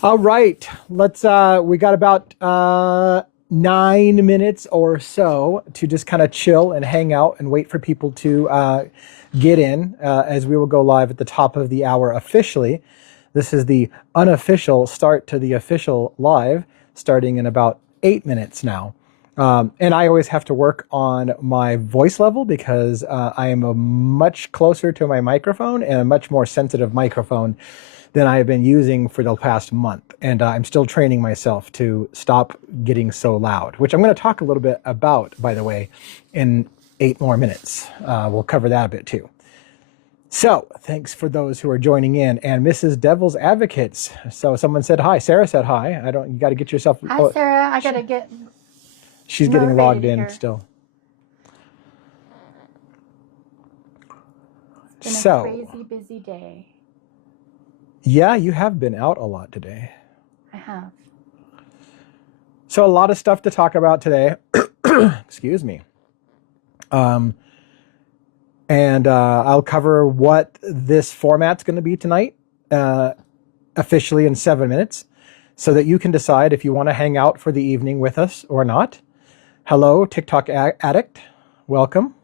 All right, let's. We got about 9 minutes or so to just kind of chill and hang out and wait for people to get in, as we will go live at the top of the hour officially. This is the unofficial start to the official live, starting in about 8 minutes now. And I always have to work on my voice level because I am a much closer to my microphone and a much more sensitive microphone than I have been using for the past month. And I'm still training myself to stop getting so loud, which I'm going to talk a little bit about, by the way, in 8 more minutes. We'll cover that a bit too. So thanks for those who are joining in, and Mrs. Devil's Advocates. So someone said hi. Sarah said hi. You got to get yourself. Hi, Sarah. I got to get. She's getting logged in here still. It's been a crazy busy day. Yeah, you have been out a lot today. I have. So a lot of stuff to talk about today. Excuse me. And I'll cover what this format's going to be tonight, officially in 7 minutes, so that you can decide if you want to hang out for the evening with us or not. Hello, TikTok addict. Welcome.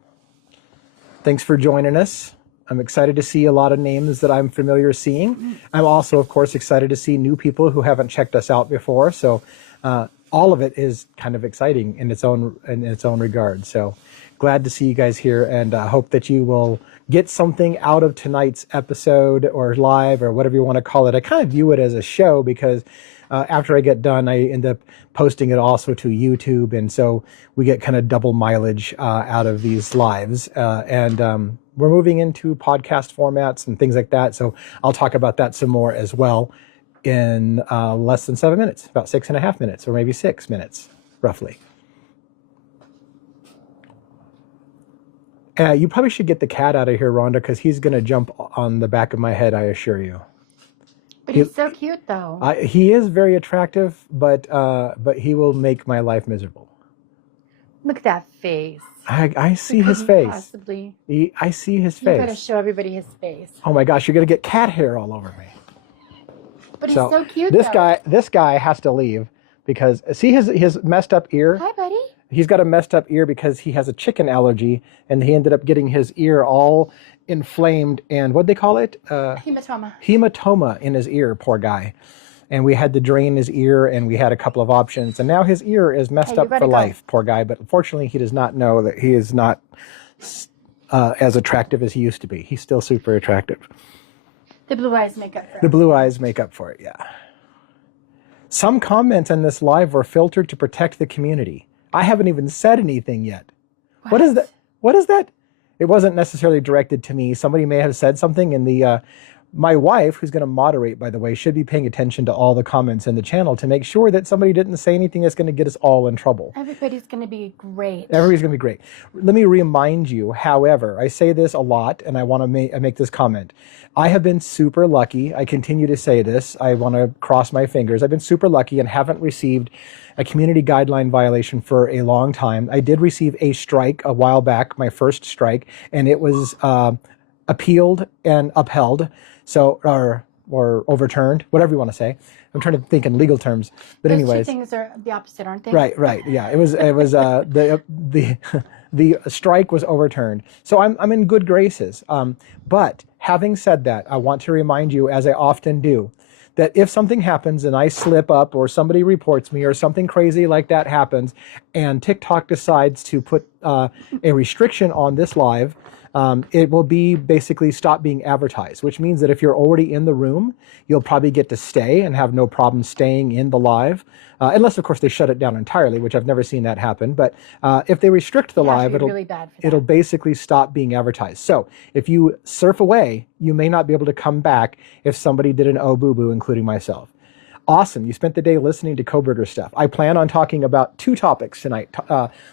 Thanks for joining us. I'm excited to see a lot of names that I'm familiar seeing. I'm also, of course, excited to see new people who haven't checked us out before. So all of it is kind of exciting in its own regard. So glad to see you guys here, and hope that you will get something out of tonight's episode or live or whatever you want to call it. I kind of view it as a show because after I get done, I end up posting it also to YouTube. And so we get kind of double mileage out of these lives. And we're moving into podcast formats and things like that. So I'll talk about that some more as well in less than 7 minutes, about 6.5 minutes, or maybe 6 minutes, roughly. You probably should get the cat out of here, Rhonda, because he's going to jump on the back of my head, I assure you. But he's so cute, though. He is very attractive, but he will make my life miserable. Look at that face. I see his face. Possibly. I see his face. You got to show everybody his face. Oh my gosh, you're going to get cat hair all over me. But he's so cute, This guy has to leave because, see his messed up ear? Hi, buddy. He's got a messed up ear because he has a chicken allergy, and he ended up getting his ear all inflamed and what'd they call it? Hematoma. Hematoma in his ear, poor guy. And we had to drain his ear, and we had a couple of options. And now his ear is messed up for life, poor guy. But unfortunately, he does not know that he is not as attractive as he used to be. He's still super attractive. The blue eyes make up for it. The blue eyes make up for it, yeah. Some comments on this live were filtered to protect the community. I haven't even said anything yet. What is that? What is that? It wasn't necessarily directed to me. Somebody may have said something in the... my wife, who's going to moderate, by the way, should be paying attention to all the comments in the channel to make sure that somebody didn't say anything that's going to get us all in trouble. Everybody's going to be great. Everybody's going to be great. Let me remind you, however, I say this a lot, and I want to make this comment. I have been super lucky. I continue to say this. I want to cross my fingers. I've been super lucky and haven't received a community guideline violation for a long time. I did receive a strike a while back, my first strike, and it was appealed and upheld. So, or overturned, whatever you want to say. I'm trying to think in legal terms, but Those anyways. two things are the opposite, aren't they? Right. Yeah, it was the strike was overturned. So I'm in good graces. But having said that, I want to remind you, as I often do, that if something happens and I slip up or somebody reports me or something crazy like that happens, and TikTok decides to put a restriction on this live, it will be basically stop being advertised, which means that if you're already in the room, you'll probably get to stay and have no problem staying in the live, unless of course they shut it down entirely, which I've never seen that happen. But if they restrict the live, it'll basically stop being advertised. So if you surf away, you may not be able to come back if somebody did an oh boo boo, including myself. Awesome. You spent the day listening to Kohberger stuff. I plan on talking about 2 topics tonight,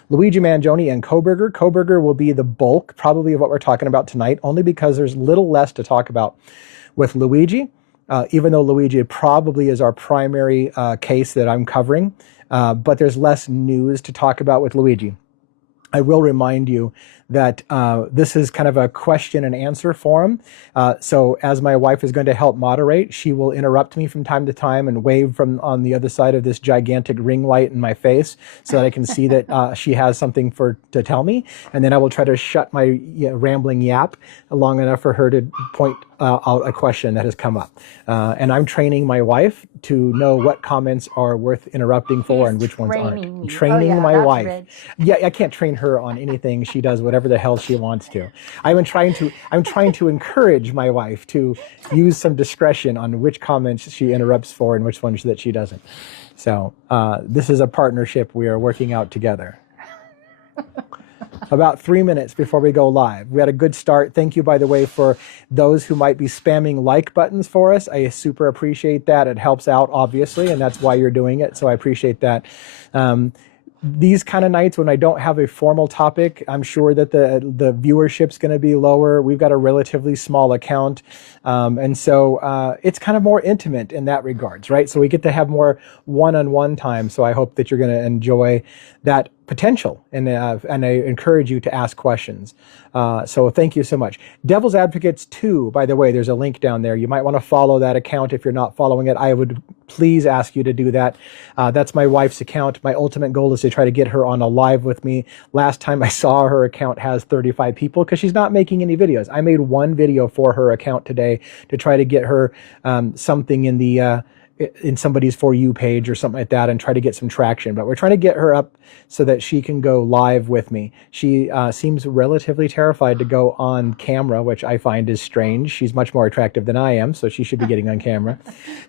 Luigi Mangione and Kohberger. Kohberger will be the bulk probably of what we're talking about tonight, only because there's little less to talk about with Luigi, even though Luigi probably is our primary case that I'm covering, but there's less news to talk about with Luigi. I will remind you that this is kind of a question and answer forum. So as my wife is going to help moderate, she will interrupt me from time to time and wave from on the other side of this gigantic ring light in my face so that I can see that she has something to tell me. And then I will try to shut my rambling yap long enough for her to point out a question that has come up. And I'm training my wife to know what comments are worth interrupting for and which ones aren't. Training my wife. Rich. Yeah, I can't train her on anything. She does whatever the hell she wants to. I'm trying to encourage my wife to use some discretion on which comments she interrupts for and which ones that she doesn't. So this is a partnership we are working out together. About 3 minutes before we go live. We had a good start. Thank you, by the way, for those who might be spamming like buttons for us. I super appreciate that. It helps out, obviously, and that's why you're doing it. So I appreciate that. These kind of nights when I don't have a formal topic, I'm sure that the viewership's going to be lower. We've got a relatively small account. And so it's kind of more intimate in that regards, right? So we get to have more one-on-one time. So I hope that you're going to enjoy that potential, and I encourage you to ask questions. So thank you so much. Devil's Advocates 2, by the way, there's a link down there. You might want to follow that account if you're not following it. I would please ask you to do that. That's my wife's account. My ultimate goal is to try to get her on a live with me. Last time I saw her account has 35 people because she's not making any videos. I made one video for her account today to try to get her something in somebody's For You page or something like that and try to get some traction. But we're trying to get her up so that she can go live with me. She seems relatively terrified to go on camera, which I find is strange. She's much more attractive than I am, so she should be getting on camera.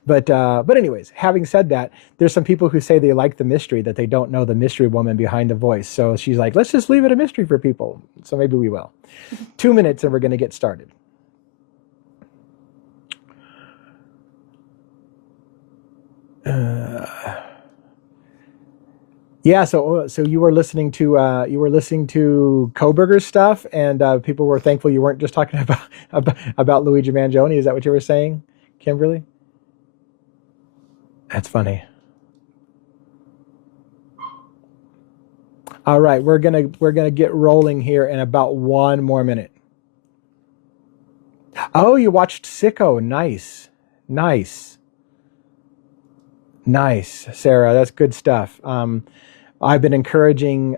But anyways, having said that, there's some people who say they like the mystery, that they don't know the mystery woman behind the voice. So she's like, let's just leave it a mystery for people. So maybe we will. 2 minutes and we're going to get started. Yeah, so you were listening to Kohberger's stuff, and people were thankful you weren't just talking about Luigi Mangione. Is that what you were saying, Kimberly? That's funny. All right, we're gonna get rolling here in about 1 more minute. Oh, you watched Sicko. Nice, Sarah. That's good stuff. I've been encouraging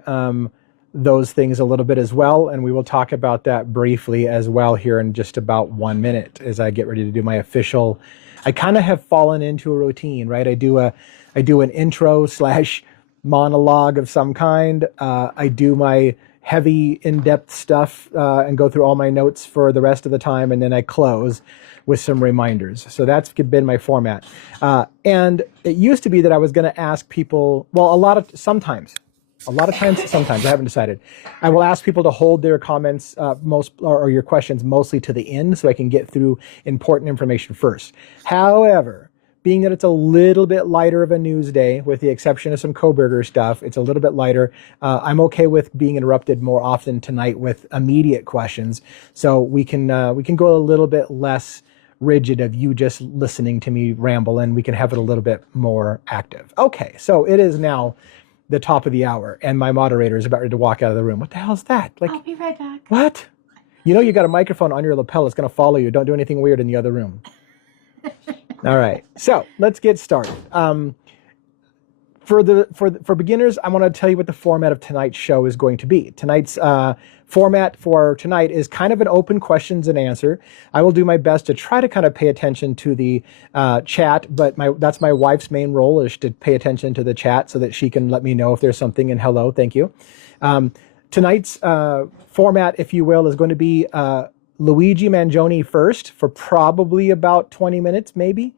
those things a little bit as well, and we will talk about that briefly as well here in just about 1 minute as I get ready to do my official. I kind of have fallen into a routine, right? I do an intro / monologue of some kind. I do my heavy, in-depth stuff and go through all my notes for the rest of the time, and then I close with some reminders. So that's been my format. And it used to be that I was going to ask people, well, sometimes, I haven't decided. I will ask people to hold their comments or your questions mostly to the end so I can get through important information first. However, being that it's a little bit lighter of a news day, with the exception of some Kohberger stuff, it's a little bit lighter. I'm okay with being interrupted more often tonight with immediate questions, so we can go a little bit less rigid of you just listening to me ramble, and we can have it a little bit more active. Okay, so it is now the top of the hour, and my moderator is about ready to walk out of the room. What the hell is that? I'll be right back. What? You got a microphone on your lapel. It's going to follow you. Don't do anything weird in the other room. All right, so let's get started. For beginners, I want to tell you what the format of tonight's show is going to be. Tonight's format for tonight is kind of an open questions and answer. I will do my best to try to kind of pay attention to the chat, but that's my wife's main role, is to pay attention to the chat so that she can let me know if there's something, and hello, thank you. Tonight's format, if you will, is going to be Luigi Mangione first for probably about 20 minutes, maybe.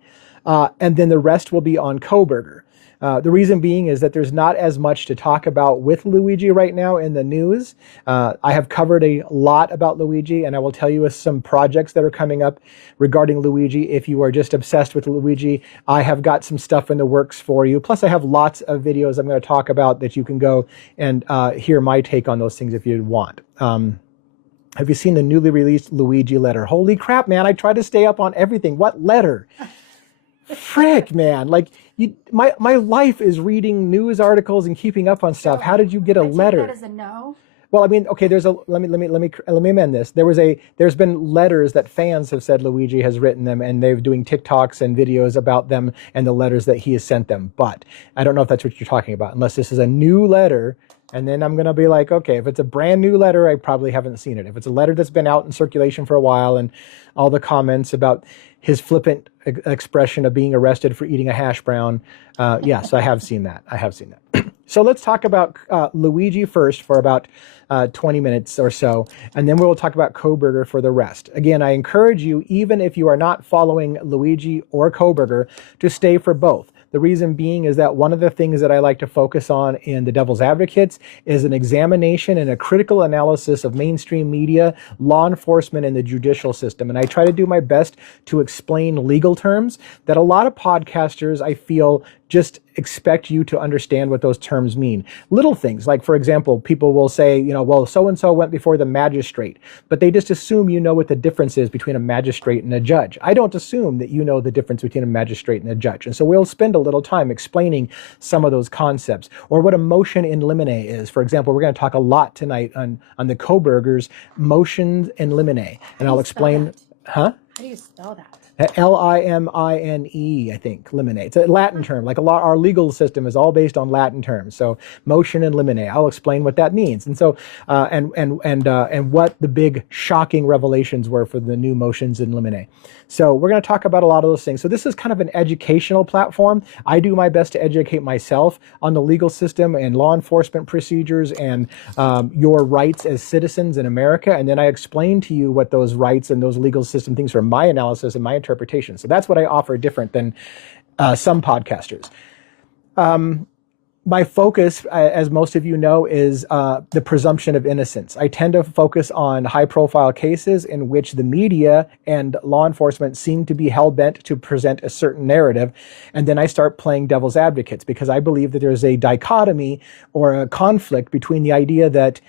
And then the rest will be on Kohberger. The reason being is that there's not as much to talk about with Luigi right now in the news. I have covered a lot about Luigi, and I will tell you some projects that are coming up regarding Luigi. If you are just obsessed with Luigi, I have got some stuff in the works for you. Plus, I have lots of videos I'm going to talk about that you can go and hear my take on those things if you want. Have you seen the newly released Luigi letter? Holy crap, man. I try to stay up on everything. What letter? Frick, man. My life is reading news articles and keeping up on stuff. How did you get a letter? That is a no. Well, I mean, okay. Let me amend this. There's been letters that fans have said Luigi has written them, and they're doing TikToks and videos about them and the letters that he has sent them. But I don't know if that's what you're talking about, unless this is a new letter. And then I'm gonna be like, okay, if it's a brand new letter, I probably haven't seen it. If it's a letter that's been out in circulation for a while, and all the comments about his flippant expression of being arrested for eating a hash brown, yes, I have seen that. I have seen that. So let's talk about Luigi first for about 20 minutes or so, and then we'll talk about Kohberger for the rest. Again, I encourage you, even if you are not following Luigi or Kohberger, to stay for both. The reason being is that one of the things that I like to focus on in The Devil's Advocates is an examination and a critical analysis of mainstream media, law enforcement, and the judicial system. And I try to do my best to explain legal terms that a lot of podcasters, I feel, just expect you to understand what those terms mean. Little things, like, for example, people will say, well, so-and-so went before the magistrate, but they just assume you know what the difference is between a magistrate and a judge. I don't assume that you know the difference between a magistrate and a judge. And so we'll spend a little time explaining some of those concepts, or what a motion in limine is. For example, we're going to talk a lot tonight on the Kohbergers motions in limine, and I'll explain. Huh? How do you spell that? Limine, I think, limine. It's a Latin term. Like our legal system is all based on Latin terms. So motion and limine. I'll explain what that means. And so, and what the big shocking revelations were for the new motions in limine. So we're going to talk about a lot of those things. So this is kind of an educational platform. I do my best to educate myself on the legal system and law enforcement procedures and your rights as citizens in America. And then I explain to you what those rights and those legal system things are, my analysis and my interpretation. So that's what I offer different than some podcasters. My focus, as most of you know, is the presumption of innocence. I tend to focus on high-profile cases in which the media and law enforcement seem to be hell-bent to present a certain narrative, and then I start playing devil's advocates, because I believe that there's a dichotomy or a conflict between the idea that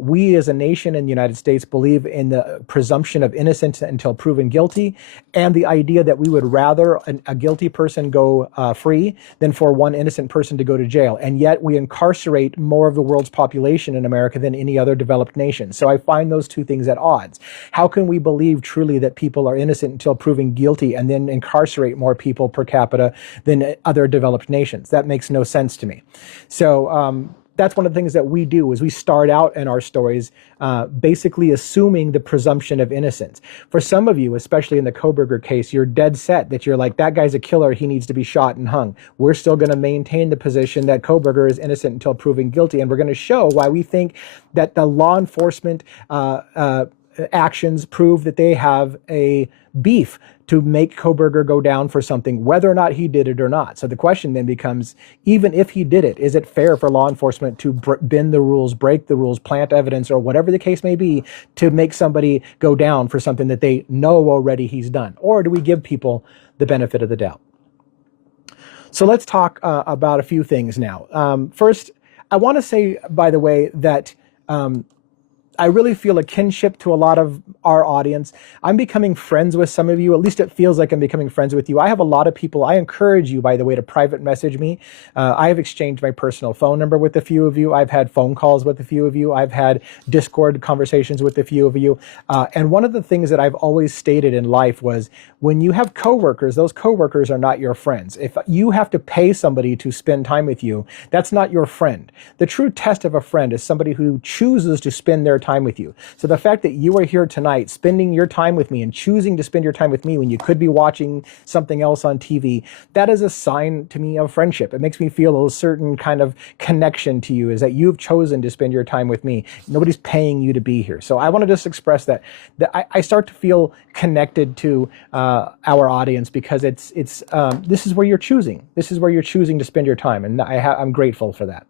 we as a nation in the United States believe in the presumption of innocence until proven guilty, and the idea that we would rather a guilty person go free than for one innocent person to go to jail. And yet we incarcerate more of the world's population in America than any other developed nation. So I find those two things at odds. How can we believe truly that people are innocent until proven guilty and then incarcerate more people per capita than other developed nations? That makes no sense to me. So that's one of the things that we do, is we start out in our stories basically assuming the presumption of innocence. For some of you, especially in the Kohberger case, you're dead set that you're like, that guy's a killer, he needs to be shot and hung. We're still going to maintain the position that Kohberger is innocent until proven guilty, and we're going to show why we think that the law enforcement actions prove that they have a beef to make Kohberger go down for something, whether or not he did it or not. So the question then becomes, even if he did it, is it fair for law enforcement to bend the rules, break the rules, plant evidence, or whatever the case may be, to make somebody go down for something that they know already he's done? Or do we give people the benefit of the doubt? So let's talk about a few things now. First, I want to say, by the way, that I really feel a kinship to a lot of our audience. I'm becoming friends with some of you. At least it feels like I'm becoming friends with you. I have a lot of people. I encourage you, by the way, to private message me. I have exchanged my personal phone number with a few of you. I've had phone calls with a few of you. I've had Discord conversations with a few of you. And one of the things that I've always stated in life was, when you have coworkers, those coworkers are not your friends. If you have to pay somebody to spend time with you, that's not your friend. The true test of a friend is somebody who chooses to spend their time with you. So the fact that you are here tonight, spending your time with me and choosing to spend your time with me when you could be watching something else on TV, that is a sign to me of friendship. It makes me feel a certain kind of connection to you, is that you've chosen to spend your time with me. Nobody's paying you to be here. So I want to just express that I start to feel connected to our audience, because this is where you're choosing. This is where you're choosing to spend your time, and I'm grateful for that.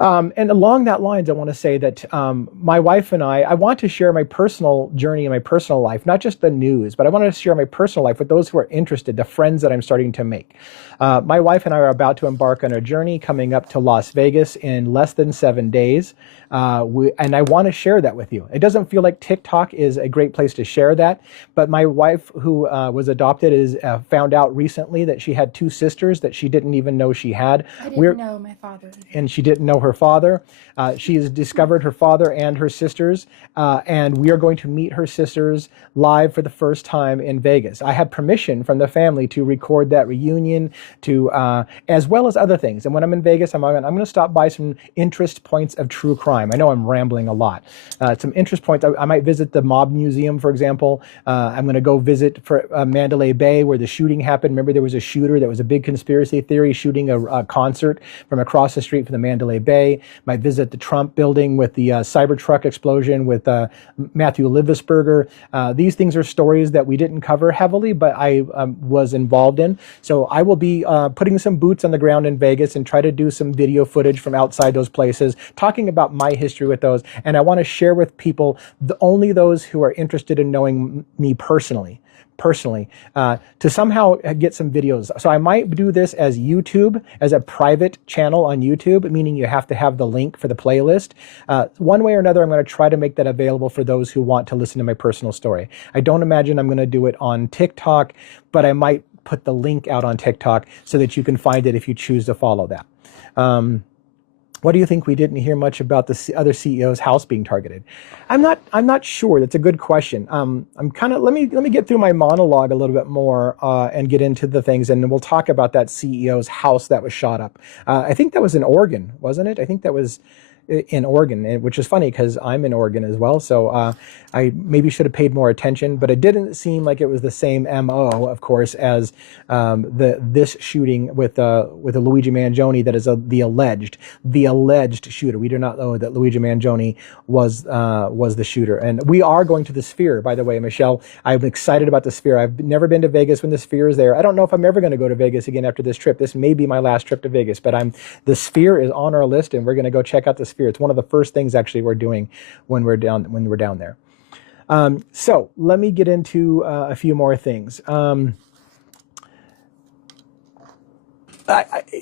And along that lines, I want to say that my wife and I want to share my personal journey and my personal life, not just the news, but I want to share my personal life with those who are interested, the friends that I'm starting to make. My wife and I are about to embark on a journey coming up to Las Vegas in less than 7 days. And I want to share that with you. It doesn't feel like TikTok is a great place to share that, but my wife, who was adopted, is found out recently that she had 2 sisters that she didn't even know she had. I didn't know my father. And she didn't know her her father. She has discovered her father and her sisters, and we are going to meet her sisters live for the first time in Vegas. I have permission from the family to record that reunion, to as well as other things. And when I'm in Vegas, I'm going to stop by some interest points of true crime. I know I'm rambling a lot. Some interest points. I might visit the Mob Museum, for example. I'm going to go visit for Mandalay Bay, where the shooting happened. Remember, there was a shooter that was a big conspiracy theory shooting a concert from across the street from the Mandalay Bay. Might visit the Trump building with the Cybertruck explosion with Matthew Livisberger. These things are stories that we didn't cover heavily, but I was involved in. So I will be putting some boots on the ground in Vegas and try to do some video footage from outside those places, talking about my history with those. And I want to share with people, only those who are interested in knowing me personally, to somehow get some videos. So I might do this as YouTube, as a private channel on YouTube, meaning you have to have the link for the playlist. One way or another, I'm going to try to make that available for those who want to listen to my personal story. I don't imagine I'm going to do it on TikTok, but I might put the link out on TikTok so that you can find it if you choose to follow that. What do you think we didn't hear much about the other CEO's house being targeted? I'm not sure. That's a good question. I'm kind of, let me get through my monologue a little bit more and get into the things, and we'll talk about that CEO's house that was shot up. I think that was in Oregon, wasn't it? I think that was in Oregon, which is funny because I'm in Oregon as well. So I maybe should have paid more attention, but it didn't seem like it was the same MO, of course, as this shooting with the Luigi Mangione that is the alleged shooter. We do not know that Luigi Mangione was the shooter. And we are going to the Sphere, by the way, Michelle. I'm excited about the Sphere. I've never been to Vegas when the Sphere is there. I don't know if I'm ever going to go to Vegas again after this trip. This may be my last trip to Vegas, but the Sphere is on our list, and we're going to go check out the Sphere. It's one of the first things actually we're doing when we're down there. So let me get into a few more things.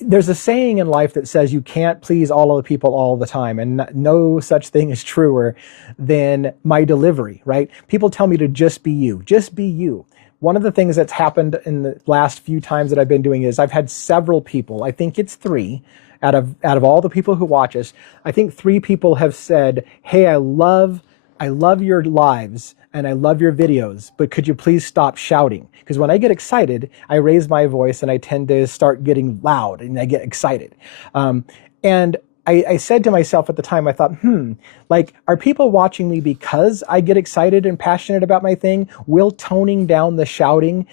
There's a saying in life that says you can't please all of the people all the time, and no such thing is truer than my delivery, right? People tell me to just be you, just be you. One of the things that's happened in the last few times that I've been doing is I've had several people, I think it's 3, out of all the people who watch us, I think 3 people have said, hey, I love your lives and I love your videos, but could you please stop shouting? Because when I get excited, I raise my voice and I tend to start getting loud and I get excited. And I said to myself at the time, I thought, like, are people watching me because I get excited and passionate about my thing? Will toning down the shouting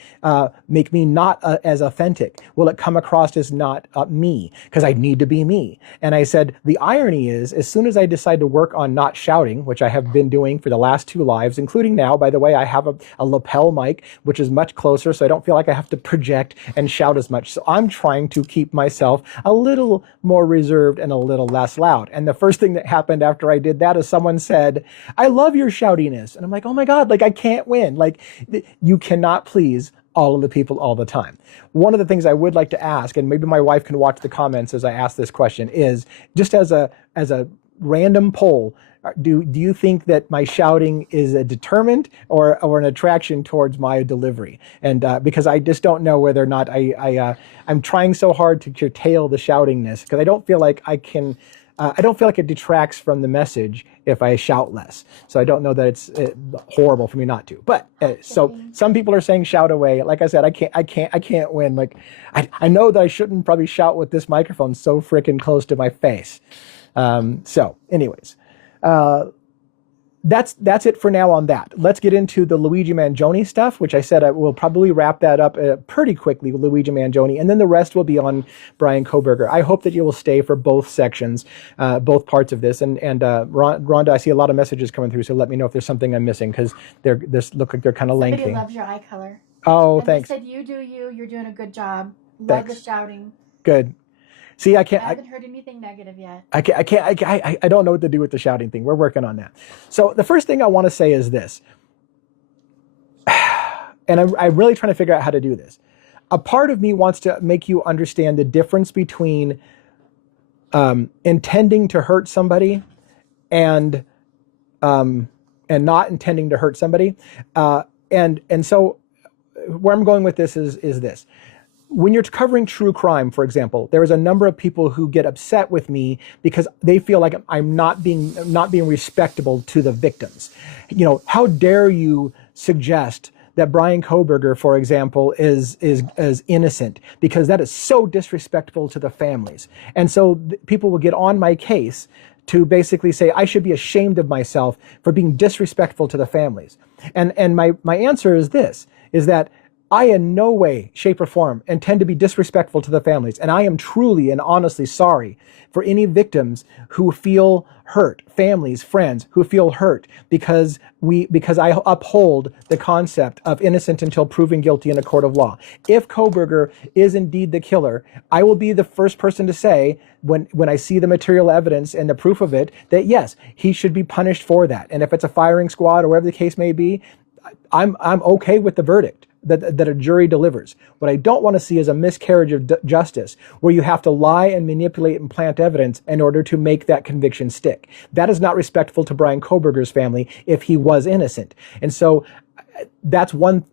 make me not as authentic? Will it come across as not me? Because I need to be me. And I said, the irony is, as soon as I decide to work on not shouting, which I have been doing for the last 2 lives, including now, by the way, I have a lapel mic, which is much closer, so I don't feel like I have to project and shout as much. So I'm trying to keep myself a little more reserved and a little less loud. And the first thing that happened after I did that is someone said, I love your shoutiness. And I'm like, oh my God, like I can't win. Like you cannot please all of the people all the time. One of the things I would like to ask, and maybe my wife can watch the comments as I ask this question, is just as a random poll, do you think that my shouting is a deterrent or an attraction towards my delivery? And because I just don't know whether or not I'm trying so hard to curtail the shoutingness, because I don't feel like I can. I don't feel like it detracts from the message if I shout less. So I don't know that it's horrible for me not to. But so some people are saying shout away. Like I said, I can't win. Like I know that I shouldn't probably shout with this microphone so freaking close to my face. So anyways, that's it for now on that. Let's get into the Luigi Mangione stuff, which I said I will probably wrap that up pretty quickly with Luigi Mangione, and then the rest will be on Bryan Kohberger. I hope that you will stay for both sections, both parts of this. And Rhonda, I see a lot of messages coming through, so let me know if there's something I'm missing, because they look like they're kind of lengthy. Somebody loves your eye color. Oh, and thanks. They said you do you. You're doing a good job. Love Thanks. the shouting. Good. See, I haven't heard anything negative yet. I don't know what to do with the shouting thing. We're working on that. So the first thing I want to say is this, and I'm really trying to figure out how to do this. A part of me wants to make you understand the difference between intending to hurt somebody and not intending to hurt somebody. And so where I'm going with this is this. when you're covering true crime, for example, there is a number of people who get upset with me because they feel like I'm not being respectable to the victims. You know, how dare you suggest that Bryan Kohberger, for example, is innocent, because that is so disrespectful to the families. And so people will get on my case to basically say I should be ashamed of myself for being disrespectful to the families. And my answer is this, is that I in no way, shape, or form intend to be disrespectful to the families. And I am truly and honestly sorry for any victims who feel hurt, families, friends who feel hurt because I uphold the concept of innocent until proven guilty in a court of law. If Kohberger is indeed the killer, I will be the first person to say, when I see the material evidence and the proof of it, that yes, he should be punished for that. And if it's a firing squad or whatever the case may be, I'm okay with the verdict that a jury delivers. What I don't want to see is a miscarriage of justice where you have to lie and manipulate and plant evidence in order to make that conviction stick. That is not respectful to Bryan Kohberger's family if he was innocent. And so that's one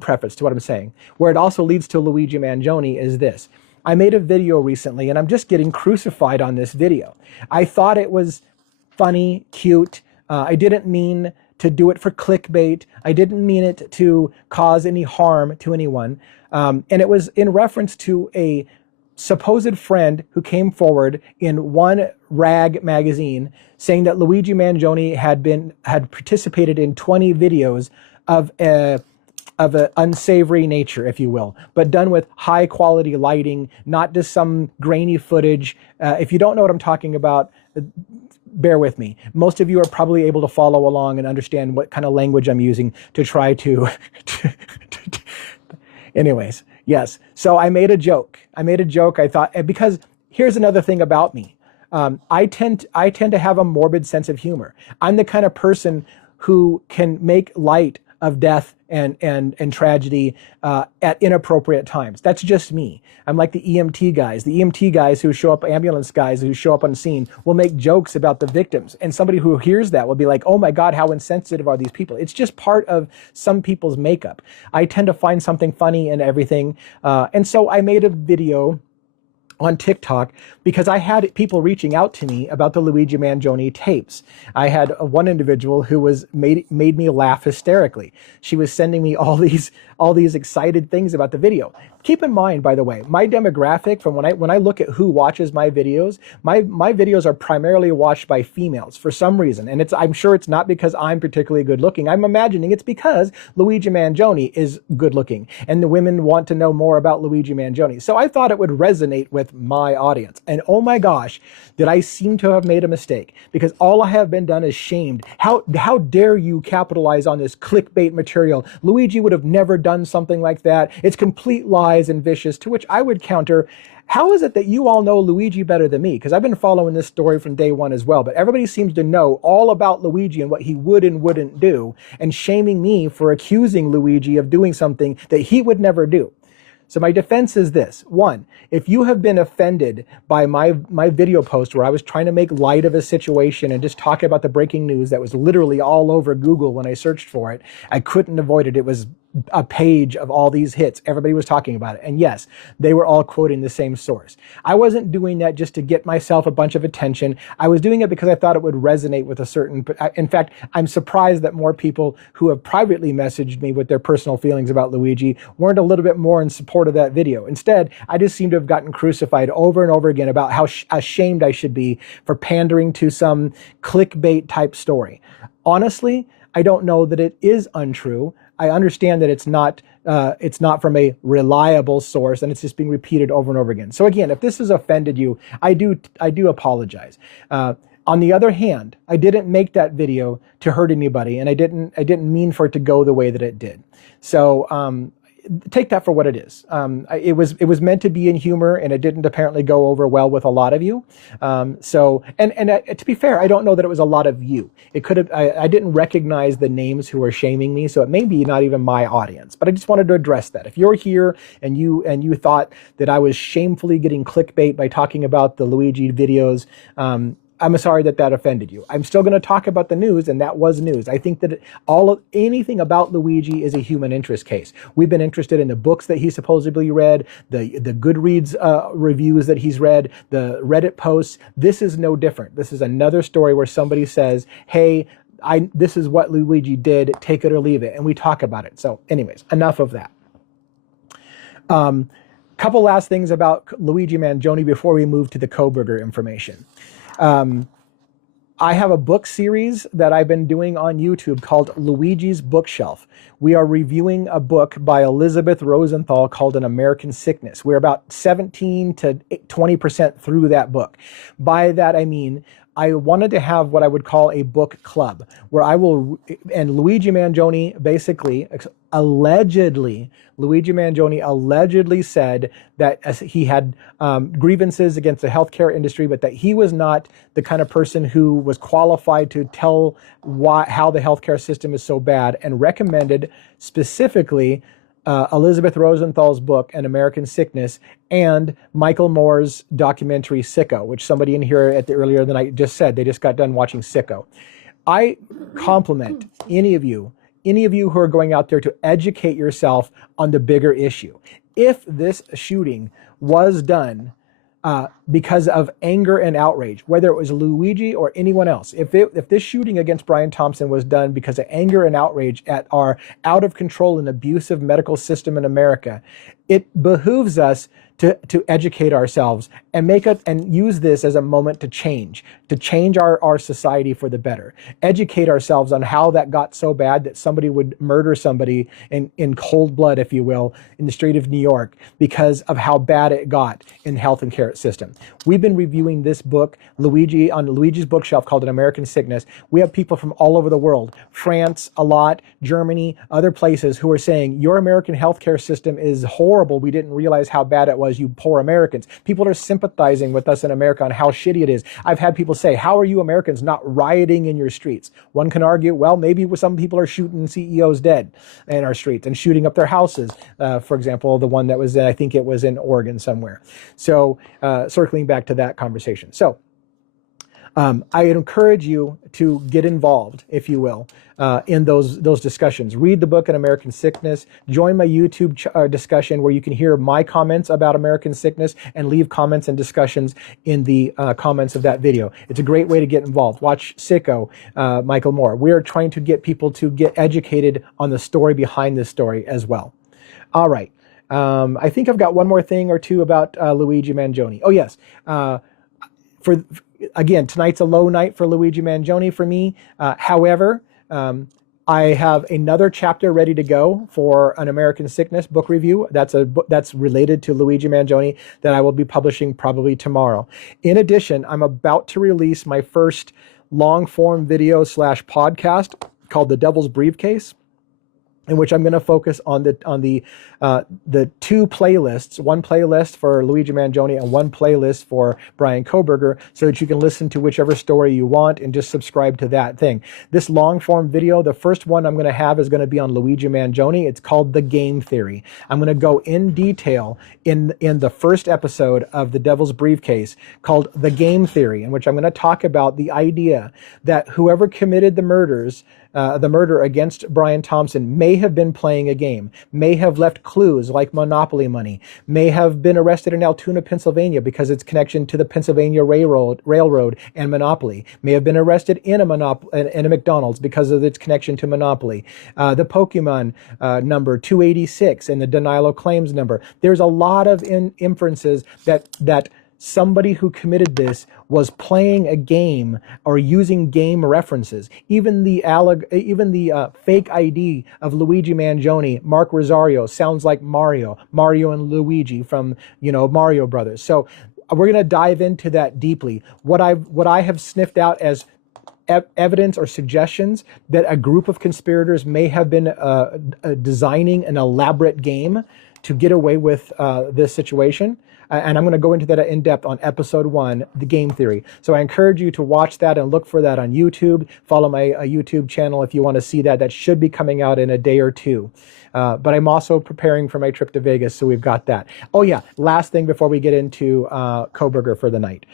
preface to what I'm saying. Where it also leads to Luigi Mangione is this. I made a video recently, and I'm just getting crucified on this video. I thought it was funny, cute. I didn't mean to do it for clickbait. I didn't mean it to cause any harm to anyone. And it was in reference to a supposed friend who came forward in one rag magazine saying that Luigi Mangione had participated in 20 videos of an unsavory nature, if you will, but done with high quality lighting, not just some grainy footage. If you don't know what I'm talking about, bear with me. Most of you are probably able to follow along and understand what kind of language I'm using to try to anyways, yes. So I made a joke. I thought, because here's another thing about me. I tend to have a morbid sense of humor. I'm the kind of person who can make light of death and tragedy at inappropriate times. That's just me. I'm like the EMT guys. The EMT guys who show up, ambulance guys who show up on scene, will make jokes about the victims. And somebody who hears that will be like, oh my God, how insensitive are these people? It's just part of some people's makeup. I tend to find something funny in everything. And so I made a video on TikTok because I had people reaching out to me about the Luigi Mangione tapes. I had one individual who made me laugh hysterically. She was sending me all these excited things about the video. Keep in mind, by the way, my demographic from when I look at who watches my videos are primarily watched by females for some reason. And I'm sure it's not because I'm particularly good looking. I'm imagining it's because Luigi Mangione is good looking and the women want to know more about Luigi Mangione. So I thought it would resonate with my audience. And oh my gosh, did I seem to have made a mistake, because all I have been done is shamed. How dare you capitalize on this clickbait material? Luigi would have never done something like that. It's complete lies and vicious, to which I would counter, how is it that you all know Luigi better than me? Because I've been following this story from day one as well, but everybody seems to know all about Luigi and what he would and wouldn't do, and shaming me for accusing Luigi of doing something that he would never do. So my defense is this. One, if you have been offended by my video post where I was trying to make light of a situation and just talk about the breaking news that was literally all over Google when I searched for it, I couldn't avoid it. It was a page of all these hits. Everybody was talking about it. And yes, they were all quoting the same source. I wasn't doing that just to get myself a bunch of attention. I was doing it because I thought it would resonate with a certain... In fact, I'm surprised that more people who have privately messaged me with their personal feelings about Luigi weren't a little bit more in support of that video. Instead, I just seem to have gotten crucified over and over again about how ashamed I should be for pandering to some clickbait type story. Honestly, I don't know that it is untrue. I understand that it's not from a reliable source, and it's just being repeated over and over again. So again, if this has offended you, I do apologize. On the other hand, I didn't make that video to hurt anybody, and I didn't mean for it to go the way that it did. So take that for what it is. It was meant to be in humor, and it didn't apparently go over well with a lot of you. To be fair, I don't know that it was a lot of you. It could have. I didn't recognize the names who were shaming me, so it may be not even my audience. But I just wanted to address that. If you're here and you thought that I was shamefully getting clickbait by talking about the Luigi videos, I'm sorry that that offended you. I'm still going to talk about the news, and that was news. I think that anything about Luigi is a human interest case. We've been interested in the books that he supposedly read, the Goodreads reviews that he's read, the Reddit posts. This is no different. This is another story where somebody says, hey, this is what Luigi did, take it or leave it, and we talk about it. So anyways, enough of that. Couple last things about Luigi Mangione before we move to the Kohberger information. I have a book series that I've been doing on YouTube called Luigi's Bookshelf. We are reviewing a book by Elizabeth Rosenthal called An American Sickness. We're about 17 to 20% through that book. By that I mean, I wanted to have what I would call a book club where I will, and Luigi Mangione basically, Luigi Mangione allegedly said that as he had grievances against the healthcare industry, but that he was not the kind of person who was qualified to tell how the healthcare system is so bad, and recommended specifically Elizabeth Rosenthal's book, An American Sickness, and Michael Moore's documentary, Sicko, which somebody in here earlier in the night just said they just got done watching Sicko. I compliment any of you who are going out there to educate yourself on the bigger issue. If this shooting was done because of anger and outrage, whether it was Luigi or anyone else, if this shooting against Bryan Thompson was done because of anger and outrage at our out of control and abusive medical system in America, it behooves us to educate ourselves and use this as a moment to change our society for the better. Educate ourselves on how that got so bad that somebody would murder somebody in cold blood, if you will, in the street of New York because of how bad it got in the health and care system. We've been reviewing this book, on Luigi's Bookshelf, called An American Sickness. We have people from all over the world, France a lot, Germany, other places, who are saying, your American healthcare system is horrible. We didn't realize how bad it was, you poor Americans. People are sympathizing with us in America on how shitty it is. I've had people say, how are you Americans not rioting in your streets? One can argue, well, maybe some people are shooting CEOs dead in our streets and shooting up their houses. For example, the one that was, I think it was in Oregon somewhere. So circling back to that conversation. So I encourage you to get involved, if you will, in those discussions. Read the book, An American Sickness. Join my YouTube discussion where you can hear my comments about American Sickness and leave comments and discussions in the comments of that video. It's a great way to get involved. Watch Sicko, Michael Moore. We're trying to get people to get educated on the story behind this story as well. All right. I think I've got one more thing or two about Luigi Mangione. Oh, yes. Again, tonight's a low night for Luigi Mangione for me. However, I have another chapter ready to go for An American Sickness book review. That's related to Luigi Mangione that I will be publishing probably tomorrow. In addition, I'm about to release my first long-form video / podcast called The Devil's Briefcase, in which I'm going to focus on the two playlists, one playlist for Luigi Mangione and one playlist for Bryan Kohberger, so that you can listen to whichever story you want and just subscribe to that thing. This long form video, the first one I'm going to have is going to be on Luigi Mangione. It's called The Game Theory. I'm going to go in detail in the first episode of The Devil's Briefcase called The Game Theory, in which I'm going to talk about the idea that whoever committed the murder against Bryan Thompson may have been playing a game, may have left clues like Monopoly money, may have been arrested in Altoona, Pennsylvania because its connection to the Pennsylvania Railroad and Monopoly, may have been arrested in a McDonald's because of its connection to Monopoly, the Pokemon number 286 and the denial of claims number. There's a lot of inferences that somebody who committed this was playing a game or using game references. Even the fake ID of Luigi Mangione, Mark Rosario, sounds like Mario and Luigi from Mario Brothers. So we're going to dive into that deeply. What I have sniffed out as evidence or suggestions that a group of conspirators may have been designing an elaborate game to get away with this situation. and I'm going to go into that in depth on episode 1, the game theory. So I encourage you to watch that and look for that on YouTube. Follow my YouTube channel if you want to see that. That should be coming out in a day or two. But I'm also preparing for my trip to Vegas, so we've got that. Oh yeah, last thing before we get into Kohberger for the night.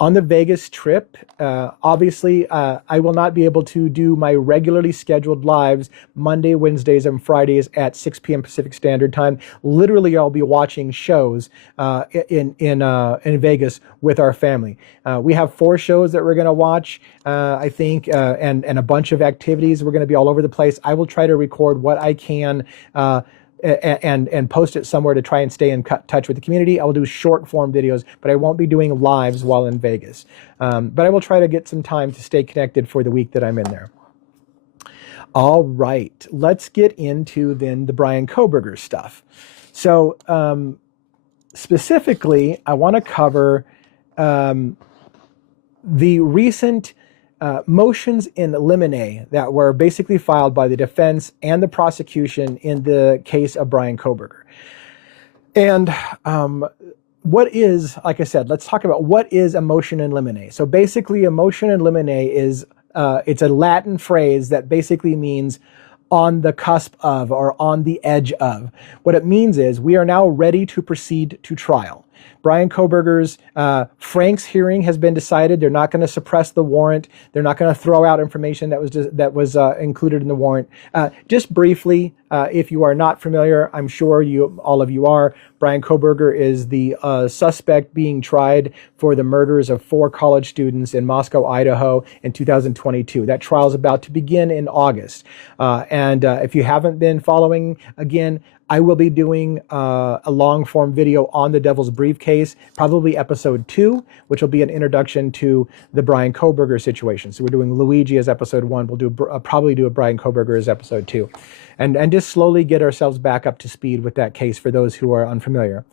On the Vegas trip, obviously, I will not be able to do my regularly scheduled lives Monday, Wednesdays, and Fridays at 6 p.m. Pacific Standard Time. Literally, I'll be watching shows in Vegas with our family. We have 4 shows that we're going to watch, I think, and a bunch of activities. We're going to be all over the place. I will try to record what I can and post it somewhere to try and stay in touch with the community. I will do short form videos, but I won't be doing lives while in Vegas. But I will try to get some time to stay connected for the week that I'm in there. All right, let's get into then the Bryan Kohberger stuff. So specifically, I want to cover the recent motions in limine that were basically filed by the defense and the prosecution in the case of Bryan Kohberger. And what is, like I said, let's talk about what is a motion in limine. So basically, a motion in limine is, it's a Latin phrase that basically means on the cusp of or on the edge of. What it means is we are now ready to proceed to trial. Bryan Kohberger's Frank's hearing has been decided. They're not going to suppress the warrant. They're not going to throw out information that was included in the warrant. Just briefly, if you are not familiar, I'm sure all of you are. Bryan Kohberger is the suspect being tried for the murders of 4 college students in Moscow, Idaho in 2022. That trial is about to begin in August. And if you haven't been following, again, I will be doing a long form video on the Devil's Briefcase, probably episode 2, which will be an introduction to the Bryan Kohberger situation. So we're doing Luigi as episode 1. We'll probably do a Bryan Kohberger as episode 2. And just slowly get ourselves back up to speed with that case for those who are unfamiliar.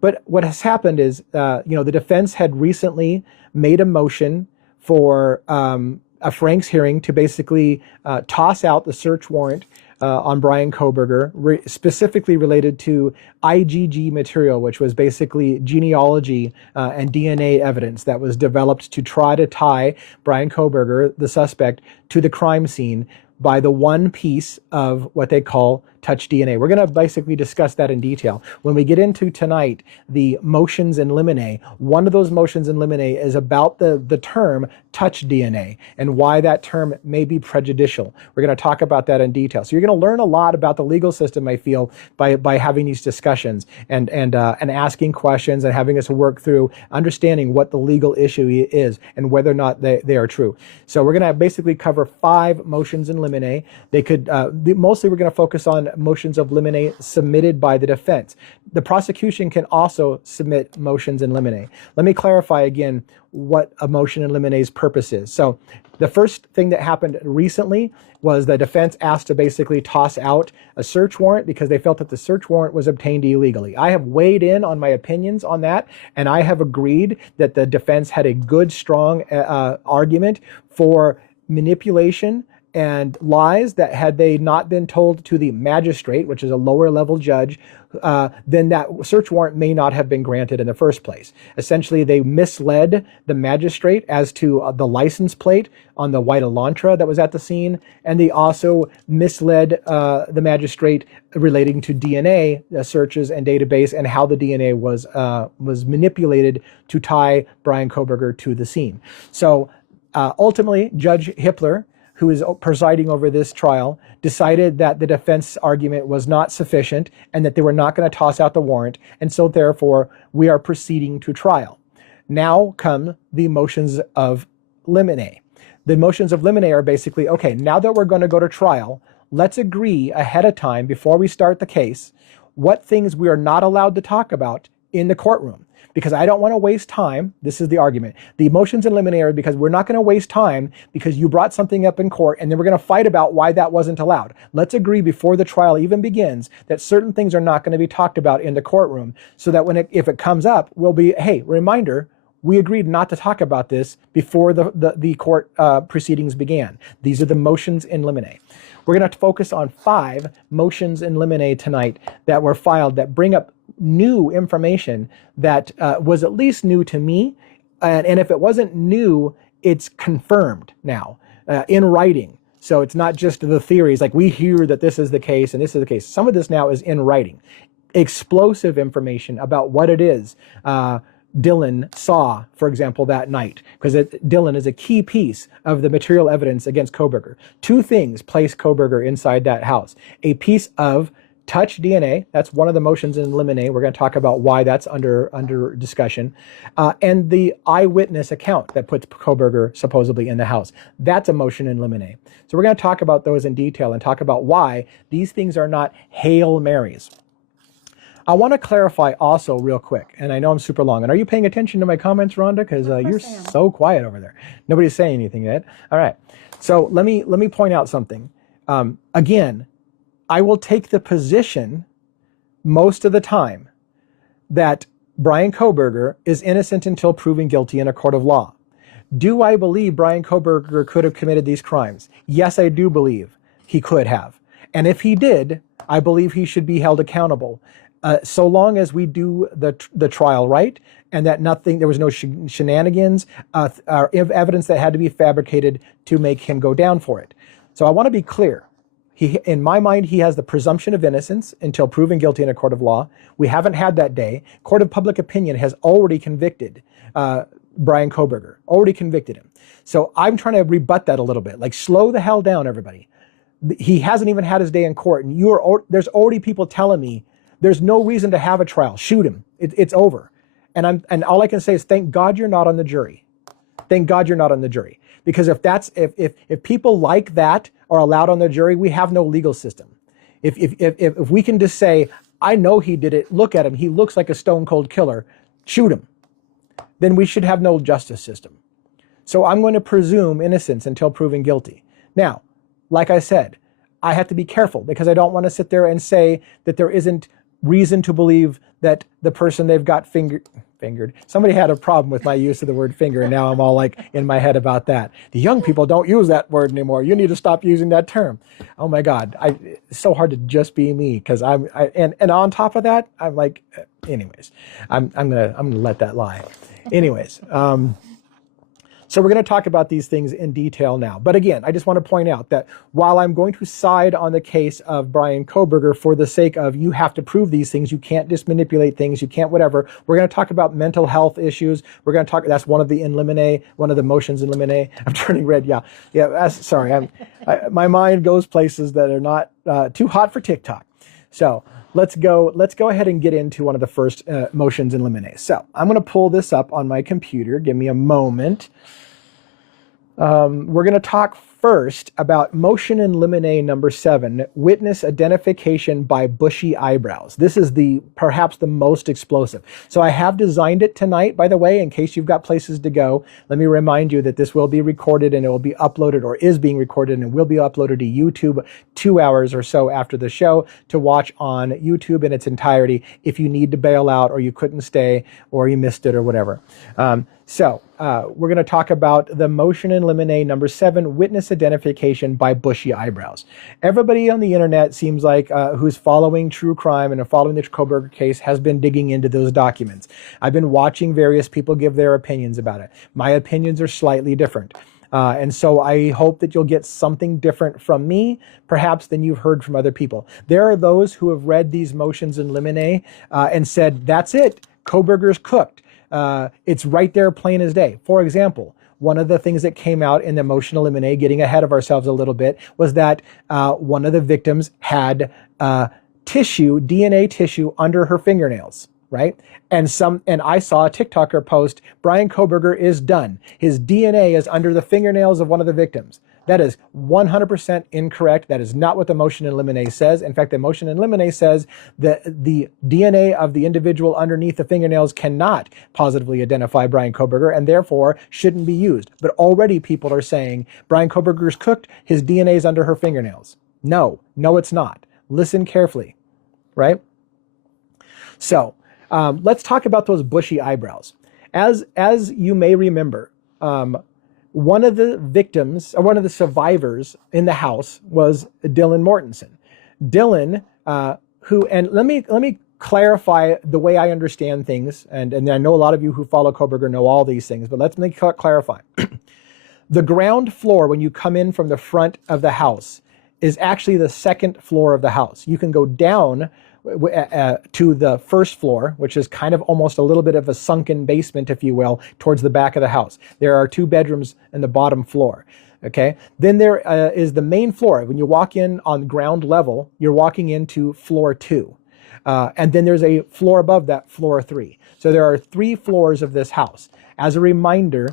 But what has happened is, the defense had recently made a motion for a Frank's hearing to basically toss out the search warrant on Bryan Kohberger, specifically related to IgG material, which was basically genealogy and DNA evidence that was developed to try to tie Bryan Kohberger, the suspect, to the crime scene by the one piece of what they call touch DNA. We're going to basically discuss that in detail. When we get into tonight, the motions in limine, one of those motions in limine is about the term touch DNA and why that term may be prejudicial. We're going to talk about that in detail. So you're going to learn a lot about the legal system, I feel, by having these discussions and asking questions and having us work through understanding what the legal issue is and whether or not they are true. So we're going to basically cover 5 motions in limine. They could mostly we're going to focus on motions of limine submitted by the defense. The prosecution can also submit motions in limine. Let me clarify again what a motion in limine's purpose is. So the first thing that happened recently was the defense asked to basically toss out a search warrant because they felt that the search warrant was obtained illegally. I have weighed in on my opinions on that, and I have agreed that the defense had a good, strong argument for manipulation and lies that had they not been told to the magistrate, which is a lower level judge, then that search warrant may not have been granted in the first place. Essentially, they misled the magistrate as to the license plate on the white Elantra that was at the scene, and they also misled the magistrate relating to DNA searches and database and how the DNA was manipulated to tie Bryan Kohberger to the scene. So ultimately, Judge Hippler, who is presiding over this trial, decided that the defense argument was not sufficient and that they were not going to toss out the warrant, and so therefore we are proceeding to trial. Now come the motions of limine. The motions of limine are basically, okay, now that we're going to go to trial, let's agree ahead of time before we start the case what things we are not allowed to talk about in the courtroom. Because I don't want to waste time. This is the argument. The motions in limine are because we're not going to waste time because you brought something up in court and then we're going to fight about why that wasn't allowed. Let's agree before the trial even begins that certain things are not going to be talked about in the courtroom so that if it comes up, we'll be, hey, reminder, we agreed not to talk about this before the court proceedings began. These are the motions in limine. We're going to focus on 5 motions in limine tonight that were filed that bring up new information that was at least new to me. And if it wasn't new, it's confirmed now in writing. So it's not just the theories, like we hear that this is the case and this is the case. Some of this now is in writing. Explosive information about what it is Dylan saw, for example, that night, because Dylan is a key piece of the material evidence against Kohberger. 2 things place Kohberger inside that house. A piece of touch DNA, that's one of the motions in limine. We're going to talk about why that's under discussion. And the eyewitness account that puts Kohberger supposedly in the house. That's a motion in limine. So we're going to talk about those in detail and talk about why these things are not Hail Marys. I want to clarify also real quick, and I know I'm super long. And are you paying attention to my comments, Rhonda? Because you're so quiet over there. Nobody's saying anything yet. All right. So let me point out something. Again, I will take the position most of the time that Bryan Kohberger is innocent until proven guilty in a court of law. Do I believe Bryan Kohberger could have committed these crimes? Yes, I do believe he could have. And if he did, I believe he should be held accountable. So long as we do the trial right, and that there was no shenanigans, or evidence that had to be fabricated to make him go down for it. So I want to be clear. In my mind, he has the presumption of innocence until proven guilty in a court of law. We haven't had that day. Court of public opinion has already convicted Bryan Kohberger, already convicted him. So I'm trying to rebut that a little bit. Like, slow the hell down, everybody. He hasn't even had his day in court, and there's already people telling me there's no reason to have a trial. Shoot him. It's over. And all I can say is thank God you're not on the jury. Thank God you're not on the jury. Because if people like that are allowed on the jury, we have no legal system. If we can just say, I know he did it, look at him, he looks like a stone cold killer, shoot him, then we should have no justice system. So I'm going to presume innocence until proven guilty. Now, like I said, I have to be careful because I don't want to sit there and say that there isn't reason to believe that the person they've got fingered. Somebody had a problem with my use of the word finger, and now I'm all like in my head about that. The young people don't use that word anymore. You need to stop using that term. Oh my God, it's so hard to just be me because and on top of that, I'm like, anyways, I'm gonna let that lie. Anyways, so we're going to talk about these things in detail now. But again, I just want to point out that while I'm going to side on the case of Bryan Kohberger for the sake of you have to prove these things, you can't just manipulate things, you can't whatever. We're going to talk about mental health issues. We're going to talk, that's one of the in limine, one of the motions in limine. I'm turning red, yeah. Sorry, my mind goes places that are not too hot for TikTok. So let's go ahead and get into one of the first motions in limine. So I'm going to pull this up on my computer. Give me a moment. We're going to talk first about motion in limine number 7, witness identification by bushy eyebrows. This is perhaps the most explosive. So I have designed it tonight, by the way, in case you've got places to go. Let me remind you that this will be recorded and it will be uploaded, or is being recorded and will be uploaded to YouTube 2 hours or so after the show to watch on YouTube in its entirety if you need to bail out or you couldn't stay or you missed it or whatever. So we're going to talk about the motion in limine number 7, witness identification by bushy eyebrows. Everybody on the internet seems like who's following true crime and following the Kohberger case has been digging into those documents. I've been watching various people give their opinions about it. My opinions are slightly different. And so I hope that you'll get something different from me, perhaps than you've heard from other people. There are those who have read these motions in limine and said, that's it, Kohberger's cooked. It's right there plain as day. For example, one of the things that came out in the motion in limine, getting ahead of ourselves a little bit, was that one of the victims had DNA tissue under her fingernails, right? And I saw a TikToker post, Bryan Kohberger is done. His DNA is under the fingernails of one of the victims. That is 100% incorrect. That is not what the motion in limine says. In fact, the motion in limine says that the DNA of the individual underneath the fingernails cannot positively identify Bryan Kohberger and therefore shouldn't be used. But already people are saying Bryan Kohberger's cooked, his DNA is under her fingernails. No, it's not. Listen carefully, right? So let's talk about those bushy eyebrows. As you may remember, one of the victims, or one of the survivors in the house was Dylan Mortensen. Dylan, who, and let me clarify the way I understand things, and I know a lot of you who follow Kohberger know all these things, but let's clarify. The ground floor, when you come in from the front of the house, is actually the second floor of the house. You can go down to the first floor, which is kind of almost a little bit of a sunken basement, if you will, towards the back of the house. There are 2 bedrooms in the bottom floor. Okay. Then there is the main floor. When you walk in on ground level, you're walking into floor 2. And then there's a floor above that, floor 3. So there are 3 floors of this house. As a reminder,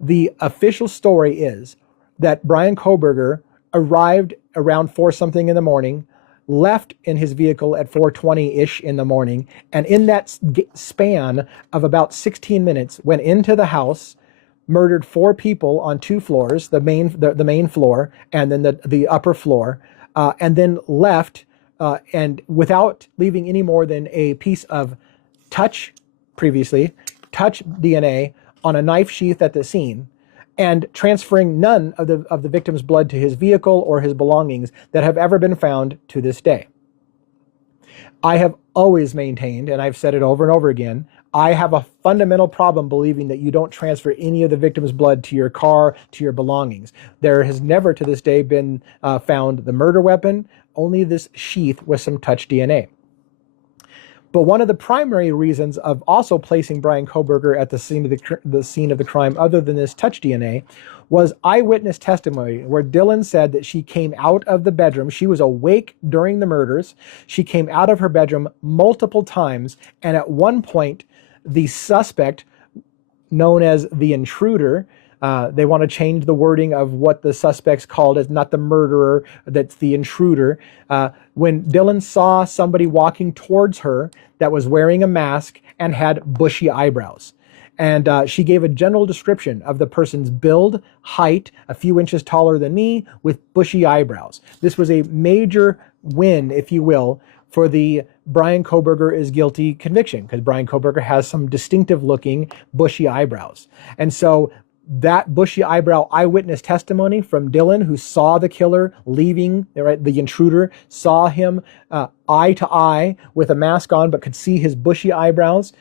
the official story is that Bryan Kohberger arrived around 4 something in the morning, left in his vehicle at 4:20-ish in the morning, and in that span of about 16 minutes went into the house, murdered 4 people on 2 floors, the main floor and then the upper floor, and then left, and without leaving any more than a piece of touch DNA on a knife sheath at the scene, and transferring none of the victim's blood to his vehicle or his belongings that have ever been found to this day. I have always maintained, and I've said it over and over again, I have a fundamental problem believing that you don't transfer any of the victim's blood to your car, to your belongings. There has never to this day been found the murder weapon, only this sheath with some touch DNA. But one of the primary reasons of also placing Bryan Kohberger at the scene of the crime, other than this touch DNA, was eyewitness testimony where Dylan said that she came out of the bedroom. She was awake during the murders. She came out of her bedroom multiple times, and at one point, the suspect, known as the intruder, they want to change the wording of what the suspect's called as not the murderer, that's the intruder. When Dylan saw somebody walking towards her that was wearing a mask and had bushy eyebrows. And she gave a general description of the person's build, height, a few inches taller than me, with bushy eyebrows. This was a major win, if you will, for the Bryan Kohberger is guilty conviction, because Bryan Kohberger has some distinctive looking bushy eyebrows. And so that bushy eyebrow eyewitness testimony from Dylan, who saw the killer leaving, right, the intruder, saw him eye to eye with a mask on, but could see his bushy eyebrows,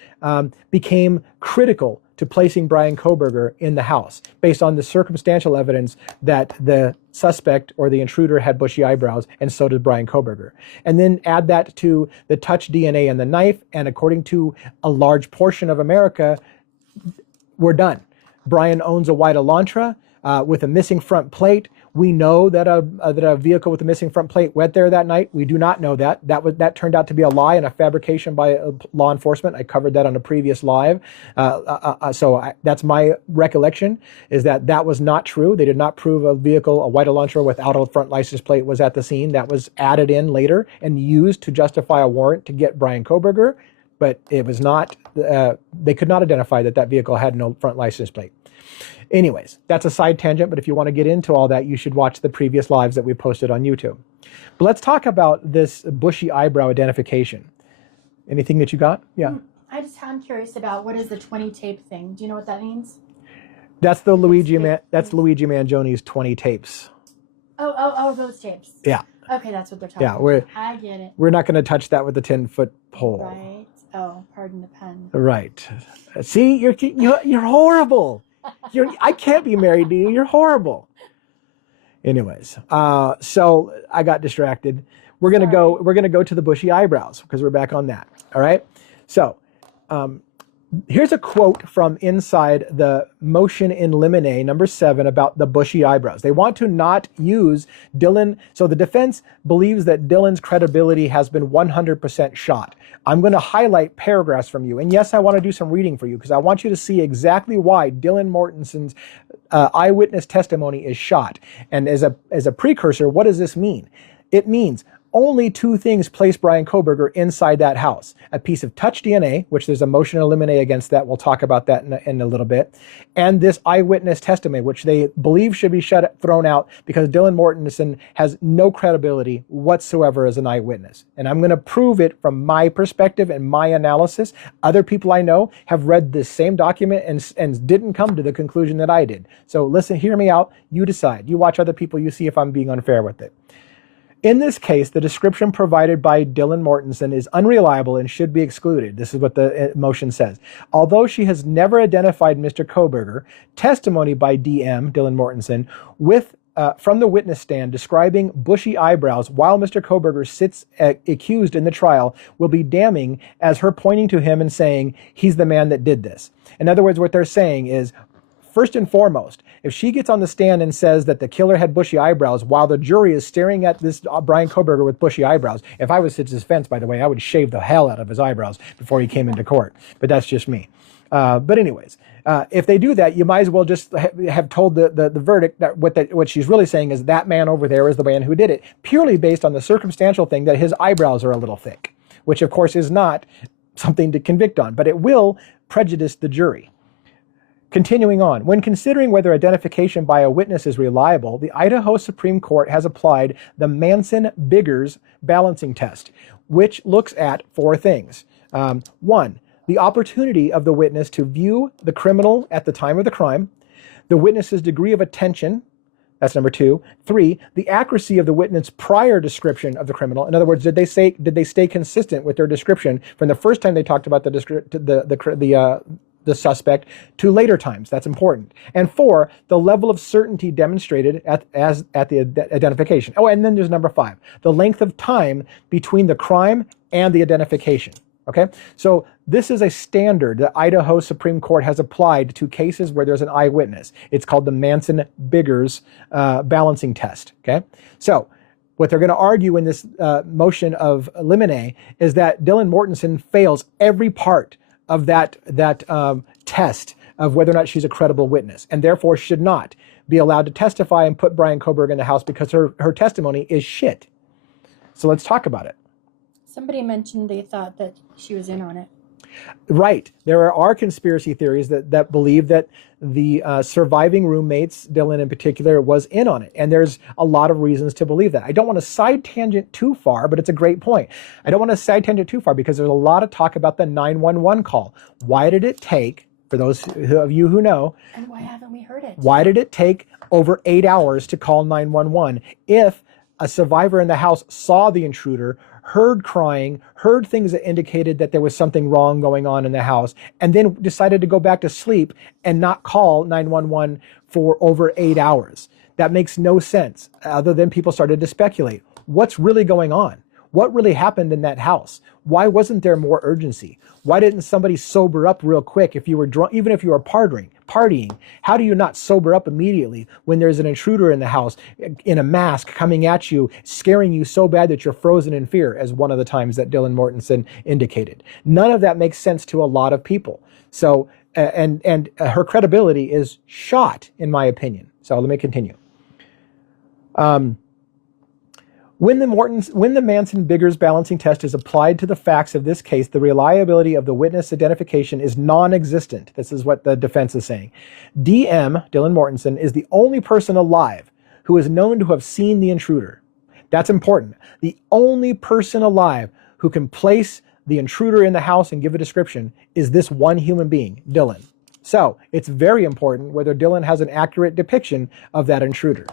became critical to placing Bryan Kohberger in the house, based on the circumstantial evidence that the suspect or the intruder had bushy eyebrows, and so did Bryan Kohberger. And then add that to the touch DNA and the knife, and according to a large portion of America, we're done. Bryan owns a white Elantra with a missing front plate. We know that a vehicle with a missing front plate went there that night. We do not know that. That turned out to be a lie and a fabrication by law enforcement. I covered that on a previous live. That's my recollection, is that was not true. They did not prove a vehicle, a white Elantra without a front license plate, was at the scene. That was added in later and used to justify a warrant to get Bryan Kohberger. But it was not, they could not identify that vehicle had no front license plate. Anyways, that's a side tangent, but if you want to get into all that, you should watch the previous lives that we posted on YouTube. But let's talk about this bushy eyebrow identification. Anything that you got? Yeah. I'm curious about, what is the 20 tape thing? Do you know what that means? That's the Luigi Mangioni's 20 tapes. Oh, those tapes. Yeah. Okay, that's what they're talking about. I get it. We're not going to touch that with the 10-foot pole. Right. Oh, pardon the pun. Right. See, you're horrible. I can't be married to you. You're horrible. Anyways, so I got distracted. We're gonna go to the bushy eyebrows, because we're back on that. All right. So here's a quote from inside the motion in Limene number 7 about the bushy eyebrows. They want to not use Dylan. So the defense believes that Dylan's credibility has been 100% shot. I'm going to highlight paragraphs from you. And yes, I want to do some reading for you, because I want you to see exactly why Dylan Mortensen's eyewitness testimony is shot. And as a precursor, what does this mean? It means only two things place Bryan Kohberger inside that house: a piece of touch DNA, which there's a motion to eliminate against that. We'll talk about that in a little bit. And this eyewitness testimony, which they believe should be thrown out because Dylan Mortensen has no credibility whatsoever as an eyewitness. And I'm going to prove it from my perspective and my analysis. Other people I know have read this same document and didn't come to the conclusion that I did. So listen, hear me out. You decide. You watch other people. You see if I'm being unfair with it. In this case, the description provided by Dylan Mortensen is unreliable and should be excluded. This is what the motion says. Although she has never identified Mr. Kohberger, testimony by DM, Dylan Mortensen, from the witness stand describing bushy eyebrows while Mr. Kohberger sits accused in the trial will be damning as her pointing to him and saying, he's the man that did this. In other words, what they're saying is, first and foremost, if she gets on the stand and says that the killer had bushy eyebrows while the jury is staring at this Bryan Kohberger with bushy eyebrows, if I was his defense, by the way, I would shave the hell out of his eyebrows before he came into court. But that's just me. But anyways, if they do that, you might as well just have told the verdict that what she's really saying is that man over there is the man who did it, purely based on the circumstantial thing that his eyebrows are a little thick, which of course is not something to convict on, but it will prejudice the jury. Continuing on, when considering whether identification by a witness is reliable, the Idaho Supreme Court has applied the Manson-Biggers balancing test, which looks at four things. One, the opportunity of the witness to view the criminal at the time of the crime, the witness's degree of attention, that's number two. Three, the accuracy of the witness' prior description of the criminal. In other words, did they stay consistent with their description from the first time they talked about the suspect to later times? That's important. And four, the level of certainty demonstrated at the identification. Oh, and then there's number five, the length of time between the crime and the identification. Okay, so this is a standard that Idaho Supreme Court has applied to cases where there's an eyewitness. It's called the Manson-Biggers balancing test. Okay, so what they're going to argue in this motion of limine is that Dylan Mortensen fails every part of that test of whether or not she's a credible witness, and therefore should not be allowed to testify and put Bryan Kohberger in the house because her testimony is shit. So let's talk about it. Somebody mentioned they thought that she was in on it. Right. There are conspiracy theories that believe that the surviving roommates, Dylan in particular, was in on it. And there's a lot of reasons to believe that. I don't want to side tangent too far, but it's a great point. I don't want to side tangent too far because there's a lot of talk about the 911 call. Why did it take, for those of you who know, and why haven't we heard it? Why did it take over 8 hours to call 911 if a survivor in the house saw the intruder, heard crying, heard things that indicated that there was something wrong going on in the house, and then decided to go back to sleep and not call 911 for over 8 hours? That makes no sense, other than people started to speculate. What's really going on? What really happened in that house? Why wasn't there more urgency? Why didn't somebody sober up real quick if you were drunk, even if you were partying? How do you not sober up immediately when there's an intruder in the house in a mask coming at you, scaring you so bad that you're frozen in fear, as one of the times that Dylan Mortensen indicated? None of that makes sense to a lot of people. So, and her credibility is shot, in my opinion. So let me continue. When the Manson-Biggers balancing test is applied to the facts of this case, the reliability of the witness identification is non-existent. This is what the defense is saying. DM, Dylan Mortensen, is the only person alive who is known to have seen the intruder. That's important. The only person alive who can place the intruder in the house and give a description is this one human being, Dylan. So it's very important whether Dylan has an accurate depiction of that intruder.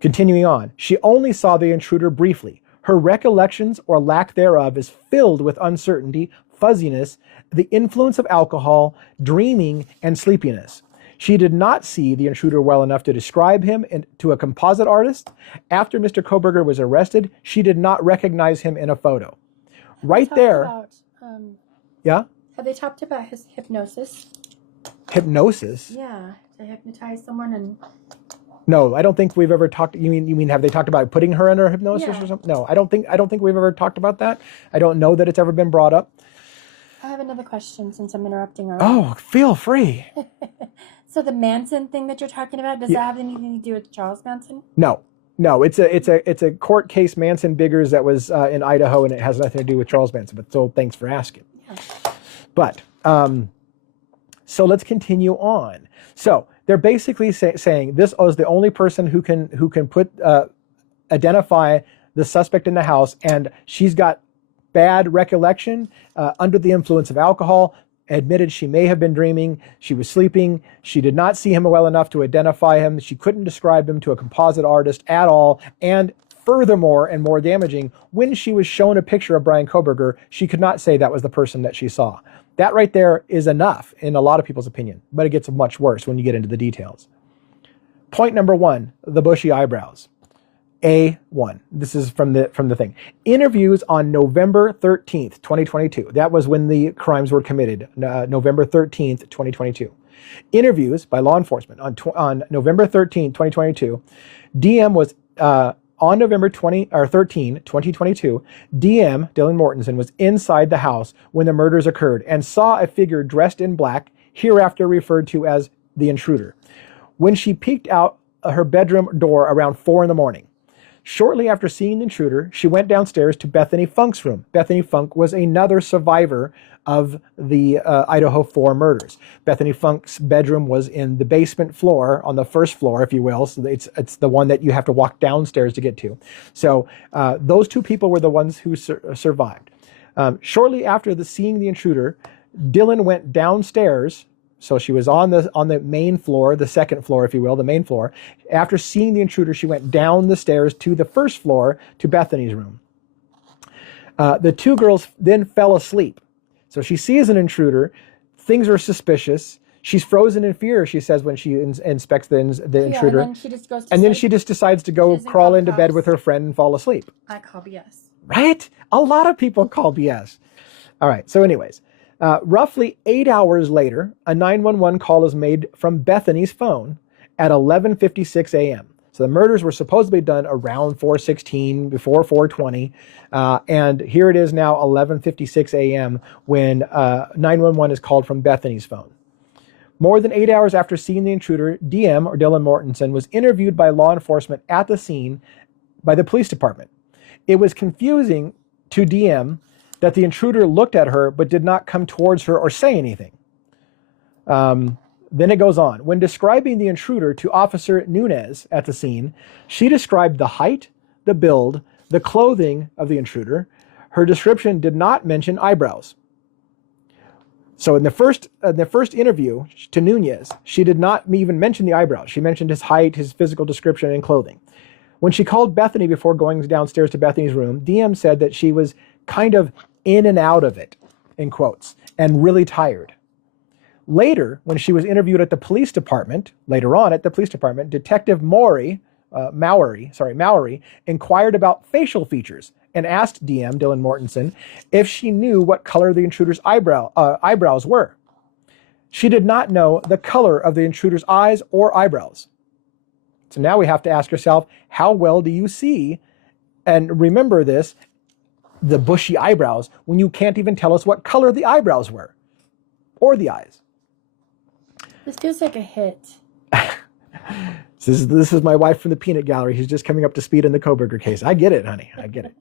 Continuing on, she only saw the intruder briefly. Her recollections or lack thereof is filled with uncertainty, fuzziness, the influence of alcohol, dreaming, and sleepiness. She did not see the intruder well enough to describe him to a composite artist. After Mr. Kohberger was arrested, she did not recognize him in a photo. Right there. Yeah? Have they talked about his hypnosis? Hypnosis? Yeah, to hypnotize someone and... No, I don't think we've ever talked. You mean have they talked about putting her under hypnosis Yeah. or something? No, I don't think we've ever talked about that. I don't know that it's ever been brought up. I have another question since I'm interrupting already. Oh, feel free. So the Manson thing that you're talking about, does that have anything to do with Charles Manson? No. No, it's a court case, Manson Biggers, that was in Idaho, and it has nothing to do with Charles Manson. But so thanks for asking. Yeah. But so let's continue on. So they're basically saying this is the only person who can identify the suspect in the house, and she's got bad recollection, under the influence of alcohol. Admitted she may have been dreaming. She was sleeping. She did not see him well enough to identify him. She couldn't describe him to a composite artist at all. And furthermore, and more damaging, when she was shown a picture of Bryan Kohberger, she could not say that was the person that she saw. That right there is enough in a lot of people's opinion, but it gets much worse when you get into the details. Point number one, the bushy eyebrows. A1. This is from the thing. Interviews on November 13th, 2022. That was when the crimes were committed, November 13th, 2022. Interviews by law enforcement on November 13th, 2022. DM was on November 13, 2022. DM, Dylan Mortensen, was inside the house when the murders occurred and saw a figure dressed in black, hereafter referred to as the intruder, when she peeked out her bedroom door around 4 a.m. Shortly after seeing the intruder, she went downstairs to Bethany Funk's room. Bethany Funk was another survivor of the Idaho 4 murders. Bethany Funk's bedroom was in the basement floor, on the first floor, if you will. So it's the one that you have to walk downstairs to get to. So those two people were the ones who survived. Shortly after seeing the intruder, Dylan went downstairs. So she was on the main floor, the second floor, if you will, the main floor. After seeing the intruder, she went down the stairs to the first floor to Bethany's room. The two girls then fell asleep. So she sees an intruder. Things are suspicious. She's frozen in fear, she says, when she inspects the intruder. And then she just goes to and then sleep. she just decides to go crawl into bed with her friend and fall asleep. I call BS. Right? A lot of people call BS. All right. So anyways. Roughly 8 hours later, a 911 call is made from Bethany's phone at 11:56 a.m. So the murders were supposedly done around 4:16, before 4:20, and here it is now 11:56 a.m. when 911 is called from Bethany's phone. More than 8 hours after seeing the intruder, DM, or Dylan Mortensen, was interviewed by law enforcement at the scene by the police department. It was confusing to DM that the intruder looked at her but did not come towards her or say anything. Then it goes on. When describing the intruder to Officer Nunez at the scene, she described the height, the build, the clothing of the intruder. Her description did not mention eyebrows. So in the first interview to Nunez, she did not even mention the eyebrows. She mentioned his height, his physical description, and clothing. When she called Bethany before going downstairs to Bethany's room, DM said that she was kind of in and out of it, in quotes, and really tired. Later, when she was interviewed at the police department, Detective Mowry inquired about facial features and asked DM, Dylan Mortensen, if she knew what color the intruder's eyebrows were. She did not know the color of the intruder's eyes or eyebrows. So now we have to ask yourself, how well do you see, and remember this, the bushy eyebrows, when you can't even tell us what color the eyebrows were or the eyes? This feels like a hit. This is my wife from the peanut gallery. She's just coming up to speed in the Kohberger case. I get it, honey. I get it.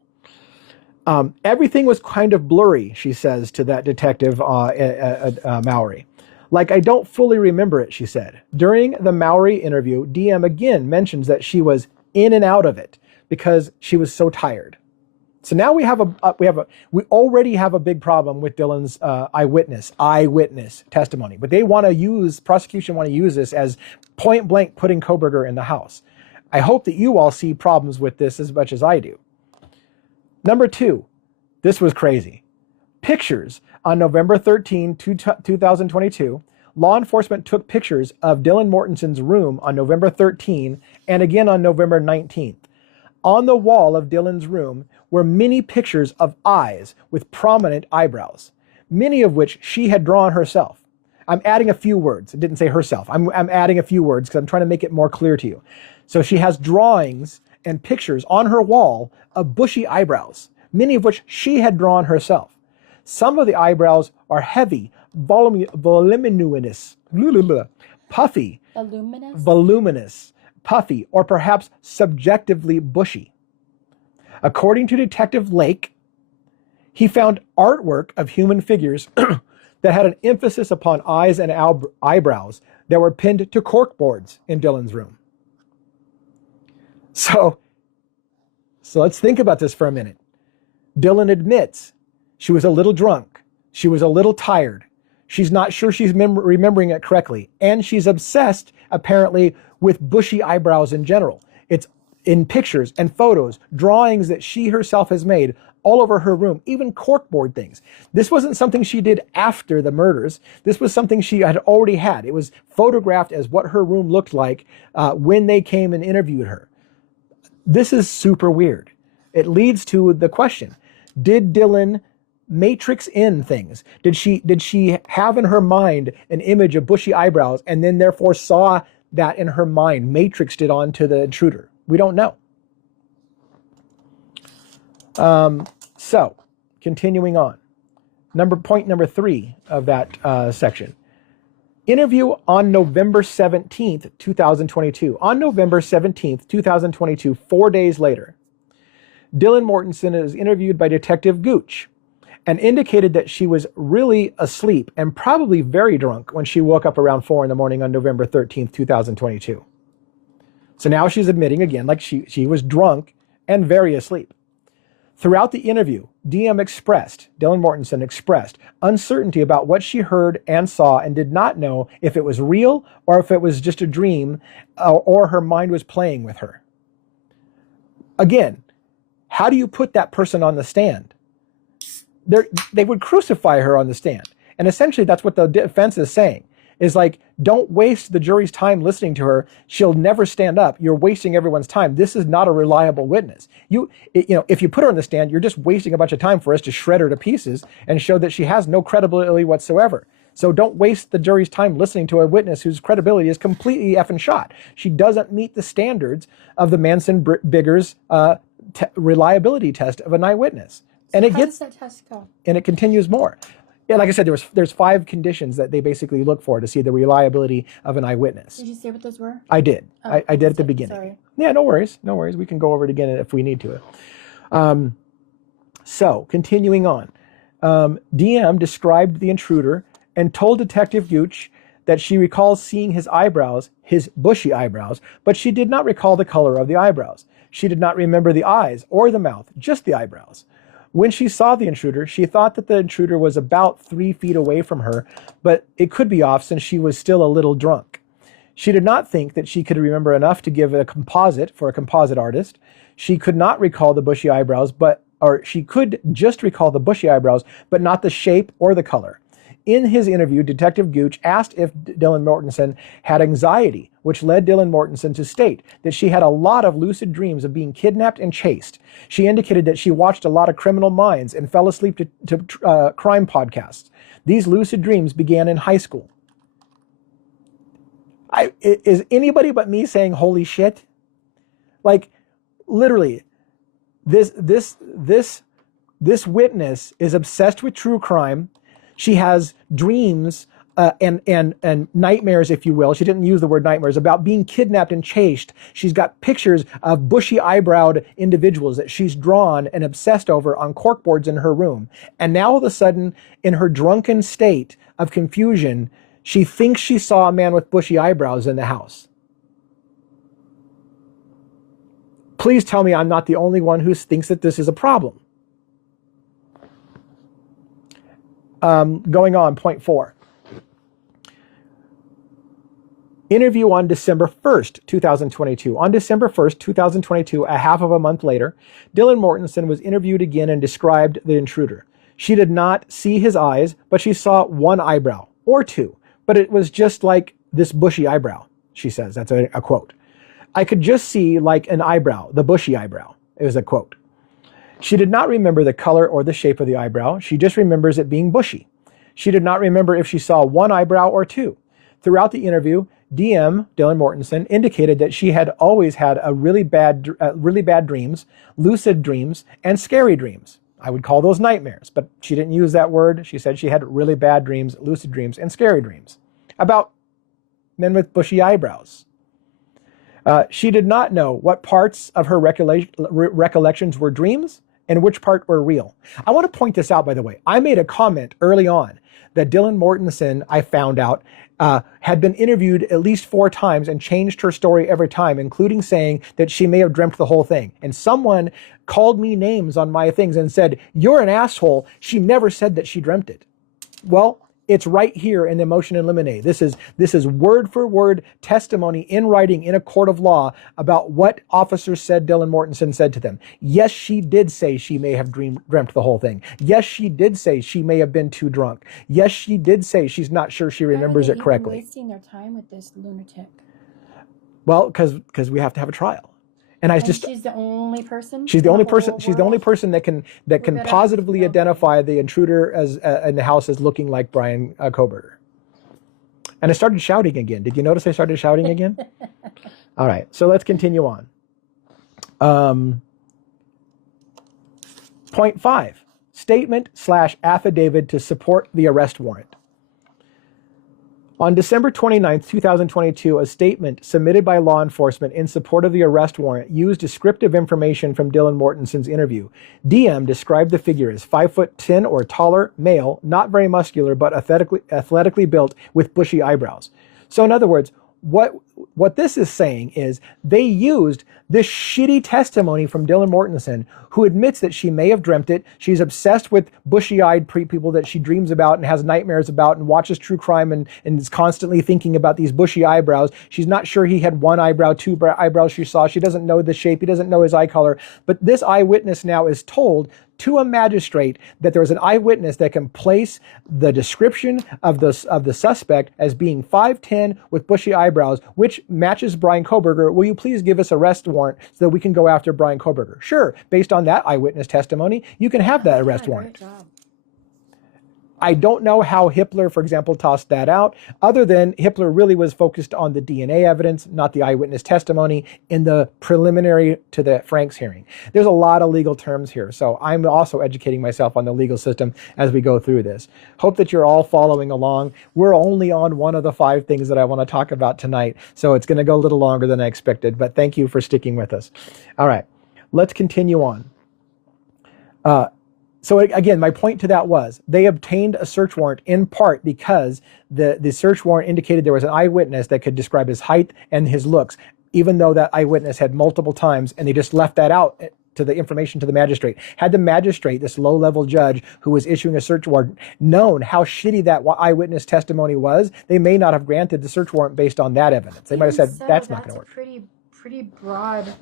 Everything was kind of blurry, she says to that detective, Mowry. Like, I don't fully remember it, she said. During the Mowry interview, DM again mentions that she was in and out of it because she was so tired. So now we already have a big problem with Dylan's eyewitness testimony, but prosecution want to use this as point blank putting Kohberger in the house. I hope that you all see problems with this as much as I do. Number 2, this was crazy. Pictures. On November 13, 2022, law enforcement took pictures of Dylan Mortensen's room on November 13 and again on November 19th. On the wall of Dylan's room were many pictures of eyes with prominent eyebrows, many of which she had drawn herself. I'm adding a few words. It didn't say herself. I'm adding a few words because I'm trying to make it more clear to you. So she has drawings and pictures on her wall of bushy eyebrows, many of which she had drawn herself. Some of the eyebrows are heavy, voluminous, puffy, Voluminous? voluminous, puffy, or perhaps subjectively bushy. According to Detective Lake, he found artwork of human figures that had an emphasis upon eyes and eyebrows that were pinned to corkboards in Dylan's room. So let's think about this for a minute. Dylan admits she was a little drunk. She was a little tired. She's not sure she's remembering it correctly. And she's obsessed, apparently, with bushy eyebrows in general. It's in pictures and photos, drawings that she herself has made all over her room, even corkboard things. This wasn't something she did after the murders. This was something she had already had. It was photographed as what her room looked like when they came and interviewed her. This is super weird. It leads to the question, did Dylan matrix in things? Did she have in her mind an image of bushy eyebrows and then therefore saw that in her mind, matrixed it onto the intruder? We don't know. So, continuing on. Point number 3 of that section. Interview on November 17th, 2022. On November 17th, 2022, 4 days later, Dylan Mortensen is interviewed by Detective Gooch and indicated that she was really asleep and probably very drunk when she woke up around 4 in the morning on November 13th, 2022. So now she's admitting again, like she was drunk and very asleep. Throughout the interview, Dylan Mortensen expressed uncertainty about what she heard and saw and did not know if it was real or if it was just a dream or her mind was playing with her. Again, how do you put that person on the stand? They would crucify her on the stand. And essentially that's what the defense is saying, is like, don't waste the jury's time listening to her. She'll never stand up. You're wasting everyone's time. This is not a reliable witness. If you put her on the stand, you're just wasting a bunch of time for us to shred her to pieces and show that she has no credibility whatsoever. So don't waste the jury's time listening to a witness whose credibility is completely effing shot. She doesn't meet the standards of the Manson-Biggers reliability test of a night witness. And How does that test go? And it continues more. Yeah, like I said, there's 5 conditions that they basically look for to see the reliability of an eyewitness. Did you say what those were? I did. Oh, I did at the beginning. Sorry. Yeah, no worries. We can go over it again if we need to. So, continuing on. DM described the intruder and told Detective Gooch that she recalls seeing his eyebrows, his bushy eyebrows, but she did not recall the color of the eyebrows. She did not remember the eyes or the mouth, just the eyebrows. When she saw the intruder, she thought that the intruder was about 3 feet away from her, but it could be off since she was still a little drunk. She did not think that she could remember enough to give a composite for a composite artist. She could not recall the bushy eyebrows, or she could just recall the bushy eyebrows, but not the shape or the color. In his interview, Detective Gooch asked if Dylan Mortensen had anxiety, which led Dylan Mortensen to state that she had a lot of lucid dreams of being kidnapped and chased. She indicated that she watched a lot of Criminal Minds and fell asleep to crime podcasts. These lucid dreams began in high school. Is anybody but me saying holy shit? Like, literally, this witness is obsessed with true crime. She has dreams and nightmares, if you will. She didn't use the word nightmares, about being kidnapped and chased. She's got pictures of bushy eyebrowed individuals that she's drawn and obsessed over on corkboards in her room. And now all of a sudden, in her drunken state of confusion, she thinks she saw a man with bushy eyebrows in the house. Please tell me I'm not the only one who thinks that this is a problem. Going on, point 4. Interview on December 1st, 2022. On December 1st, 2022, a half of a month later, Dylan Mortensen was interviewed again and described the intruder. She did not see his eyes, but she saw 1 eyebrow, or 2, but it was just like this bushy eyebrow, she says. That's a quote. I could just see like an eyebrow, the bushy eyebrow. It was a quote. She did not remember the color or the shape of the eyebrow. She just remembers it being bushy. She did not remember if she saw 1 eyebrow or 2. Throughout the interview, Dylan Mortensen, indicated that she had always had really bad dreams, lucid dreams, and scary dreams. I would call those nightmares, but she didn't use that word. She said she had really bad dreams, lucid dreams, and scary dreams about men with bushy eyebrows. She did not know what parts of her recollections were dreams and which part were real. I want to point this out, by the way. I made a comment early on that Dylan Mortensen, I found out, had been interviewed at least 4 times and changed her story every time, including saying that she may have dreamt the whole thing. And someone called me names on my things and said, "You're an asshole. She never said that she dreamt it." Well, it's right here in the motion in limine. This is word for word testimony in writing in a court of law about what officers said Dylan Mortensen said to them. Yes, she did say she may have dreamt the whole thing. Yes, she did say she may have been too drunk. Yes, she did say she's not sure she remembers it correctly. Wasting their time with this lunatic. Well, because we have to have a trial. And she's the only person. She's the only person. She's the only person that can positively identify the intruder as in the house as looking like Bryan Kohberger. And I started shouting again. Did you notice I started shouting again? All right. So let's continue on. Point 5: statement/affidavit to support the arrest warrant. On December 29, 2022, a statement submitted by law enforcement in support of the arrest warrant used descriptive information from Dylan Mortensen's interview. DM described the figure as 5'10" or taller, male, not very muscular, but athletically built with bushy eyebrows. So in other words, what this is saying is they used this shitty testimony from Dylan Mortensen, who admits that she may have dreamt it. She's obsessed with bushy-eyed people that she dreams about and has nightmares about and watches true crime and is constantly thinking about these bushy eyebrows. She's not sure he had 1 eyebrow, 2 eyebrows she saw. She doesn't know the shape. He doesn't know his eye color. But this eyewitness now is told to a magistrate that there was an eyewitness that can place the description of the suspect as being 5'10" with bushy eyebrows, which matches Bryan Kohberger. Will you please give us arrest warrant so that we can go after Bryan Kohberger? Sure, based on that eyewitness testimony, you can have that arrest warrant. I don't know how Hippler, for example, tossed that out, other than Hippler really was focused on the DNA evidence, not the eyewitness testimony, in the preliminary to the Franks hearing. There's a lot of legal terms here, so I'm also educating myself on the legal system as we go through this. Hope that you're all following along. We're only on one of the 5 things that I want to talk about tonight, so it's going to go a little longer than I expected, but thank you for sticking with us. All right, let's continue on. So again, my point to that was they obtained a search warrant in part because the search warrant indicated there was an eyewitness that could describe his height and his looks, even though that eyewitness had multiple times, and they just left that out to the information to the magistrate. Had the magistrate, this low-level judge who was issuing a search warrant, known how shitty that eyewitness testimony was, they may not have granted the search warrant based on that evidence. They might have said, that's not going to work. Pretty broad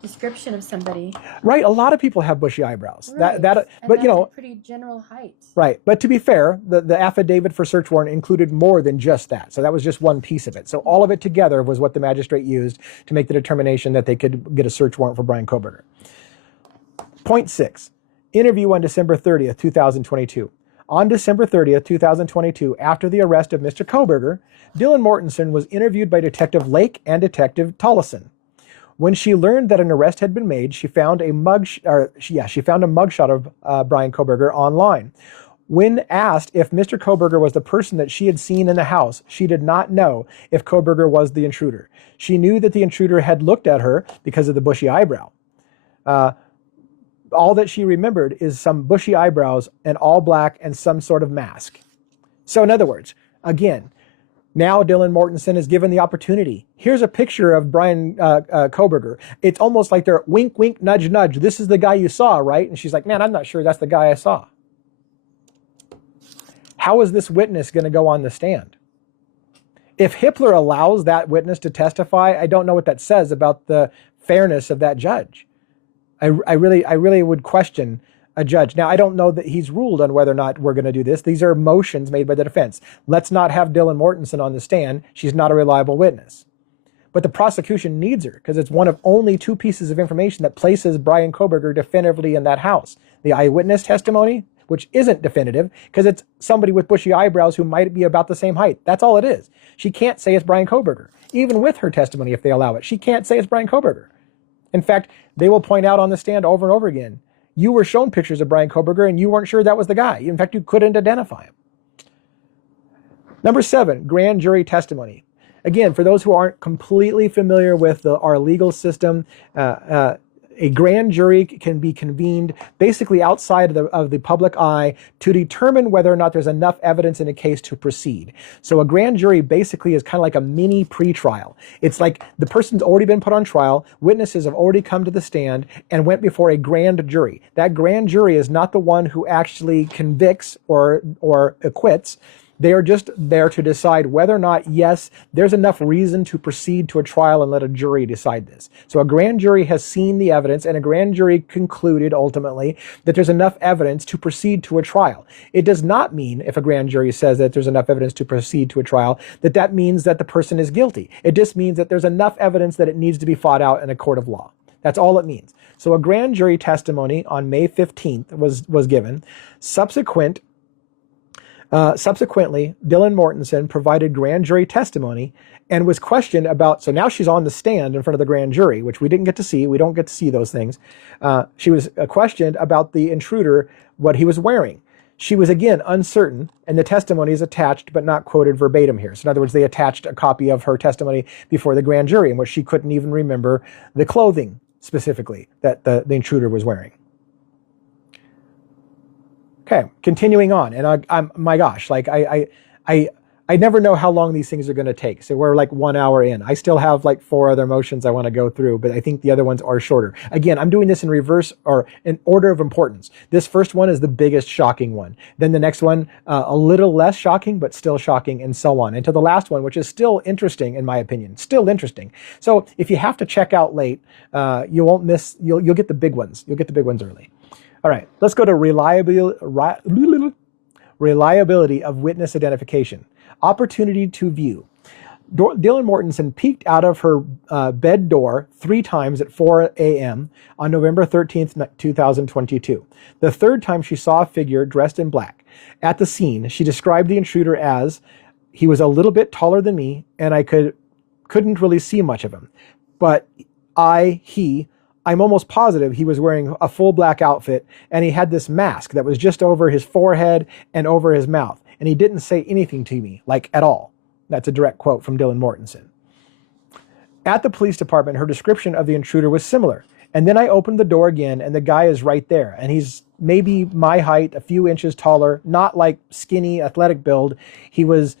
description of somebody. Right, a lot of people have bushy eyebrows. Right. But you know, a pretty general height. Right, but to be fair, the affidavit for search warrant included more than just that. So that was just one piece of it. So all of it together was what the magistrate used to make the determination that they could get a search warrant for Bryan Kohberger. Point 6, interview on December 30th, 2022. On December 30th, 2022, after the arrest of Mr. Kohberger, Dylan Mortensen was interviewed by Detective Lake and Detective Tollison. When she learned that an arrest had been made, she found a mugshot of Bryan Kohberger online. When asked if Mr. Kohberger was the person that she had seen in the house, she did not know if Kohberger was the intruder. She knew that the intruder had looked at her because of the bushy eyebrow. All that she remembered is some bushy eyebrows and all black and some sort of mask. So in other words, again, now Dylan Mortensen is given the opportunity. Here's a picture of Bryan Kohberger. It's almost like they're wink, wink, nudge, nudge. This is the guy you saw, right? And she's like, man, I'm not sure that's the guy I saw. How is this witness going to go on the stand? If Hippler allows that witness to testify, I don't know what that says about the fairness of that judge. I really would question a judge. Now, I don't know that he's ruled on whether or not we're going to do this. These are motions made by the defense. Let's not have Dylan Mortensen on the stand. She's not a reliable witness. But the prosecution needs her because it's one of only 2 pieces of information that places Bryan Kohberger definitively in that house. The eyewitness testimony, which isn't definitive because it's somebody with bushy eyebrows who might be about the same height. That's all it is. She can't say it's Bryan Kohberger. Even with her testimony, if they allow it, she can't say it's Bryan Kohberger. In fact, they will point out on the stand over and over again, you were shown pictures of Bryan Kohberger and you weren't sure that was the guy. In fact, you couldn't identify him. Number 7, grand jury testimony. again, for those who aren't completely familiar with our legal system, a grand jury can be convened basically outside of the public eye to determine whether or not there's enough evidence in a case to proceed. So a grand jury basically is kind of like a mini pretrial. It's like the person's already been put on trial, witnesses have already come to the stand and went before a grand jury. That grand jury is not the one who actually convicts or acquits. They are just there to decide whether or not, yes, there's enough reason to proceed to a trial and let a jury decide this. So a grand jury has seen the evidence, and a grand jury concluded ultimately that there's enough evidence to proceed to a trial. It does not mean, if a grand jury says that there's enough evidence to proceed to a trial, that means that the person is guilty. It just means that there's enough evidence that it needs to be fought out in a court of law. That's all it means. So a grand jury testimony on May 15th was given. Subsequently, Dylan Mortensen provided grand jury testimony and was questioned about, so now she's on the stand in front of the grand jury, which we didn't get to see. We don't get to see those things. She was questioned about the intruder, what he was wearing. She was again uncertain, and the testimony is attached but not quoted verbatim here. So in other words, they attached a copy of her testimony before the grand jury in which she couldn't even remember the clothing specifically that the intruder was wearing. Okay, continuing on, and I'm my gosh, like I never know how long these things are going to take. So we're like 1 hour in. I still have like 4 other motions I want to go through, but I think the other ones are shorter. Again, I'm doing this in reverse or in order of importance. This first one is the biggest shocking one. Then the next one, a little less shocking, but still shocking, and so on. And to the last one, which is still interesting in my opinion, still interesting. So if you have to check out late, you won't miss. You'll get the big ones. You'll get the big ones early. All right, let's go to reliability of witness identification. Opportunity to view. Dylan Mortensen peeked out of her bed door 3 times at 4 a.m. on November 13th, 2022. The third time she saw a figure dressed in black. At the scene, she described the intruder as, he was a little bit taller than me, and I couldn't really see much of him. But I'm almost positive he was wearing a full black outfit, and he had this mask that was just over his forehead and over his mouth. And he didn't say anything to me, like at all. That's a direct quote from Dylan Mortensen. At the police department, her description of the intruder was similar. And then I opened the door again, and the guy is right there. And he's maybe my height, a few inches taller, not like skinny, athletic build. He was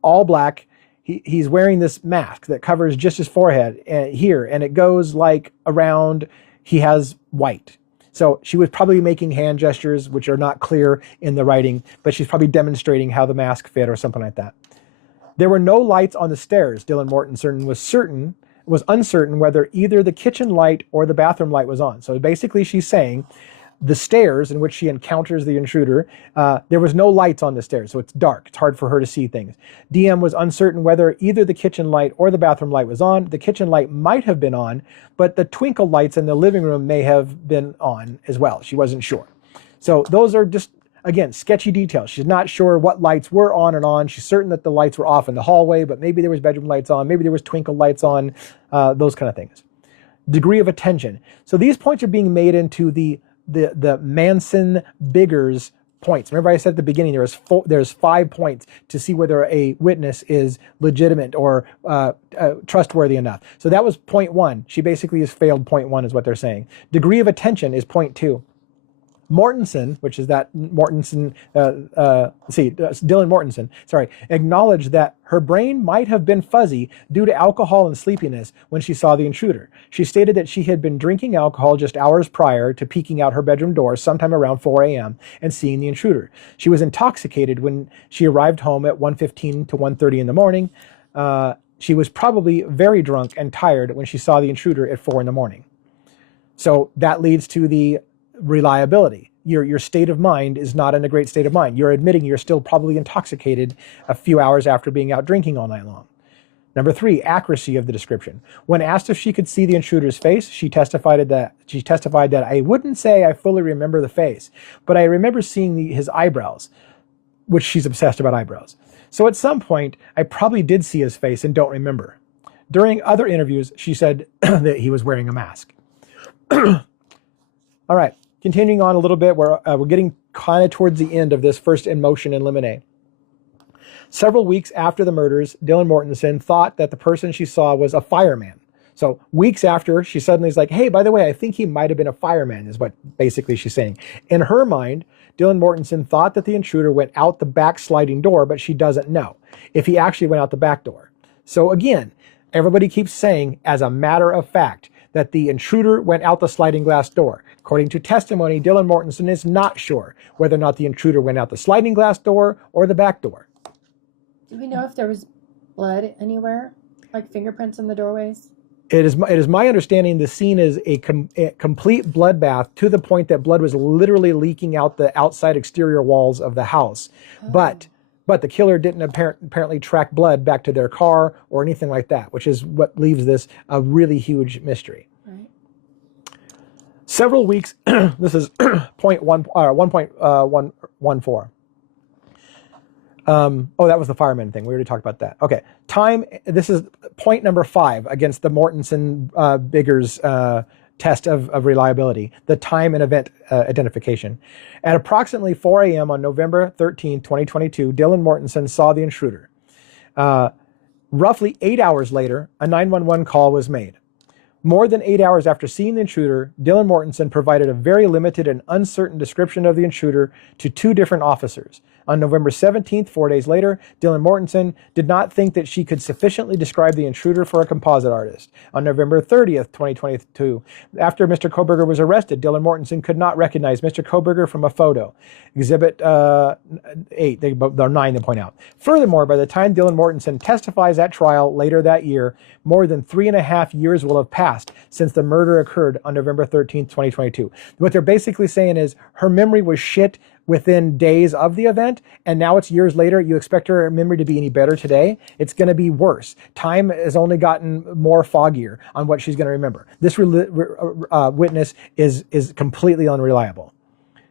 all black. He's wearing this mask that covers just his forehead here, and it goes like around, he has white. So she was probably making hand gestures, which are not clear in the writing, but she's probably demonstrating how the mask fit or something like that. There were no lights on the stairs. Dylan Mortensen was uncertain whether either the kitchen light or the bathroom light was on. So basically she's saying the stairs in which she encounters the intruder, there was no lights on the stairs, so it's dark. It's hard for her to see things. DM was uncertain whether either the kitchen light or the bathroom light was on. The kitchen light might have been on, but the twinkle lights in the living room may have been on as well. She wasn't sure. So those are just, again, sketchy details. She's not sure what lights were on and on. She's certain that the lights were off in the hallway, but maybe there was bedroom lights on, maybe there was twinkle lights on, those kind of things. Degree of attention. So these points are being made into the Manson-Biggers points. Remember I said at the beginning there's 5 points to see whether a witness is legitimate or trustworthy enough. So that was point 1. She basically has failed point 1 is what they're saying. Degree of attention is point 2. Mortensen, which is that Dylan Mortensen, acknowledged that her brain might have been fuzzy due to alcohol and sleepiness when she saw the intruder. She stated that she had been drinking alcohol just hours prior to peeking out her bedroom door sometime around 4 a.m. and seeing the intruder. She was intoxicated when she arrived home at 1:15 to 1:30 in the morning. She was probably very drunk and tired when she saw the intruder at 4 in the morning. So that leads to the reliability. Your state of mind is not in a great state of mind. You're admitting you're still probably intoxicated a few hours after being out drinking all night long. Number 3, accuracy of the description. When asked if she could see the intruder's face, she testified that I wouldn't say I fully remember the face, but I remember seeing his eyebrows, which she's obsessed about eyebrows. So at some point, I probably did see his face and don't remember. During other interviews, she said that he was wearing a mask. All right. Continuing on a little bit, we're getting kind of towards the end of this first in motion in Limene. Several weeks after the murders, Dylan Mortensen thought that the person she saw was a fireman. So weeks after, she suddenly is like, hey, by the way, I think he might have been a fireman, is what basically she's saying. In her mind, Dylan Mortensen thought that the intruder went out the back sliding door, but she doesn't know if he actually went out the back door. So again, everybody keeps saying, as a matter of fact, that the intruder went out the sliding glass door. According to testimony, Dylan Mortensen is not sure whether or not the intruder went out the sliding glass door or the back door. Do we know if there was blood anywhere, like fingerprints in the doorways? It is my understanding the scene is a complete bloodbath, to the point that blood was literally leaking out the outside exterior walls of the house. Oh. But the killer didn't apparently track blood back to their car or anything like that, which is what leaves this a really huge mystery. Right. Several weeks, this is 1.14. That was the fireman thing. We already talked about that. Okay. Time, this is point number 5 against the Mortensen Biggers test of reliability, the time and event identification. At approximately 4 a.m. on November 13, 2022, Dylan Mortensen saw the intruder. Roughly 8 hours later, a 911 call was made. More than 8 hours after seeing the intruder, Dylan Mortensen provided a very limited and uncertain description of the intruder to 2 different officers. On November 17th, 4 days later, Dylan Mortensen did not think that she could sufficiently describe the intruder for a composite artist. On November 30th, 2022, after Mr. Kohberger was arrested, Dylan Mortensen could not recognize Mr. Kohberger from a photo. Exhibit 8, they're 9 they point out. Furthermore, by the time Dylan Mortensen testifies at trial later that year, more than 3.5 years will have passed since the murder occurred on November 13th, 2022. What they're basically saying is her memory was shit within days of the event, and now it's years later. You expect her memory to be any better today? It's going to be worse. Time has only gotten more foggier on what she's going to remember. This witness is completely unreliable.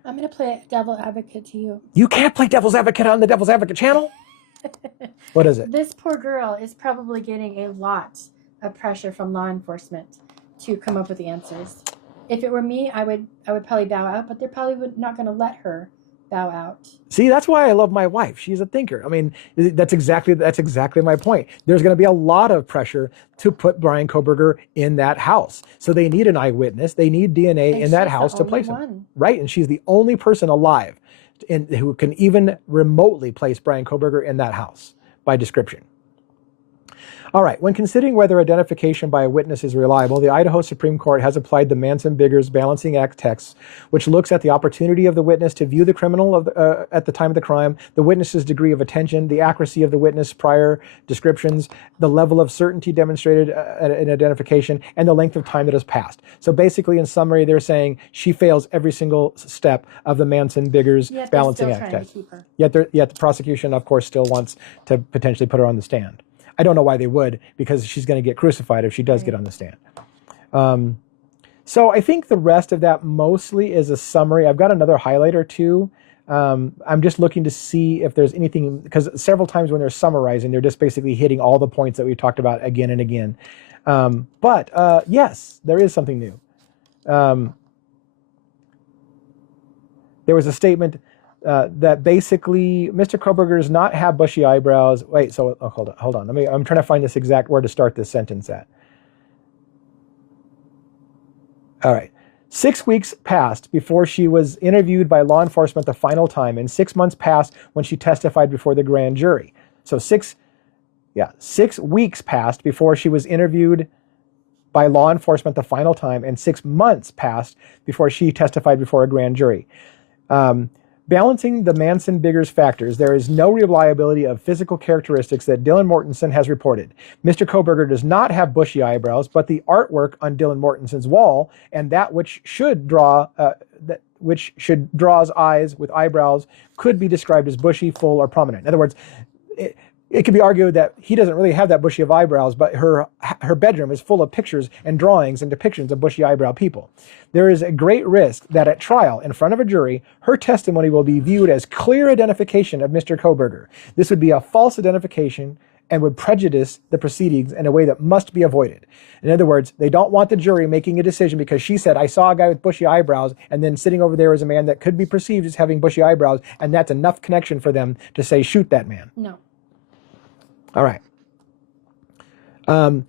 I'm going to play devil advocate to you. You can't play devil's advocate on the Devil's Advocate channel. What is it? This poor girl is probably getting a lot of pressure from law enforcement to come up with the answers. If it were me, I would probably bow out, but they're probably not going to let her bow out. See, that's why I love my wife. She's a thinker. I mean, that's exactly my point. There's going to be a lot of pressure to put Bryan Kohberger in that house. So they need an eyewitness. They need DNA in that house to place him. Right, and she's the only person alive who can even remotely place Bryan Kohberger in that house by description. All right, when considering whether identification by a witness is reliable, the Idaho Supreme Court has applied the Manson-Biggers Balancing Act test, which looks at the opportunity of the witness to view the criminal at the time of the crime, the witness's degree of attention, the accuracy of the witness' prior descriptions, the level of certainty demonstrated in identification, and the length of time that has passed. So basically, in summary, they're saying she fails every single step of the Manson-Biggers Balancing Act test. Yet the prosecution, of course, still wants to potentially put her on the stand. I don't know why they would, because she's going to get crucified if she does get on the stand. So I think the rest of that mostly is a summary. I've got another highlighter too. I'm just looking to see if there's anything, because several times when they're summarizing, they're just basically hitting all the points that we talked about again and again. But yes, there is something new. There was a statement that basically Mr. Kohberger does not have bushy eyebrows. Wait, so hold on. I'm trying to find this exact where to start this sentence at. All right. 6 weeks passed before she was interviewed by law enforcement the final time, and 6 months passed when she testified before the grand jury. So 6 weeks passed before she was interviewed by law enforcement the final time, and 6 months passed before she testified before a grand jury. Balancing the Manson-Biggers factors, there is no reliability of physical characteristics that Dylan Mortensen has reported. Mr. Kohberger does not have bushy eyebrows, but the artwork on Dylan Mortensen's wall and that which should draw eyes with eyebrows could be described as bushy, full, or prominent. In other words, it could be argued that he doesn't really have that bushy of eyebrows, but her bedroom is full of pictures and drawings and depictions of bushy eyebrow people. There is a great risk that at trial, in front of a jury, her testimony will be viewed as clear identification of Mr. Kohberger. This would be a false identification and would prejudice the proceedings in a way that must be avoided. In other words, they don't want the jury making a decision because she said, I saw a guy with bushy eyebrows, and then sitting over there is a man that could be perceived as having bushy eyebrows, and that's enough connection for them to say, shoot that man. No. All right.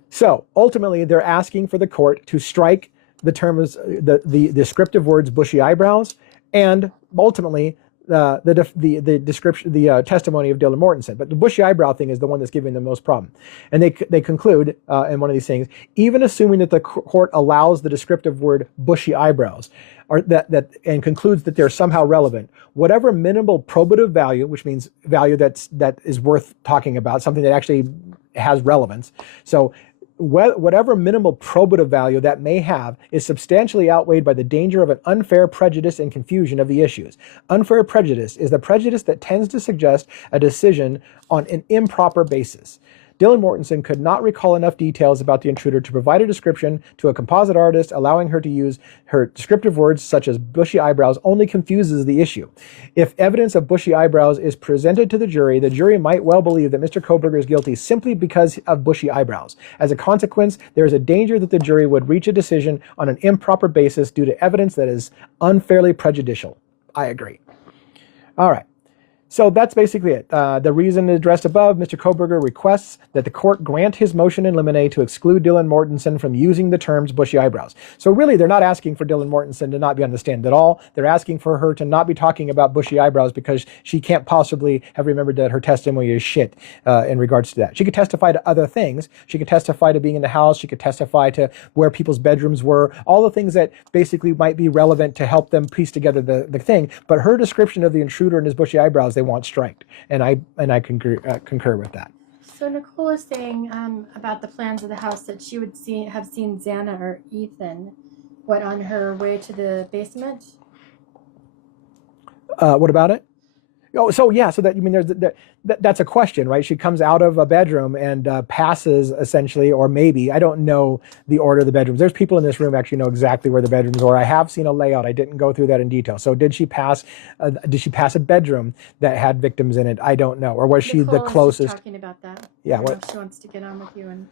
So ultimately, they're asking for the court to strike the terms, the descriptive words "bushy eyebrows," and ultimately the description, the testimony of Dylan Mortensen. But the bushy eyebrow thing is the one that's giving them the most problem. And they conclude in one of these things, even assuming that the court allows the descriptive word "bushy eyebrows," or that and concludes that they're somehow relevant, whatever minimal probative value, which means value that is worth talking about, something that actually has relevance. So whatever minimal probative value that may have is substantially outweighed by the danger of an unfair prejudice and confusion of the issues. Unfair prejudice is the prejudice that tends to suggest a decision on an improper basis. Dylan Mortensen could not recall enough details about the intruder to provide a description to a composite artist, allowing her to use her descriptive words such as bushy eyebrows only confuses the issue. If evidence of bushy eyebrows is presented to the jury might well believe that Mr. Kohberger is guilty simply because of bushy eyebrows. As a consequence, there is a danger that the jury would reach a decision on an improper basis due to evidence that is unfairly prejudicial. I agree. All right. So that's basically it. The reason addressed above, Mr. Kohberger requests that the court grant his motion in limine to exclude Dylan Mortensen from using the terms bushy eyebrows. So really, they're not asking for Dylan Mortensen to not be on the stand at all. They're asking for her to not be talking about bushy eyebrows because she can't possibly have remembered that her testimony is shit in regards to that. She could testify to other things. She could testify to being in the house. She could testify to where people's bedrooms were, all the things that basically might be relevant to help them piece together the thing. But her description of the intruder and his bushy eyebrows, they want striked, and I concur with that. So Nicole is saying about the plans of the house that she would have seen Xana or Ethan, on her way to the basement. What about it? Oh, so yeah, so that, you mean that's a question, right? She comes out of a bedroom and passes essentially, or maybe, I don't know the order of the bedrooms. There's people in this room actually know exactly where the bedrooms are. I have seen a layout. I didn't go through that in detail. So did she pass a bedroom that had victims in it? I don't know. Or was she the closest? Talking about that. Yeah. What she wants to get on with you and.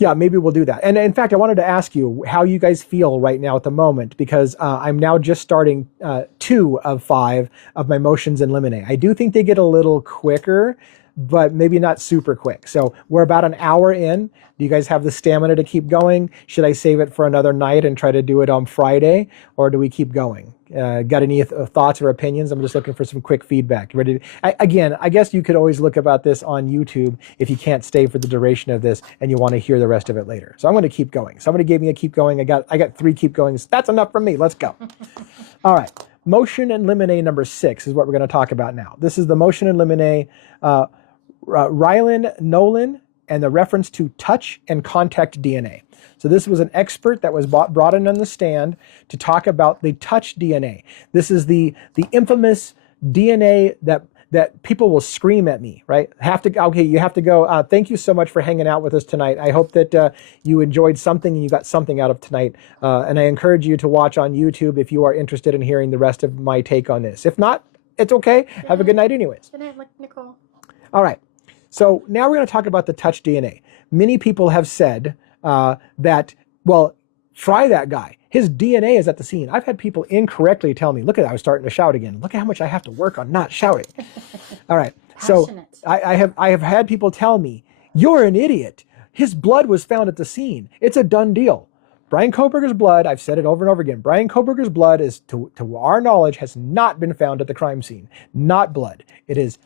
Yeah, maybe we'll do that. And in fact, I wanted to ask you how you guys feel right now at the moment, because I'm now just starting 2 of 5 of my motions in limine. I do think they get a little quicker, but maybe not super quick. So we're about an hour in. Do you guys have the stamina to keep going? Should I save it for another night and try to do it on Friday, or do we keep going? Got any thoughts or opinions? I'm just looking for some quick feedback. Ready? Again, I guess you could always look about this on YouTube if you can't stay for the duration of this and you want to hear the rest of it later. So I'm going to keep going. Somebody gave me a keep going. I got 3 keep goings. That's enough for me. Let's go. All right. Motion in limine number 6 is what we're going to talk about now. This is the motion in limine, Rylan Nolan, and the reference to touch and contact DNA. So this was an expert that was brought in on the stand to talk about the touch DNA. This is the infamous DNA that people will scream at me, right? You have to go. Thank you so much for hanging out with us tonight. I hope that you enjoyed something and you got something out of tonight. And I encourage you to watch on YouTube if you are interested in hearing the rest of my take on this. If not, it's okay. Have a good night anyways. Good night, Nicole. All right. So now we're going to talk about the touch DNA. Many people have said that, well, fry that guy. His DNA is at the scene. I've had people incorrectly tell me, look at that, I was starting to shout again. Look at how much I have to work on not shouting. All right. Passionate. So I have had people tell me, you're an idiot. His blood was found at the scene. It's a done deal. Bryan Kohberger's blood, I've said it over and over again, Bryan Kohberger's blood is, to our knowledge, has not been found at the crime scene. Not blood. It is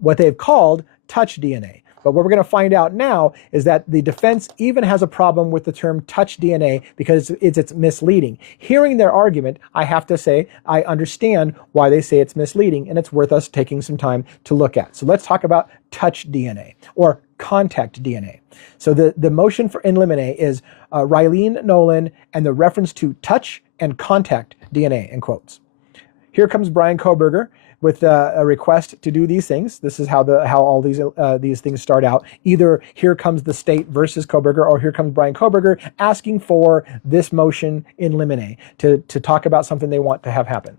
what they've called touch DNA. But what we're going to find out now is that the defense even has a problem with the term touch DNA because it's misleading. Hearing their argument, I have to say I understand why they say it's misleading, and it's worth us taking some time to look at. So let's talk about touch DNA or contact DNA. So the motion for in limine is Rylan Nolan and the reference to touch and contact DNA in quotes. Here comes Bryan Kohberger with a request to do these things. This is how all these things start out. Either here comes the state versus Kohberger, or here comes Bryan Kohberger asking for this motion in limine to talk about something they want to have happen.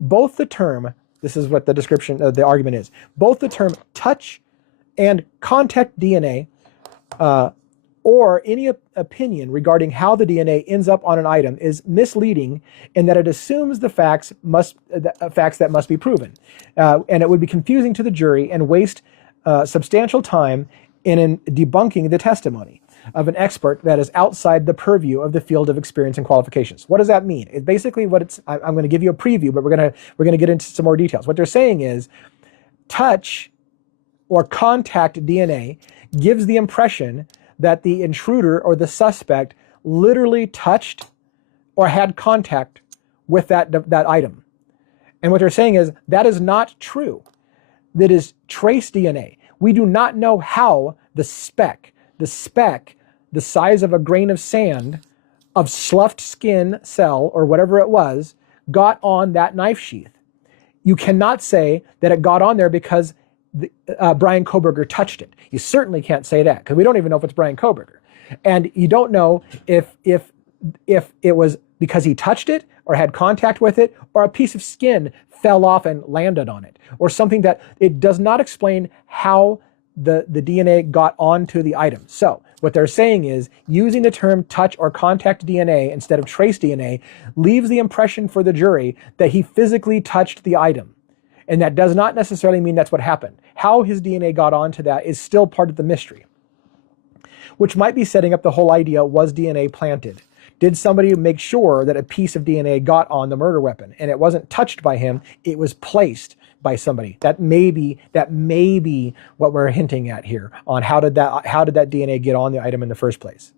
Both the term, this is what the description of the argument is, both the term touch and contact DNA or any opinion regarding how the DNA ends up on an item is misleading in that it assumes the facts that must be proven. And it would be confusing to the jury and waste substantial time in debunking the testimony of an expert that is outside the purview of the field of experience and qualifications. What does that mean? It's basically what it's. I'm going to give you a preview, but we're going to get into some more details. What they're saying is, touch or contact DNA gives the impression that the intruder or the suspect literally touched or had contact with that item. And what they're saying is that is not true. That is trace DNA. We do not know how the speck, the size of a grain of sand, of sloughed skin cell or whatever it was, got on that knife sheath. You cannot say that it got on there because Bryan Kohberger touched it. You certainly can't say that because we don't even know if it's Bryan Kohberger. And you don't know if it was because he touched it or had contact with it, or a piece of skin fell off and landed on it, or something that it does not explain how the DNA got onto the item. So what they're saying is using the term touch or contact DNA instead of trace DNA leaves the impression for the jury that he physically touched the item. And that does not necessarily mean that's what happened. How his DNA got onto that is still part of the mystery, which might be setting up the whole idea, was DNA planted? Did somebody make sure that a piece of DNA got on the murder weapon and it wasn't touched by him, it was placed by somebody? That may be what we're hinting at here on how did that DNA get on the item in the first place.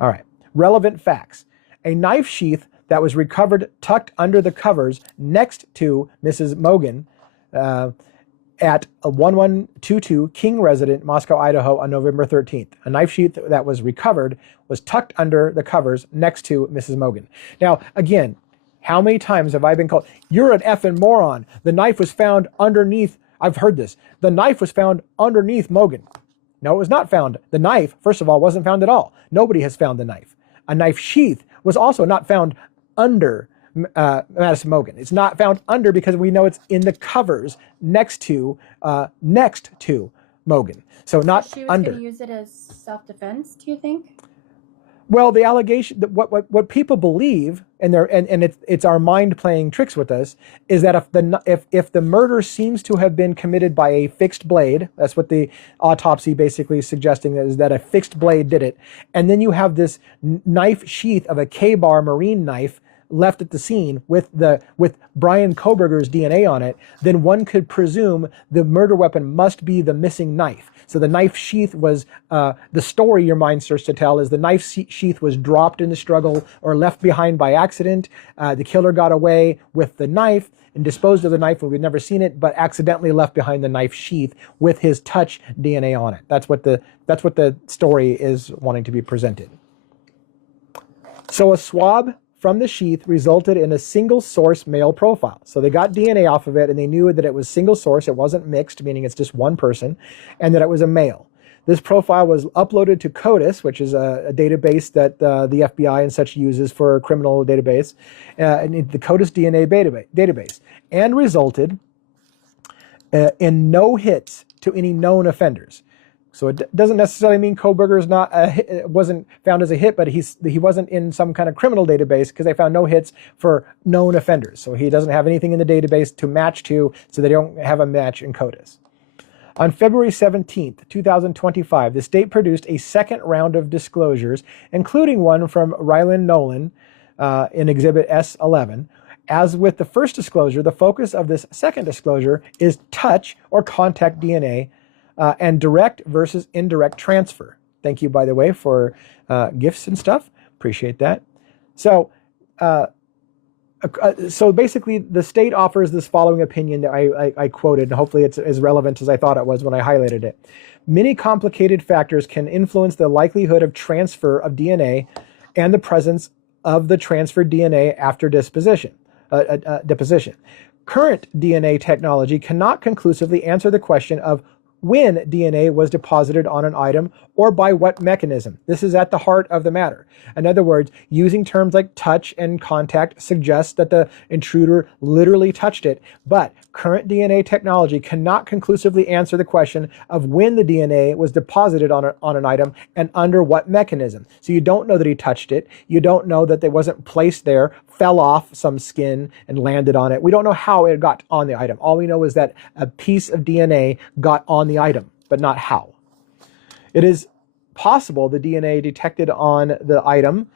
All right, relevant facts. A knife sheath that was recovered tucked under the covers next to Mrs. Mogan at 1122 King Resident, Moscow, Idaho on November 13th. A knife sheath that was recovered was tucked under the covers next to Mrs. Mogan. Now, again, how many times have I been called, you're an effing moron. The knife was found underneath, I've heard this, the knife was found underneath Mogan. No, it was not found. The knife, first of all, wasn't found at all. Nobody has found the knife. A knife sheath was also not found under Madison Mogan. It's not found under because we know it's in the covers next to Mogan. So not she was under. going to use it as self-defense, do you think? Well, the allegation that what people believe, and it's our mind playing tricks with us, is that if the murder seems to have been committed by a fixed blade, that's what the autopsy basically is suggesting, is that a fixed blade did it, and then you have this knife sheath of a K-bar marine knife left at the scene with Bryan Kohberger's DNA on it, then one could presume the murder weapon must be the missing knife. So the knife sheath was, the story your mind starts to tell is the knife sheath was dropped in the struggle or left behind by accident. The killer got away with the knife and disposed of the knife when we'd never seen it, but accidentally left behind the knife sheath with his touch DNA on it. That's what the story is wanting to be presented. So a swab from the sheath resulted in a single source male profile. So they got DNA off of it and they knew that it was single source. It wasn't mixed, meaning it's just one person, and that it was a male. This profile was uploaded to CODIS, which is a database that the FBI and such uses for a criminal database, the CODIS DNA database, and resulted in no hits to any known offenders. So it doesn't necessarily mean Kohberger's wasn't found as a hit, but he wasn't in some kind of criminal database because they found no hits for known offenders. So he doesn't have anything in the database to match to, so they don't have a match in CODIS. On February 17th, 2025, the state produced a second round of disclosures, including one from Rylan Nolan in Exhibit S11. As with the first disclosure, the focus of this second disclosure is touch or contact DNA and direct versus indirect transfer. Thank you, by the way, for gifts and stuff. Appreciate that. So basically, the state offers this following opinion that I quoted, and hopefully it's as relevant as I thought it was when I highlighted it. Many complicated factors can influence the likelihood of transfer of DNA and the presence of the transferred DNA after deposition. Current DNA technology cannot conclusively answer the question of when DNA was deposited on an item or by what mechanism. This is at the heart of the matter. In other words, using terms like touch and contact suggests that the intruder literally touched it, but current DNA technology cannot conclusively answer the question of when the DNA was deposited on an item and under what mechanism. So you don't know that he touched it. You don't know that it wasn't placed there, fell off some skin and landed on it. We don't know how it got on the item. All we know is that a piece of DNA got on the item. but not how. It is possible the DNA detected on the item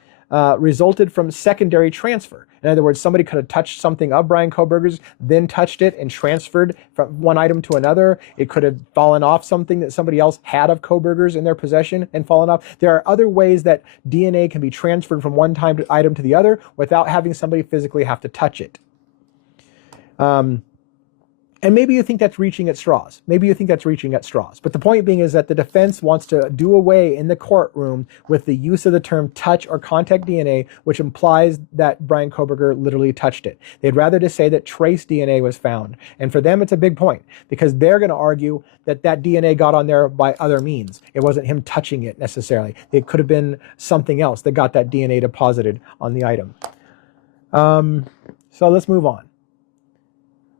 resulted from secondary transfer. In other words, somebody could have touched something of Bryan Kohberger's, then touched it and transferred from one item to another. It could have fallen off something that somebody else had of Kohberger's in their possession and fallen off. There are other ways that DNA can be transferred from one item to the other without having somebody physically have to touch it. And maybe you think that's reaching at straws. Maybe you think that's reaching at straws. But the point being is that the defense wants to do away in the courtroom with the use of the term touch or contact DNA, which implies that Bryan Kohberger literally touched it. They'd rather just say that trace DNA was found. And for them, it's a big point because they're going to argue that that DNA got on there by other means. It wasn't him touching it necessarily. It could have been something else that got that DNA deposited on the item. So let's move on.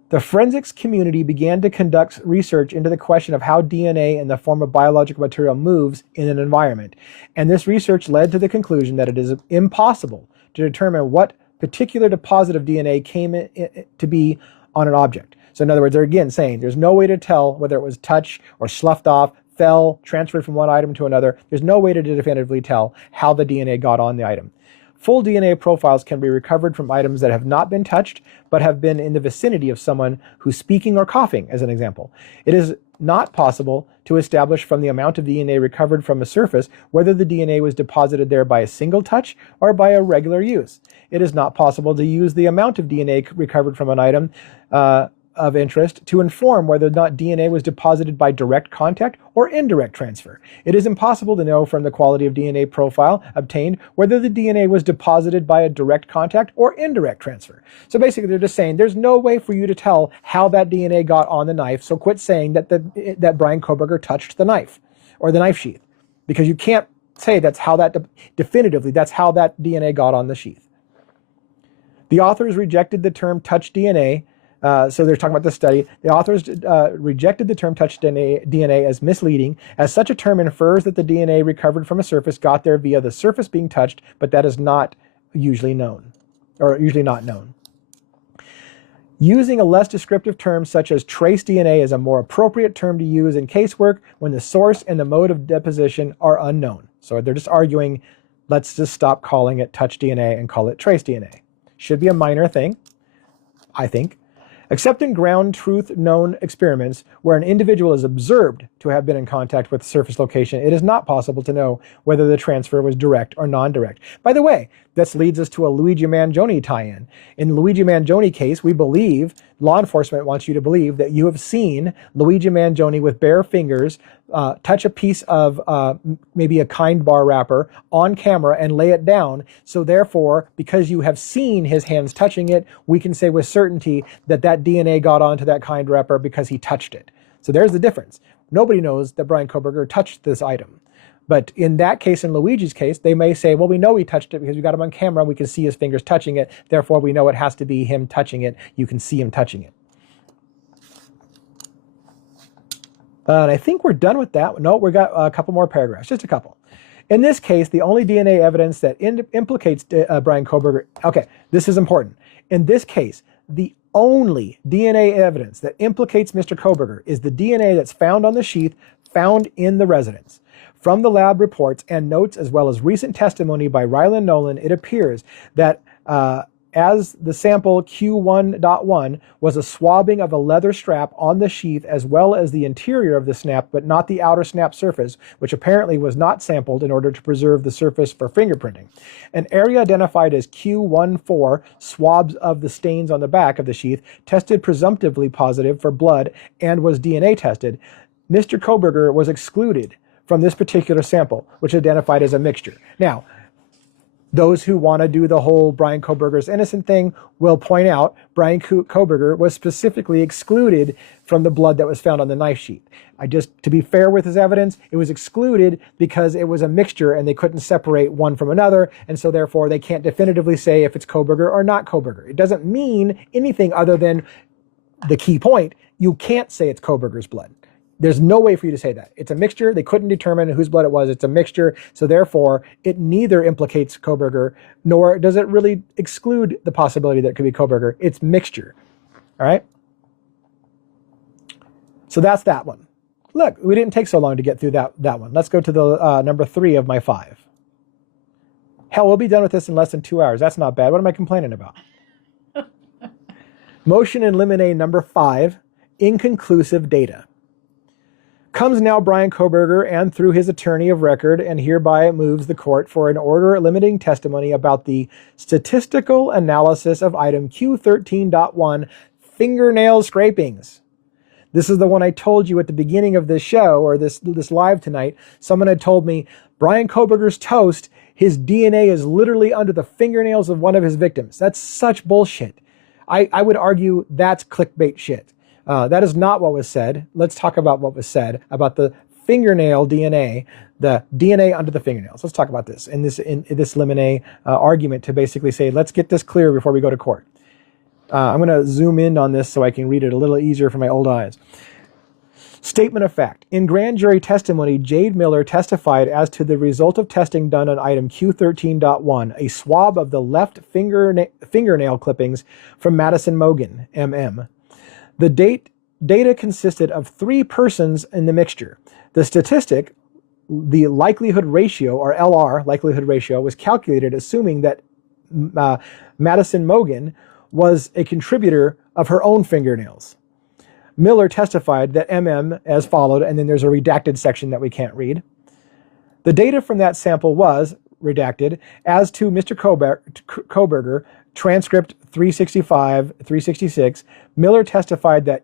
The forensics community began to conduct research into the question of how DNA in the form of biological material moves in an environment. And this research led to the conclusion that it is impossible to determine what particular deposit of DNA came to be on an object. So in other words, they're again saying there's no way to tell whether it was touched or sloughed off, fell, transferred from one item to another. There's no way to definitively tell how the DNA got on the item. Full DNA profiles can be recovered from items that have not been touched, but have been in the vicinity of someone who's speaking or coughing, as an example. It is not possible to establish from the amount of DNA recovered from a surface whether the DNA was deposited there by a single touch or by a regular use. It is not possible to use the amount of DNA recovered from an item of interest to inform whether or not DNA was deposited by direct contact or indirect transfer. It is impossible to know from the quality of DNA profile obtained whether the DNA was deposited by a direct contact or indirect transfer. So basically they're just saying there's no way for you to tell how that DNA got on the knife, so quit saying that Bryan Kohberger touched the knife or the knife sheath, because you can't say that's how that definitively that's how that DNA got on the sheath. The authors rejected the term touch DNA. So they're talking about the study. The authors rejected the term touch DNA as misleading, as such a term infers that the DNA recovered from a surface got there via the surface being touched, but that is not usually known, or usually not known. Using a less descriptive term such as trace DNA is a more appropriate term to use in casework when the source and the mode of deposition are unknown. So they're just arguing, let's just stop calling it touch DNA and call it trace DNA. Should be a minor thing, I think. Except in ground truth known experiments where an individual is observed to have been in contact with the surface location, it is not possible to know whether the transfer was direct or non-direct. By the way, this leads us to a Luigi Mangione tie-in. In Luigi Mangione case, we believe, law enforcement wants you to believe that you have seen Luigi Mangione with bare fingers touch a piece of maybe a kind bar wrapper on camera and lay it down. So therefore, because you have seen his hands touching it, we can say with certainty that that DNA got onto that kind wrapper because he touched it. So there's the difference. Nobody knows that Bryan Kohberger touched this item. But in that case, in Luigi's case, they may say, well, we know he touched it because we got him on camera. We can see his fingers touching it. Therefore, we know it has to be him touching it. You can see him touching it. And I think we're done with that. No, we got a couple more paragraphs, just a couple. In this case, the only DNA evidence that implicates Bryan Kohberger, okay, this is important. In this case, the only DNA evidence that implicates Mr. Kohberger is the DNA that's found on the sheath found in the residence. From the lab reports and notes, as well as recent testimony by Ryland Nolan, it appears that as the sample Q1.1 was a swabbing of a leather strap on the sheath as well as the interior of the snap, but not the outer snap surface, which apparently was not sampled in order to preserve the surface for fingerprinting. An area identified as Q14, swabs of the stains on the back of the sheath, tested presumptively positive for blood and was DNA tested. Mr. Kohberger was excluded from this particular sample, which identified as a mixture. Now, those who want to do the whole Bryan Kohberger's innocent thing will point out Bryan Kohberger was specifically excluded from the blood that was found on the knife sheath. To be fair with his evidence, it was excluded because it was a mixture and they couldn't separate one from another, and so therefore they can't definitively say if it's Kohberger or not Kohberger. It doesn't mean anything other than the key point. You can't say it's Kohberger's blood. There's no way for you to say that. It's a mixture. They couldn't determine whose blood it was. It's a mixture. So therefore, it neither implicates Kohberger, nor does it really exclude the possibility that it could be Kohberger. It's mixture. All right? So that's that one. Look, we didn't take so long to get through that one. Let's go to the number 3 of my 5. Hell, we'll be done with this in less than 2 hours. That's not bad. What am I complaining about? Motion in Limene number 5, inconclusive data. Comes now Bryan Kohberger and through his attorney of record and hereby moves the court for an order limiting testimony about the statistical analysis of item Q13.1, fingernail scrapings. This is the one I told you at the beginning of this show, or this live tonight. Someone had told me, Bryan Kohberger's toast, his DNA is literally under the fingernails of one of his victims. That's such bullshit. I would argue that's clickbait shit. That is not what was said. Let's talk about what was said about the fingernail DNA, the DNA under the fingernails. Let's talk about this in this Limene argument to basically say, let's get this clear before we go to court. I'm going to zoom in on this so I can read it a little easier for my old eyes. Statement of fact. In grand jury testimony, Jade Miller testified as to the result of testing done on item Q13.1, a swab of the left fingernail clippings from Madison Mogan, MM. The data consisted of 3 persons in the mixture. The statistic, the likelihood ratio, or LR, likelihood ratio, was calculated assuming that Madison Mogan was a contributor of her own fingernails. Miller testified that MM as followed, and then there's a redacted section that we can't read. The data from that sample was redacted as to Mr. Kohberger, transcript 365, 366. Miller testified that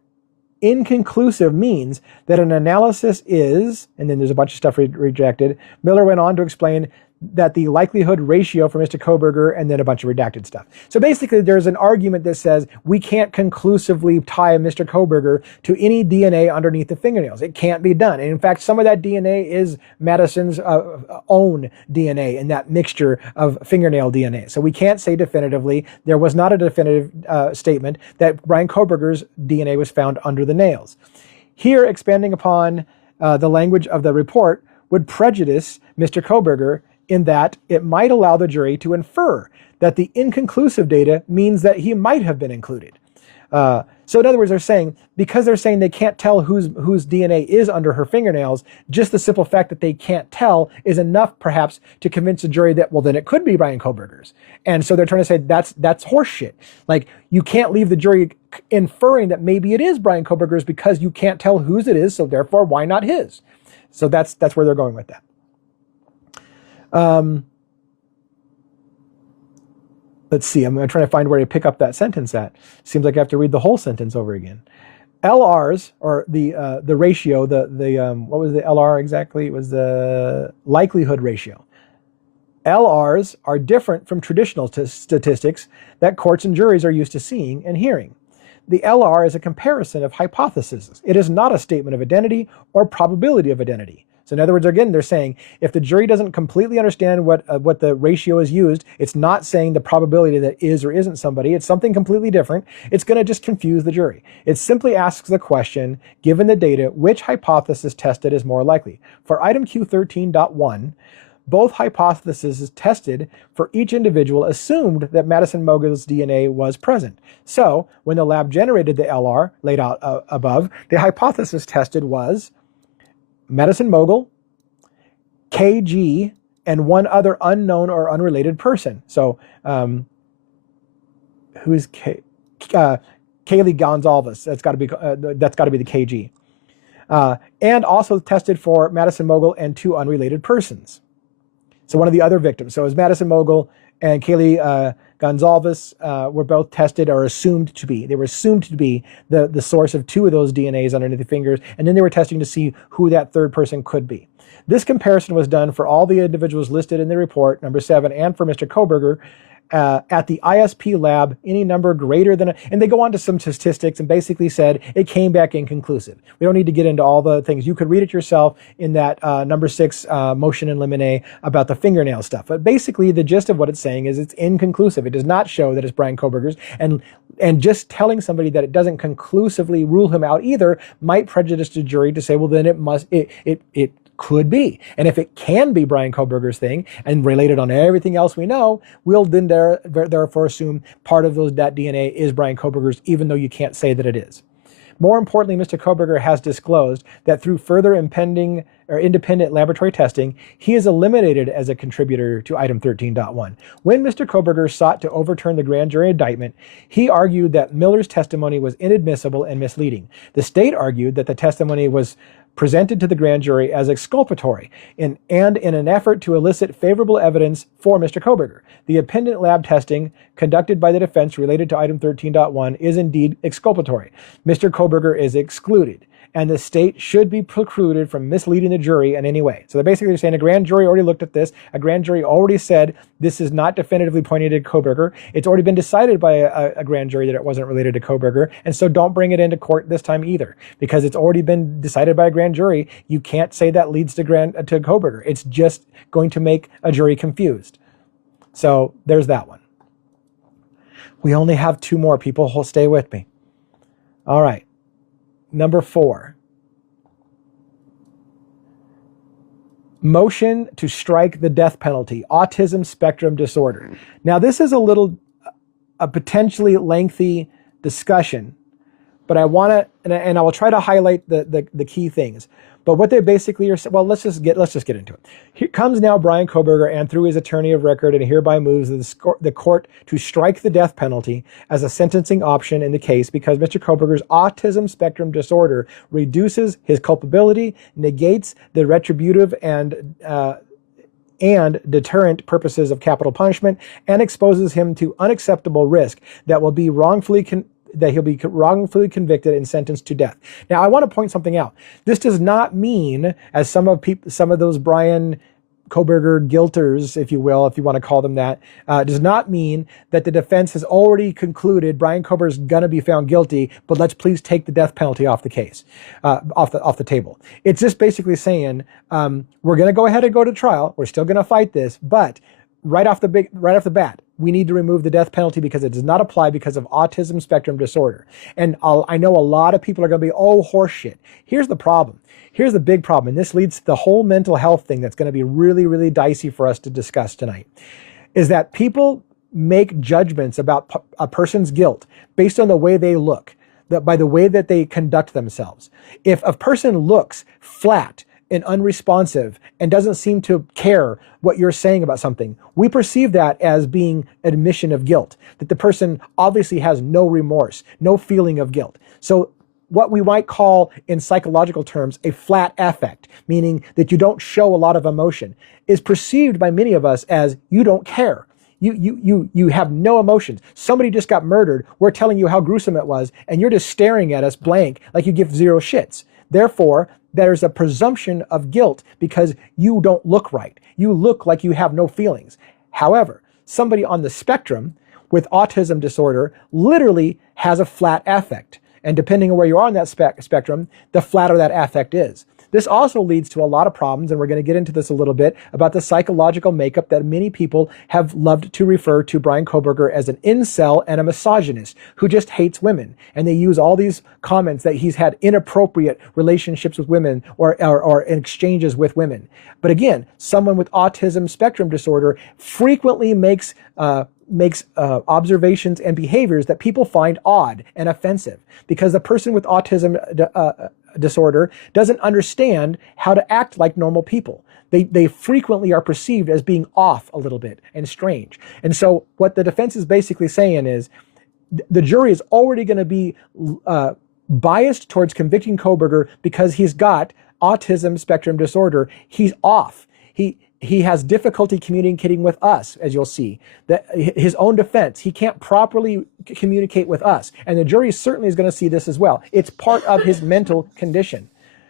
inconclusive means that an analysis is, and then there's a bunch of stuff rejected. Miller went on to explain that the likelihood ratio for Mr. Kohberger, and then a bunch of redacted stuff. So basically there's an argument that says we can't conclusively tie Mr. Kohberger to any DNA underneath the fingernails. It can't be done. And in fact, some of that DNA is Madison's own DNA in that mixture of fingernail DNA. So we can't say definitively, there was not a definitive statement that Bryan Kohberger's DNA was found under the nails. Here, expanding upon the language of the report would prejudice Mr. Kohberger in that it might allow the jury to infer that the inconclusive data means that he might have been included. So in other words, they're saying, because they're saying they can't tell whose DNA is under her fingernails, just the simple fact that they can't tell is enough perhaps to convince the jury that, well, then it could be Bryan Kohberger's. And so they're trying to say that's horseshit. Like, you can't leave the jury inferring that maybe it is Bryan Kohberger's because you can't tell whose it is, so therefore why not his? So that's where they're going with that. Let's see, I'm trying to find where to pick up that sentence at. Seems like I have to read the whole sentence over again. LRs, or the ratio, what was the LR exactly? It was the likelihood ratio. LRs are different from traditional statistics that courts and juries are used to seeing and hearing. The LR is a comparison of hypotheses. It is not a statement of identity or probability of identity. So in other words, again, they're saying if the jury doesn't completely understand what the ratio is used, it's not saying the probability that is or isn't somebody. It's something completely different. It's going to just confuse the jury. It simply asks the question, given the data, which hypothesis tested is more likely? For item Q13.1, both hypotheses tested for each individual assumed that Madison Mogan's DNA was present. So when the lab generated the LR laid out above, the hypothesis tested was Madison Mogul, KG, and one other unknown or unrelated person. So who is Kaylee Gonzalez? That's got to be the KG. And also tested for Madison Mogul and 2 unrelated persons. So one of the other victims. So it was Madison Mogul and Kaylee Gonzalez were both tested or assumed to be. They were assumed to be the source of 2 of those DNAs underneath the fingers, and then they were testing to see who that third person could be. This comparison was done for all the individuals listed in the report, number 7, and for Mr. Kohberger, at the ISP lab, any number greater than, and they go on to some statistics and basically said it came back inconclusive. We don't need to get into all the things. You could read it yourself in that number 6 motion in Limene about the fingernail stuff. But basically the gist of what it's saying is it's inconclusive. It does not show that it's Bryan Kohberger's, and just telling somebody that it doesn't conclusively rule him out either might prejudice the jury to say, well, then it could be. And if it can be Bryan Kohberger's thing and related on everything else we know, we'll then therefore assume part of that DNA is Bryan Kohberger's, even though you can't say that it is. More importantly, Mr. Kohberger has disclosed that through further impending or independent laboratory testing, he is eliminated as a contributor to item 13.1. When Mr. Kohberger sought to overturn the grand jury indictment, he argued that Miller's testimony was inadmissible and misleading. The state argued that the testimony was presented to the grand jury as exculpatory and in an effort to elicit favorable evidence for Mr. Kohberger. The independent lab testing conducted by the defense related to item 13.1 is indeed exculpatory. Mr. Kohberger is excluded, and the state should be precluded from misleading the jury in any way. So they're basically saying a grand jury already looked at this. A grand jury already said this is not definitively pointed at Kohberger. It's already been decided by a grand jury that it wasn't related to Kohberger. And so don't bring it into court this time either, because it's already been decided by a grand jury. You can't say that leads to Kohberger. It's just going to make a jury confused. So there's that one. We only have 2 more people. Stay with me. All right. Number 4. Motion to strike the death penalty, autism spectrum disorder. Now, this is a potentially lengthy discussion, but I want to, and I will try to highlight the key things. But what they basically are, well, let's just get into it. Here comes now Bryan Kohberger, and through his attorney of record, and hereby moves the court to strike the death penalty as a sentencing option in the case because Mr. Kohberger's autism spectrum disorder reduces his culpability, negates the retributive and deterrent purposes of capital punishment, and exposes him to unacceptable risk that he'll be wrongfully convicted and sentenced to death. Now, I want to point something out. This does not mean, as some of those Bryan Kohberger guilters, if you will, if you want to call them that, does not mean that the defense has already concluded Bryan Kohberger is going to be found guilty, but let's please take the death penalty off the case, off the table. It's just basically saying we're going to go ahead and go to trial. We're still going to fight this, but right off the bat, we need to remove the death penalty because it does not apply because of autism spectrum disorder. And I know a lot of people are going to be, oh, horseshit. Here's the problem. Here's the big problem. And this leads to the whole mental health thing that's going to be really, really dicey for us to discuss tonight, is that people make judgments about a person's guilt based on the way they look, by the way that they conduct themselves. If a person looks flat and unresponsive and doesn't seem to care what you're saying about something, we perceive that as being admission of guilt, that the person obviously has no remorse, no feeling of guilt. So what we might call in psychological terms a flat affect, meaning that you don't show a lot of emotion, is perceived by many of us as you don't care. You have no emotions. Somebody just got murdered. We're telling you how gruesome it was, and you're just staring at us blank like you give 0 shits. Therefore, there's a presumption of guilt because you don't look right. You look like you have no feelings. However, somebody on the spectrum with autism disorder literally has a flat affect. And depending on where you are on that spectrum, the flatter that affect is. This also leads to a lot of problems, and we're going to get into this a little bit, about the psychological makeup that many people have loved to refer to Bryan Kohberger as an incel and a misogynist who just hates women. And they use all these comments that he's had inappropriate relationships with women or exchanges with women. But again, someone with autism spectrum disorder frequently makes observations and behaviors that people find odd and offensive because the person with autism disorder doesn't understand how to act like normal people. They frequently are perceived as being off a little bit and strange. And so what the defense is basically saying is the jury is already going to be biased towards convicting Kohberger because he's got autism spectrum disorder. He's off. He has difficulty communicating with us, as you'll see. That his own defense, he can't properly communicate with us. And the jury certainly is going to see this as well. It's part of his mental condition.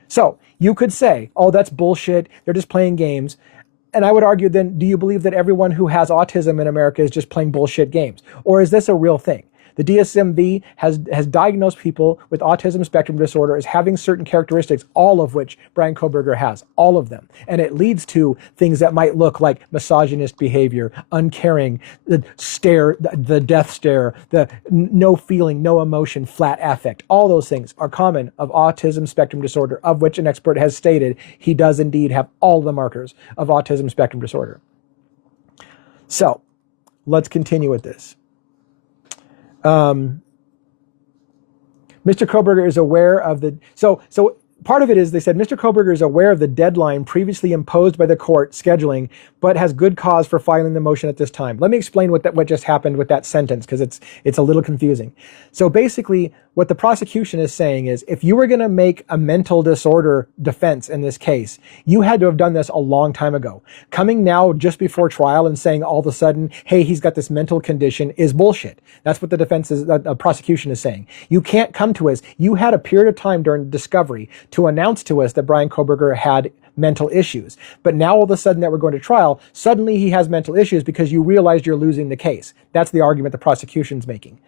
So you could say, oh, that's bullshit. They're just playing games. And I would argue then, do you believe that everyone who has autism in America is just playing bullshit games? Or is this a real thing? The DSMV has diagnosed people with autism spectrum disorder as having certain characteristics, all of which Bryan Kohberger has, all of them. And it leads to things that might look like misogynist behavior, uncaring, the stare, the death stare, the no feeling, no emotion, flat affect. All those things are common of autism spectrum disorder, of which an expert has stated he does indeed have all the markers of autism spectrum disorder. So let's continue with this. Mr. Kohberger is aware of the, so part of it is they said Mr. Kohberger is aware of the deadline previously imposed by the court scheduling, but has good cause for filing the motion at this time. Let me explain what just happened with that sentence, because it's a little confusing. So basically, what the prosecution is saying is, if you were going to make a mental disorder defense in this case, you had to have done this a long time ago. Coming now just before trial and saying all of a sudden, hey, he's got this mental condition, is bullshit. That's what the defense is, the prosecution is saying. You can't come to us. You had a period of time during discovery to announce to us that Bryan Kohberger had mental issues. But now all of a sudden that we're going to trial, suddenly he has mental issues because you realized you're losing the case. That's the argument the prosecution's making.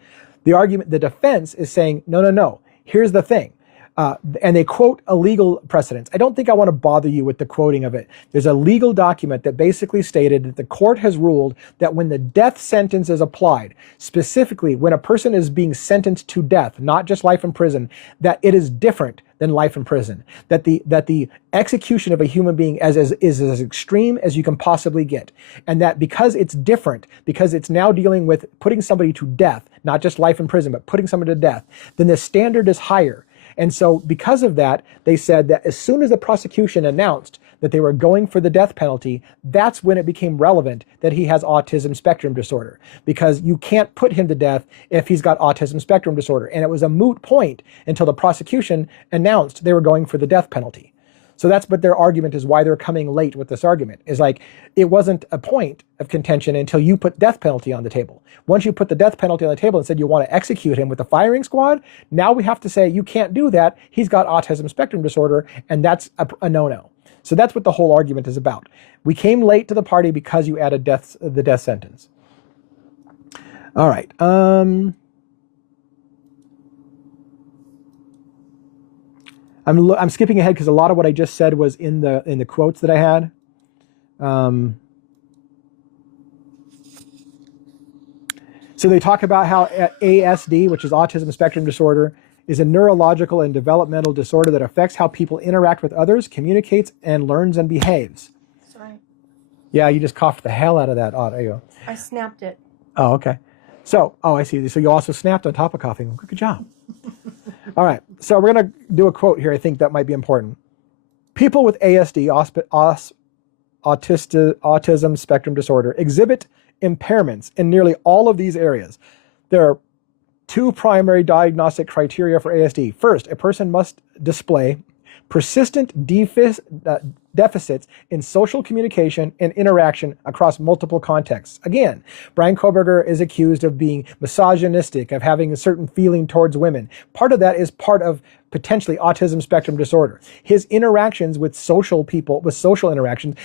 The defense is saying, no. Here's the thing. And they quote a legal precedent. I don't think I want to bother you with the quoting of it. There's a legal document that basically stated that the court has ruled that when the death sentence is applied, specifically when a person is being sentenced to death, not just life in prison, that it is different than life in prison. That the execution of a human being is as extreme as you can possibly get. And that because it's different, because it's now dealing with putting somebody to death, not just life in prison, but putting somebody to death, then the standard is higher. And so because of that, they said that as soon as the prosecution announced that they were going for the death penalty, that's when it became relevant that he has autism spectrum disorder, because you can't put him to death if he's got autism spectrum disorder. And it was a moot point until the prosecution announced they were going for the death penalty. So that's what their argument is, why they're coming late with this argument, is like, it wasn't a point of contention until you put death penalty on the table. Once you put the death penalty on the table and said you want to execute him with the firing squad, now we have to say you can't do that. He's got autism spectrum disorder, and that's a no-no. So that's what the whole argument is about. We came late to the party because you added the death sentence. All right. I'm skipping ahead because a lot of what I just said was in the quotes that I had. So they talk about how ASD, which is autism spectrum disorder, is a neurological and developmental disorder that affects how people interact with others, communicates, and learns and behaves. Sorry. Yeah, you just coughed the hell out of that audio. I snapped it. Oh, okay. So, I see. So you also snapped on top of coughing. Good job. All right. So we're going to do a quote here. I think that might be important. People with ASD, autism spectrum disorder, exhibit impairments in nearly all of these areas. There are two primary diagnostic criteria for ASD. First, a person must display persistent deficits in social communication and interaction across multiple contexts. Again, Bryan Kohberger is accused of being misogynistic, of having a certain feeling towards women. Part of that is part of potentially autism spectrum disorder. His interactions with social people, with social interactions,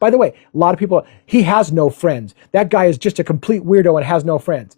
by the way, a lot of people, he has no friends. That guy is just a complete weirdo and has no friends.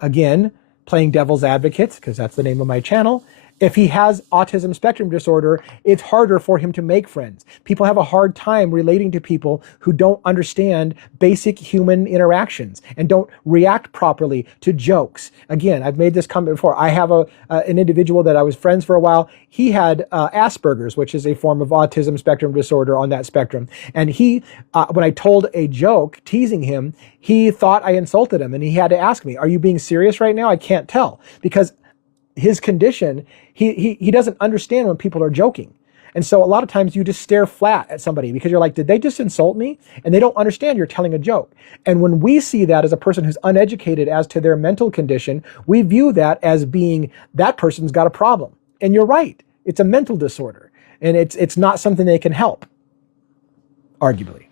Again, playing devil's advocate, because that's the name of my channel. If he has autism spectrum disorder, it's harder for him to make friends. People have a hard time relating to people who don't understand basic human interactions and don't react properly to jokes. Again, I've made this comment before. I have an individual that I was friends for a while. He had Asperger's, which is a form of autism spectrum disorder on that spectrum. And he, when I told a joke teasing him, he thought I insulted him, and he had to ask me, "Are you being serious right now?" I can't tell, because his condition, he doesn't understand when people are joking. And so a lot of times you just stare flat at somebody because you're like, did they just insult me? And they don't understand you're telling a joke. And when we see that as a person who's uneducated as to their mental condition, we view that as being, that person's got a problem. And you're right, it's a mental disorder. And it's not something they can help, arguably.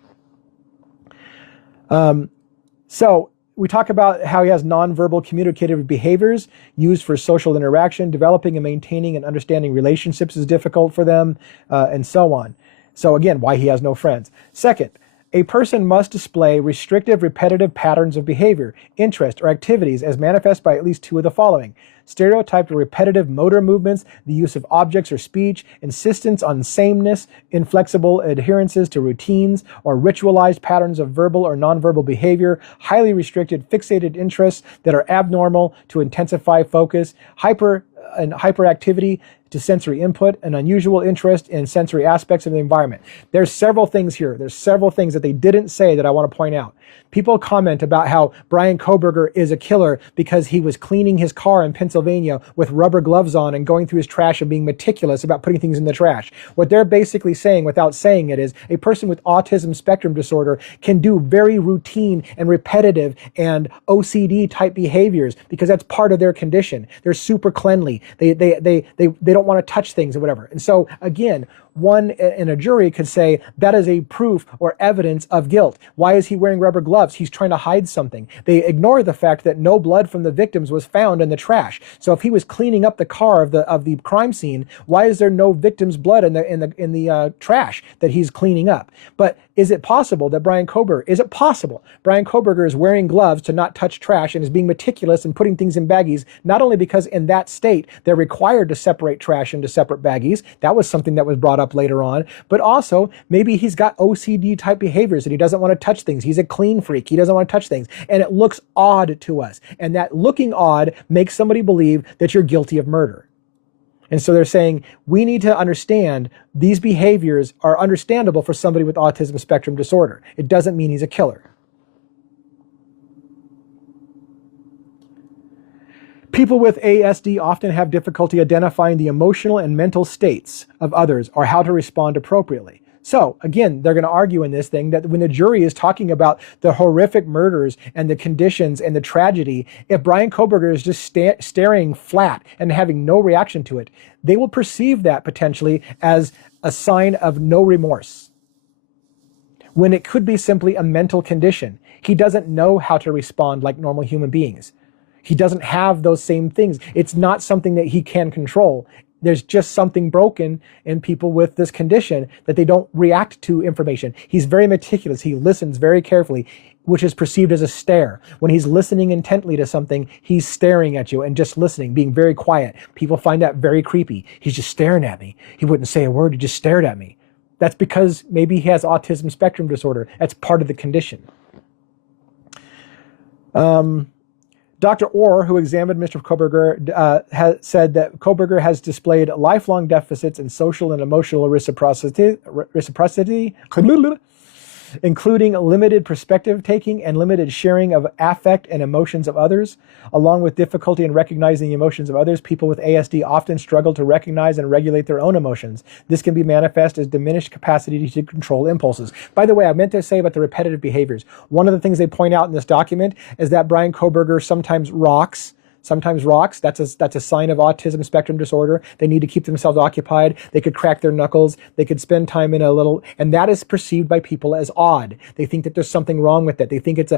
So we talk about how he has nonverbal communicative behaviors used for social interaction. Developing and maintaining and understanding relationships is difficult for them, and so on. So again, why he has no friends. Second, a person must display restrictive, repetitive patterns of behavior, interest, or activities as manifest by at least two of the following: stereotyped or repetitive motor movements, the use of objects or speech, insistence on sameness, inflexible adherences to routines, or ritualized patterns of verbal or nonverbal behavior, highly restricted fixated interests that are abnormal to intensify focus, hyperactivity to sensory input, an unusual interest in sensory aspects of the environment. There's several things here. There's several things that they didn't say that I want to point out. People comment about how Bryan Kohberger is a killer because he was cleaning his car in Pennsylvania with rubber gloves on and going through his trash and being meticulous about putting things in the trash. What they're basically saying, without saying it, is a person with autism spectrum disorder can do very routine and repetitive and OCD type behaviors because that's part of their condition. They're super cleanly. They don't want to touch things or whatever. And so again, one in a jury could say that is a proof or evidence of guilt. Why is he wearing rubber gloves? He's trying to hide something. They ignore the fact that no blood from the victims was found in the trash. So if he was cleaning up the car of the crime scene, why is there no victim's blood in the trash that he's cleaning up? But is it possible that Bryan Kohberger is wearing gloves to not touch trash and is being meticulous and putting things in baggies, not only because in that state they're required to separate trash into separate baggies, that was something that was brought up later on, but also maybe he's got OCD type behaviors and he doesn't want to touch things. He's a clean freak. He doesn't want to touch things. And it looks odd to us. And that looking odd makes somebody believe that you're guilty of murder. And so they're saying we need to understand these behaviors are understandable for somebody with autism spectrum disorder. It doesn't mean he's a killer. People with ASD often have difficulty identifying the emotional and mental states of others or how to respond appropriately. So again, they're going to argue in this thing that when the jury is talking about the horrific murders and the conditions and the tragedy, if Bryan Kohberger is just staring flat and having no reaction to it, they will perceive that potentially as a sign of no remorse, when it could be simply a mental condition. He doesn't know how to respond like normal human beings. He doesn't have those same things. It's not something that he can control. There's just something broken in people with this condition that they don't react to information. He's very meticulous. He listens very carefully, which is perceived as a stare. When he's listening intently to something, he's staring at you and just listening, being very quiet. People find that very creepy. He's just staring at me. He wouldn't say a word. He just stared at me. That's because maybe he has autism spectrum disorder. That's part of the condition. Dr. Orr, who examined Mr. Kohberger, has said that Kohberger has displayed lifelong deficits in social and emotional reciprocity, including limited perspective taking and limited sharing of affect and emotions of others. Along with difficulty in recognizing the emotions of others, people with ASD often struggle to recognize and regulate their own emotions. This can be manifest as diminished capacity to control impulses. By the way, I meant to say about the repetitive behaviors. One of the things they point out in this document is that Bryan Kohberger sometimes rocks. That's a sign of autism spectrum disorder. They need to keep themselves occupied. They could crack their knuckles. They could spend time in a little, and that is perceived by people as odd. They think that there's something wrong with it. They think it's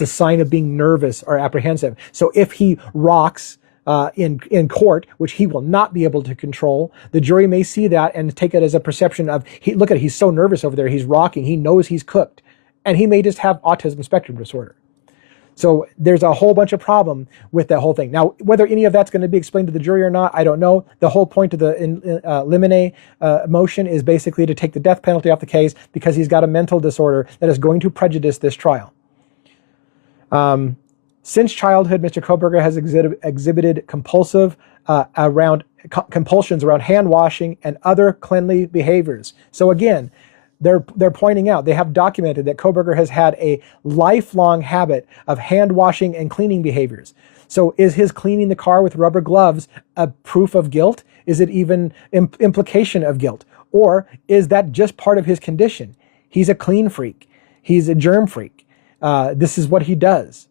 a sign of being nervous or apprehensive. So if he rocks in court, which he will not be able to control, the jury may see that and take it as a perception of, look at it, he's so nervous over there. He's rocking. He knows he's cooked, and he may just have autism spectrum disorder. So there's a whole bunch of problem with that whole thing. Now, whether any of that's going to be explained to the jury or not, I don't know. The whole point of the Limene motion is basically to take the death penalty off the case because he's got a mental disorder that is going to prejudice this trial. Since childhood, Mr. Kohberger has exhibited compulsions around hand washing and other cleanly behaviors. So again, they're pointing out, they have documented that Kohberger has had a lifelong habit of hand washing and cleaning behaviors. So is his cleaning the car with rubber gloves a proof of guilt? Is it even implication of guilt? Or is that just part of his condition? He's a clean freak. He's a germ freak. This is what he does.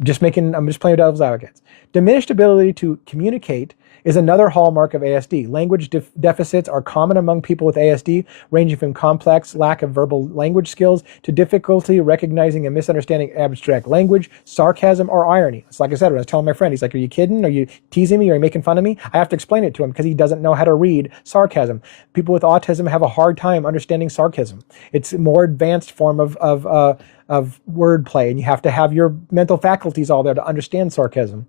I'm just playing devil's advocate. Diminished ability to communicate is another hallmark of ASD. Language deficits are common among people with ASD, ranging from complex lack of verbal language skills to difficulty recognizing and misunderstanding abstract language, sarcasm, or irony. It's like I said, when I was telling my friend, he's like, are you kidding? Are you teasing me? Are you making fun of me? I have to explain it to him because he doesn't know how to read sarcasm. People with autism have a hard time understanding sarcasm. It's a more advanced form of wordplay, and you have to have your mental faculties all there to understand sarcasm.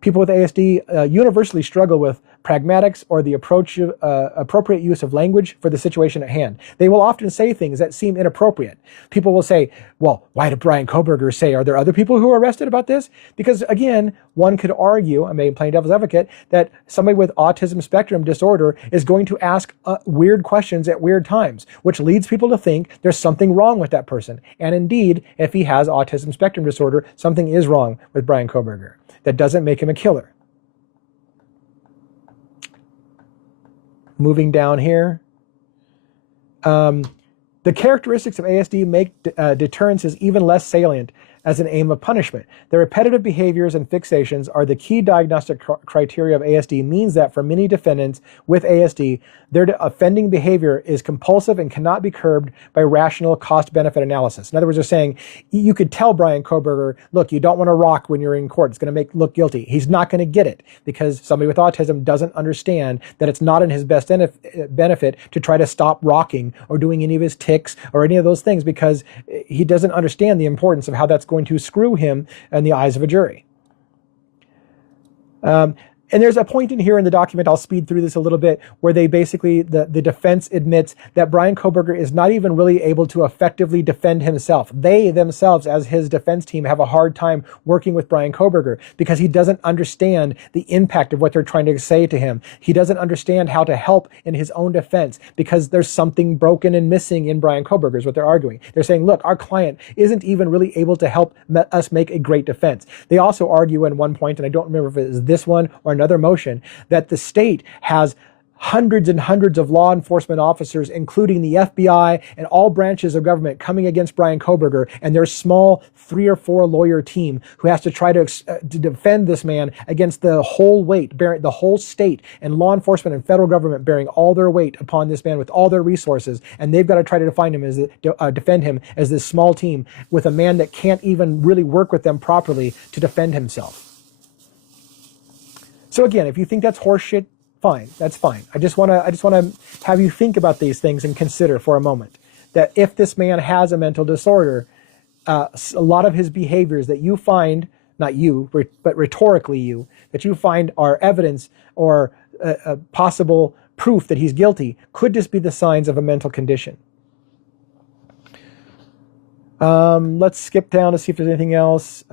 People with ASD universally struggle with pragmatics, or the appropriate use of language for the situation at hand. They will often say things that seem inappropriate. People will say, well, why did Bryan Kohberger say, are there other people who are arrested about this? Because again, one could argue, I may play devil's advocate, that somebody with autism spectrum disorder is going to ask weird questions at weird times, which leads people to think there's something wrong with that person. And indeed, if he has autism spectrum disorder, something is wrong with Bryan Kohberger. That doesn't make him a killer. Moving down here. The characteristics of ASD make deterrences even less salient as an aim of punishment. The repetitive behaviors and fixations are the key diagnostic criteria of ASD, means that for many defendants with ASD, their offending behavior is compulsive and cannot be curbed by rational cost-benefit analysis. In other words, they're saying, you could tell Bryan Kohberger, look, you don't want to rock when you're in court. It's going to make look guilty. He's not going to get it because somebody with autism doesn't understand that it's not in his best benefit to try to stop rocking or doing any of his tics or any of those things, because he doesn't understand the importance of how that's going to screw him in the eyes of a jury. And there's a point in here in the document, I'll speed through this a little bit, where they basically, the defense admits that Bryan Kohberger is not even really able to effectively defend himself. They themselves, as his defense team, have a hard time working with Bryan Kohberger because he doesn't understand the impact of what they're trying to say to him. He doesn't understand how to help in his own defense because there's something broken and missing in Bryan Kohberger is what they're arguing. They're saying, look, our client isn't even really able to help us make a great defense. They also argue in one point, and I don't remember if it is this one or another motion, that the state has hundreds and hundreds of law enforcement officers, including the FBI and all branches of government, coming against Bryan Kohberger and their small 3 or 4 lawyer team who has to try to defend this man against the whole weight, bearing the whole state and law enforcement and federal government bearing all their weight upon this man with all their resources, and they've got to try to defend him as this small team with a man that can't even really work with them properly to defend himself. So again, if you think that's horseshit, fine, that's fine. I just want to have you think about these things and consider for a moment that if this man has a mental disorder, a lot of his behaviors that you find, not you, but rhetorically you, that you find are evidence or possible proof that he's guilty, could just be the signs of a mental condition. Let's skip down to see if there's anything else.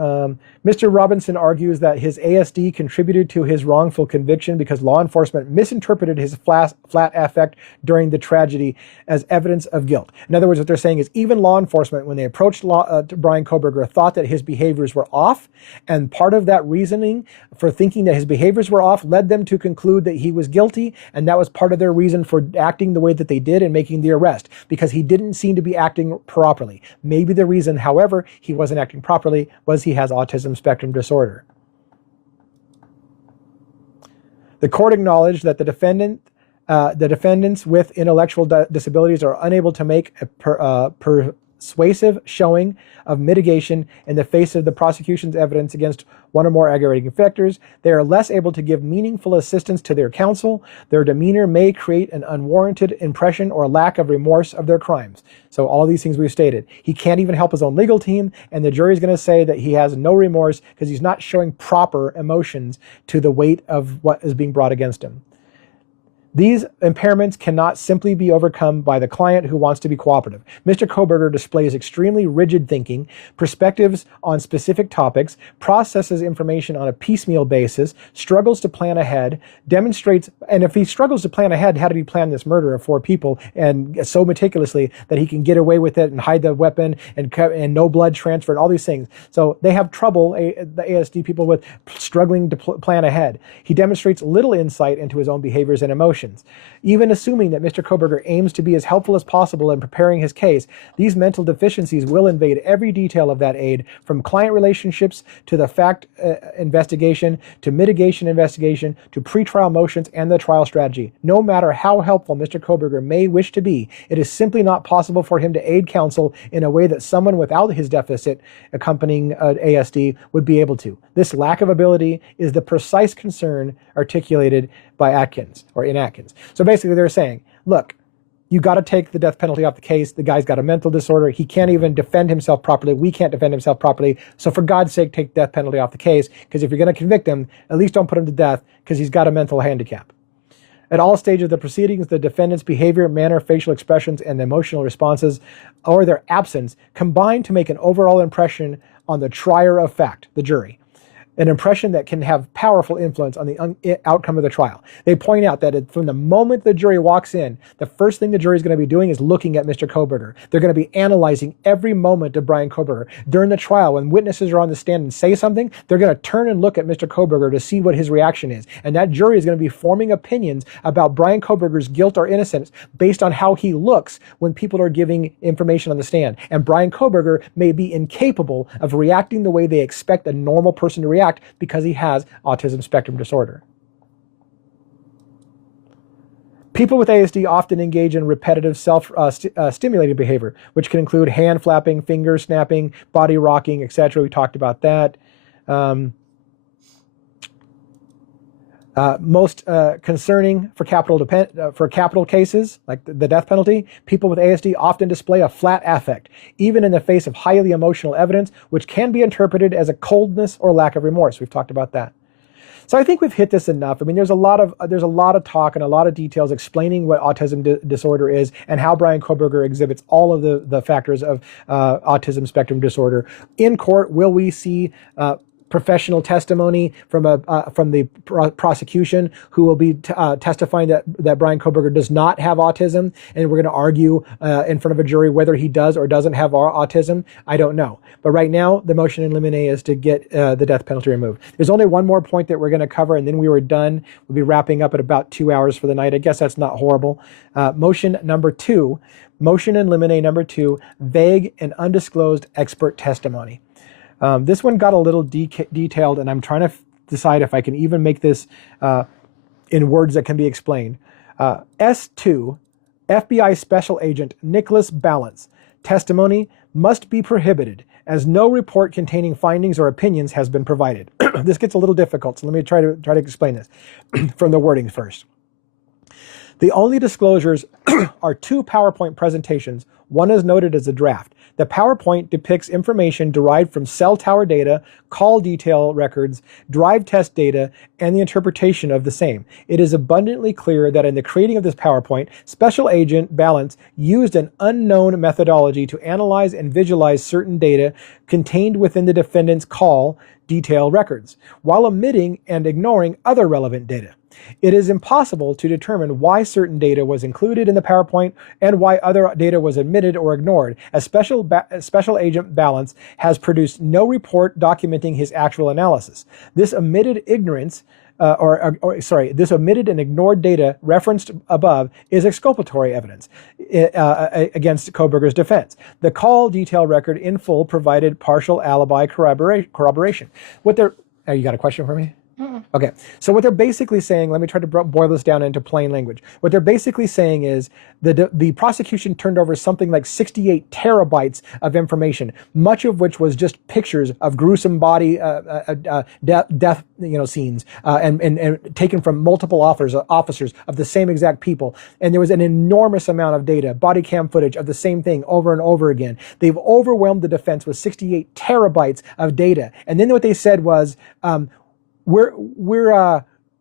Mr. Robinson argues that his ASD contributed to his wrongful conviction because law enforcement misinterpreted his flat affect during the tragedy as evidence of guilt. In other words, what they're saying is even law enforcement, when they approached Bryan Kohberger, thought that his behaviors were off, and part of that reasoning for thinking that his behaviors were off led them to conclude that he was guilty, and that was part of their reason for acting the way that they did and making the arrest, because he didn't seem to be acting properly. Maybe the reason, however, he wasn't acting properly was he has autism spectrum disorder. The court acknowledged that the defendants with intellectual disabilities are unable to make a persuasive showing of mitigation in the face of the prosecution's evidence against one or more aggravating factors. They are less able to give meaningful assistance to their counsel. Their demeanor may create an unwarranted impression or lack of remorse of their crimes. So all these things we've stated. He can't even help his own legal team, and the jury is going to say that he has no remorse because he's not showing proper emotions to the weight of what is being brought against him. These impairments cannot simply be overcome by the client who wants to be cooperative. Mr. Kohberger displays extremely rigid thinking, perspectives on specific topics, processes information on a piecemeal basis, struggles to plan ahead, demonstrates, and if he struggles to plan ahead, how did he plan this murder of 4 people and so meticulously that he can get away with it and hide the weapon and no blood transfer and all these things. So they have trouble, the ASD people, with struggling to plan ahead. He demonstrates little insight into his own behaviors and emotions. Even assuming that Mr. Kohberger aims to be as helpful as possible in preparing his case, these mental deficiencies will invade every detail of that aid, from client relationships to the fact investigation, to mitigation investigation, to pretrial motions and the trial strategy. No matter how helpful Mr. Kohberger may wish to be, it is simply not possible for him to aid counsel in a way that someone without his deficit accompanying ASD would be able to. This lack of ability is the precise concern articulated by Atkins, or in Atkins. So basically they're saying, look, you got to take the death penalty off the case. The guy's got a mental disorder. He can't even defend himself properly. We can't defend himself properly. So for God's sake, take death penalty off the case, because if you're going to convict him, at least don't put him to death because he's got a mental handicap. At all stages of the proceedings, the defendant's behavior, manner, facial expressions, and emotional responses, or their absence, combine to make an overall impression on the trier of fact, the jury. An impression that can have powerful influence on the outcome of the trial. They point out that from the moment the jury walks in, the first thing the jury is going to be doing is looking at Mr. Kohberger. They're going to be analyzing every moment of Bryan Kohberger. During the trial, when witnesses are on the stand and say something, they're going to turn and look at Mr. Kohberger to see what his reaction is. And that jury is going to be forming opinions about Bryan Kohberger's guilt or innocence based on how he looks when people are giving information on the stand. And Bryan Kohberger may be incapable of reacting the way they expect a normal person to react, because he has autism spectrum disorder. People with ASD often engage in repetitive self-stimulating behavior, which can include hand flapping, finger snapping, body rocking, etc. We talked about that. Most concerning for capital cases, like the death penalty, people with ASD often display a flat affect, even in the face of highly emotional evidence, which can be interpreted as a coldness or lack of remorse. We've talked about that. So I think we've hit this enough. I mean, there's a lot of talk and a lot of details explaining what autism disorder is and how Bryan Kohberger exhibits all of the factors of autism spectrum disorder. In court, will we see professional testimony from the prosecution, who will be testifying that Bryan Kohberger does not have autism, and we're going to argue in front of a jury whether he does or doesn't have autism? I don't know. But right now, the motion in limine is to get the death penalty removed. There's only one more point that we're going to cover, and then we were done. We'll be wrapping up at about 2 hours for the night. I guess that's not horrible. Motion number 2, motion in limine number 2, vague and undisclosed expert testimony. This one got a little detailed, and I'm trying to decide if I can even make this in words that can be explained. S2, FBI Special Agent Nicholas Balance, testimony must be prohibited as no report containing findings or opinions has been provided. This gets a little difficult, so let me try to explain this from the wording first. The only disclosures are 2 PowerPoint presentations. One is noted as a draft. The PowerPoint depicts information derived from cell tower data, call detail records, drive test data, and the interpretation of the same. It is abundantly clear that in the creating of this PowerPoint, Special Agent Balance used an unknown methodology to analyze and visualize certain data contained within the defendant's call detail records, while omitting and ignoring other relevant data. It is impossible to determine why certain data was included in the PowerPoint and why other data was omitted or ignored, as Special Agent Balance has produced no report documenting his actual analysis. This omitted ignorance, this omitted and ignored data referenced above is exculpatory evidence against Kohberger's defense. The call detail record in full provided partial alibi corroboration. You got a question for me? Okay, so what they're basically saying, let me try to boil this down into plain language. What they're basically saying is the prosecution turned over something like 68 terabytes of information, much of which was just pictures of gruesome body death scenes, and taken from multiple officers of the same exact people. And there was an enormous amount of data, body cam footage of the same thing over and over again. They've overwhelmed the defense with 68 terabytes of data. And then what they said was,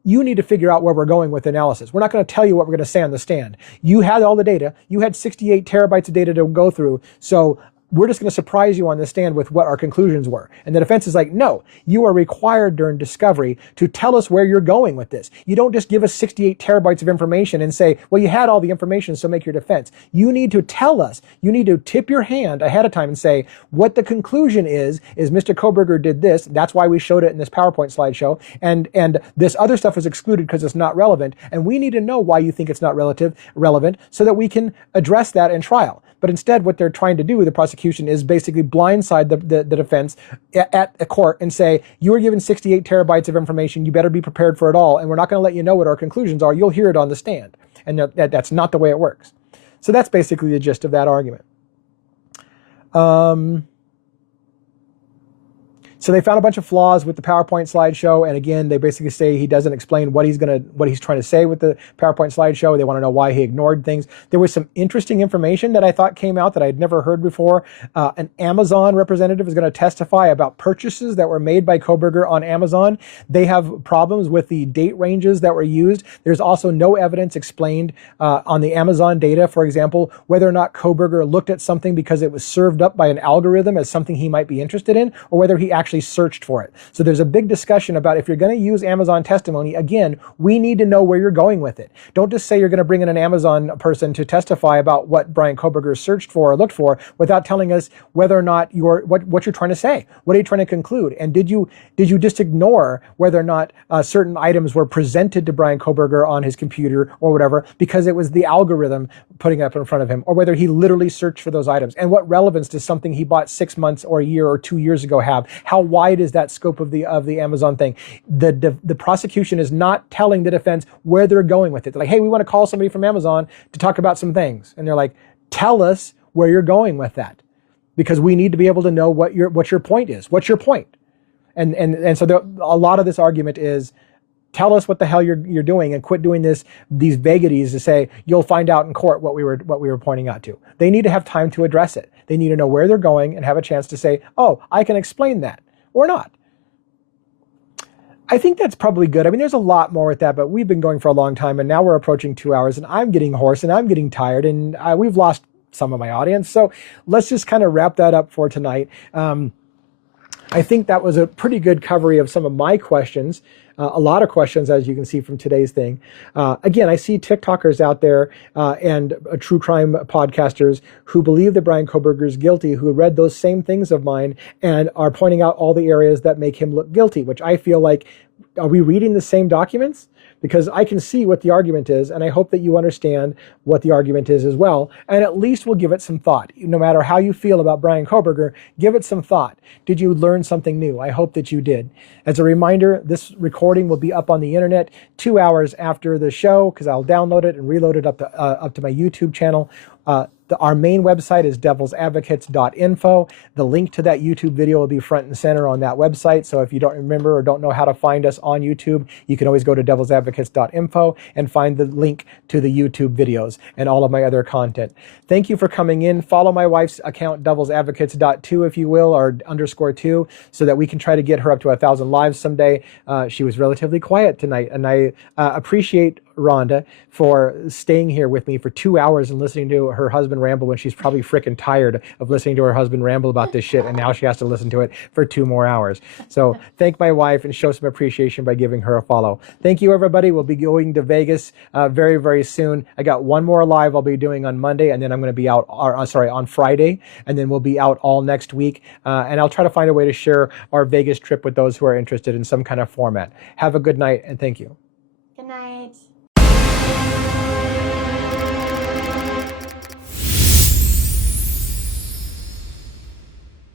you need to figure out where we're going with analysis. We're not going to tell you what we're going to say on the stand. You had all the data. You had 68 terabytes of data to go through. So we're just going to surprise you on the stand with what our conclusions were. And the defense is like, no, you are required during discovery to tell us where you're going with this. You don't just give us 68 terabytes of information and say, well, you had all the information, so make your defense. You need to tell us. You need to tip your hand ahead of time and say, what the conclusion is Mr. Kohberger did this. That's why we showed it in this PowerPoint slideshow. And this other stuff is excluded because it's not relevant. And we need to know why you think it's not relevant so that we can address that in trial. But instead, what they're trying to do, the prosecution, is basically blindside the defense at a court and say, you were given 68 terabytes of information, you better be prepared for it all, and we're not going to let you know what our conclusions are, you'll hear it on the stand. And that's not the way it works. So that's basically the gist of that argument. So So they found a bunch of flaws with the PowerPoint slideshow, and again, they basically say he doesn't explain what he's trying to say with the PowerPoint slideshow. They want to know why he ignored things. There was some interesting information that I thought came out that I'd never heard before. An Amazon representative is going to testify about purchases that were made by Kohberger on Amazon. They have problems with the date ranges that were used. There's also no evidence explained on the Amazon data, for example, whether or not Kohberger looked at something because it was served up by an algorithm as something he might be interested in, or whether he actually searched for it. So there's a big discussion about if you're going to use Amazon testimony, again, we need to know where you're going with it. Don't just say you're going to bring in an Amazon person to testify about what Bryan Kohberger searched for or looked for without telling us whether or not what you're trying to say. What are you trying to conclude? And did you just ignore whether or not certain items were presented to Bryan Kohberger on his computer or whatever because it was the algorithm putting it up in front of him, or whether he literally searched for those items? And what relevance does something he bought 6 months or a year or 2 years ago have? How wide is that scope of the Amazon thing? The prosecution is not telling the defense where they're going with it. They're like, hey, we want to call somebody from Amazon to talk about some things. And they're like, tell us where you're going with that, because we need to be able to know what your point is. What's your point? And so a lot of this argument is, tell us what the hell you're doing and quit doing these vagaries to say you'll find out in court what we were pointing out to. They need to have time to address it. They need to know where they're going and have a chance to say, oh, I can explain that or not. I think that's probably good. I mean, there's a lot more with that, but we've been going for a long time, and now we're approaching 2 hours, and I'm getting hoarse and I'm getting tired, and we've lost some of my audience. So let's just kind of wrap that up for tonight. I think that was a pretty good coverage of some of my questions. A lot of questions, as you can see from today's thing. Again, I see TikTokers out there and true crime podcasters who believe that Bryan Kohberger is guilty, who read those same things of mine and are pointing out all the areas that make him look guilty, which I feel like, are we reading the same documents? Because I can see what the argument is, and I hope that you understand what the argument is as well, and at least we'll give it some thought. No matter how you feel about Bryan Kohberger, give it some thought. Did you learn something new? I hope that you did. As a reminder, this recording will be up on the internet 2 hours after the show, because I'll download it and reload it up to my YouTube channel. Our main website is devilsadvocates.info. The link to that YouTube video will be front and center on that website. So if you don't remember or don't know how to find us on YouTube, you can always go to devilsadvocates.info and find the link to the YouTube videos and all of my other content. Thank you for coming in. Follow my wife's account, devilsadvocates.2, if you will, or _2, so that we can try to get her up to 1,000 lives someday. She was relatively quiet tonight, and I appreciate Rhonda for staying here with me for 2 hours and listening to her husband ramble when she's probably freaking tired of listening to her husband ramble about this shit, and now she has to listen to it for 2 more hours. So thank my wife and show some appreciation by giving her a follow. Thank you, everybody. We'll be going to Vegas very, very soon. I got one more live I'll be doing on Monday, and then I'm going to be out, on Friday, and then we'll be out all next week. And I'll try to find a way to share our Vegas trip with those who are interested in some kind of format. Have a good night, and thank you.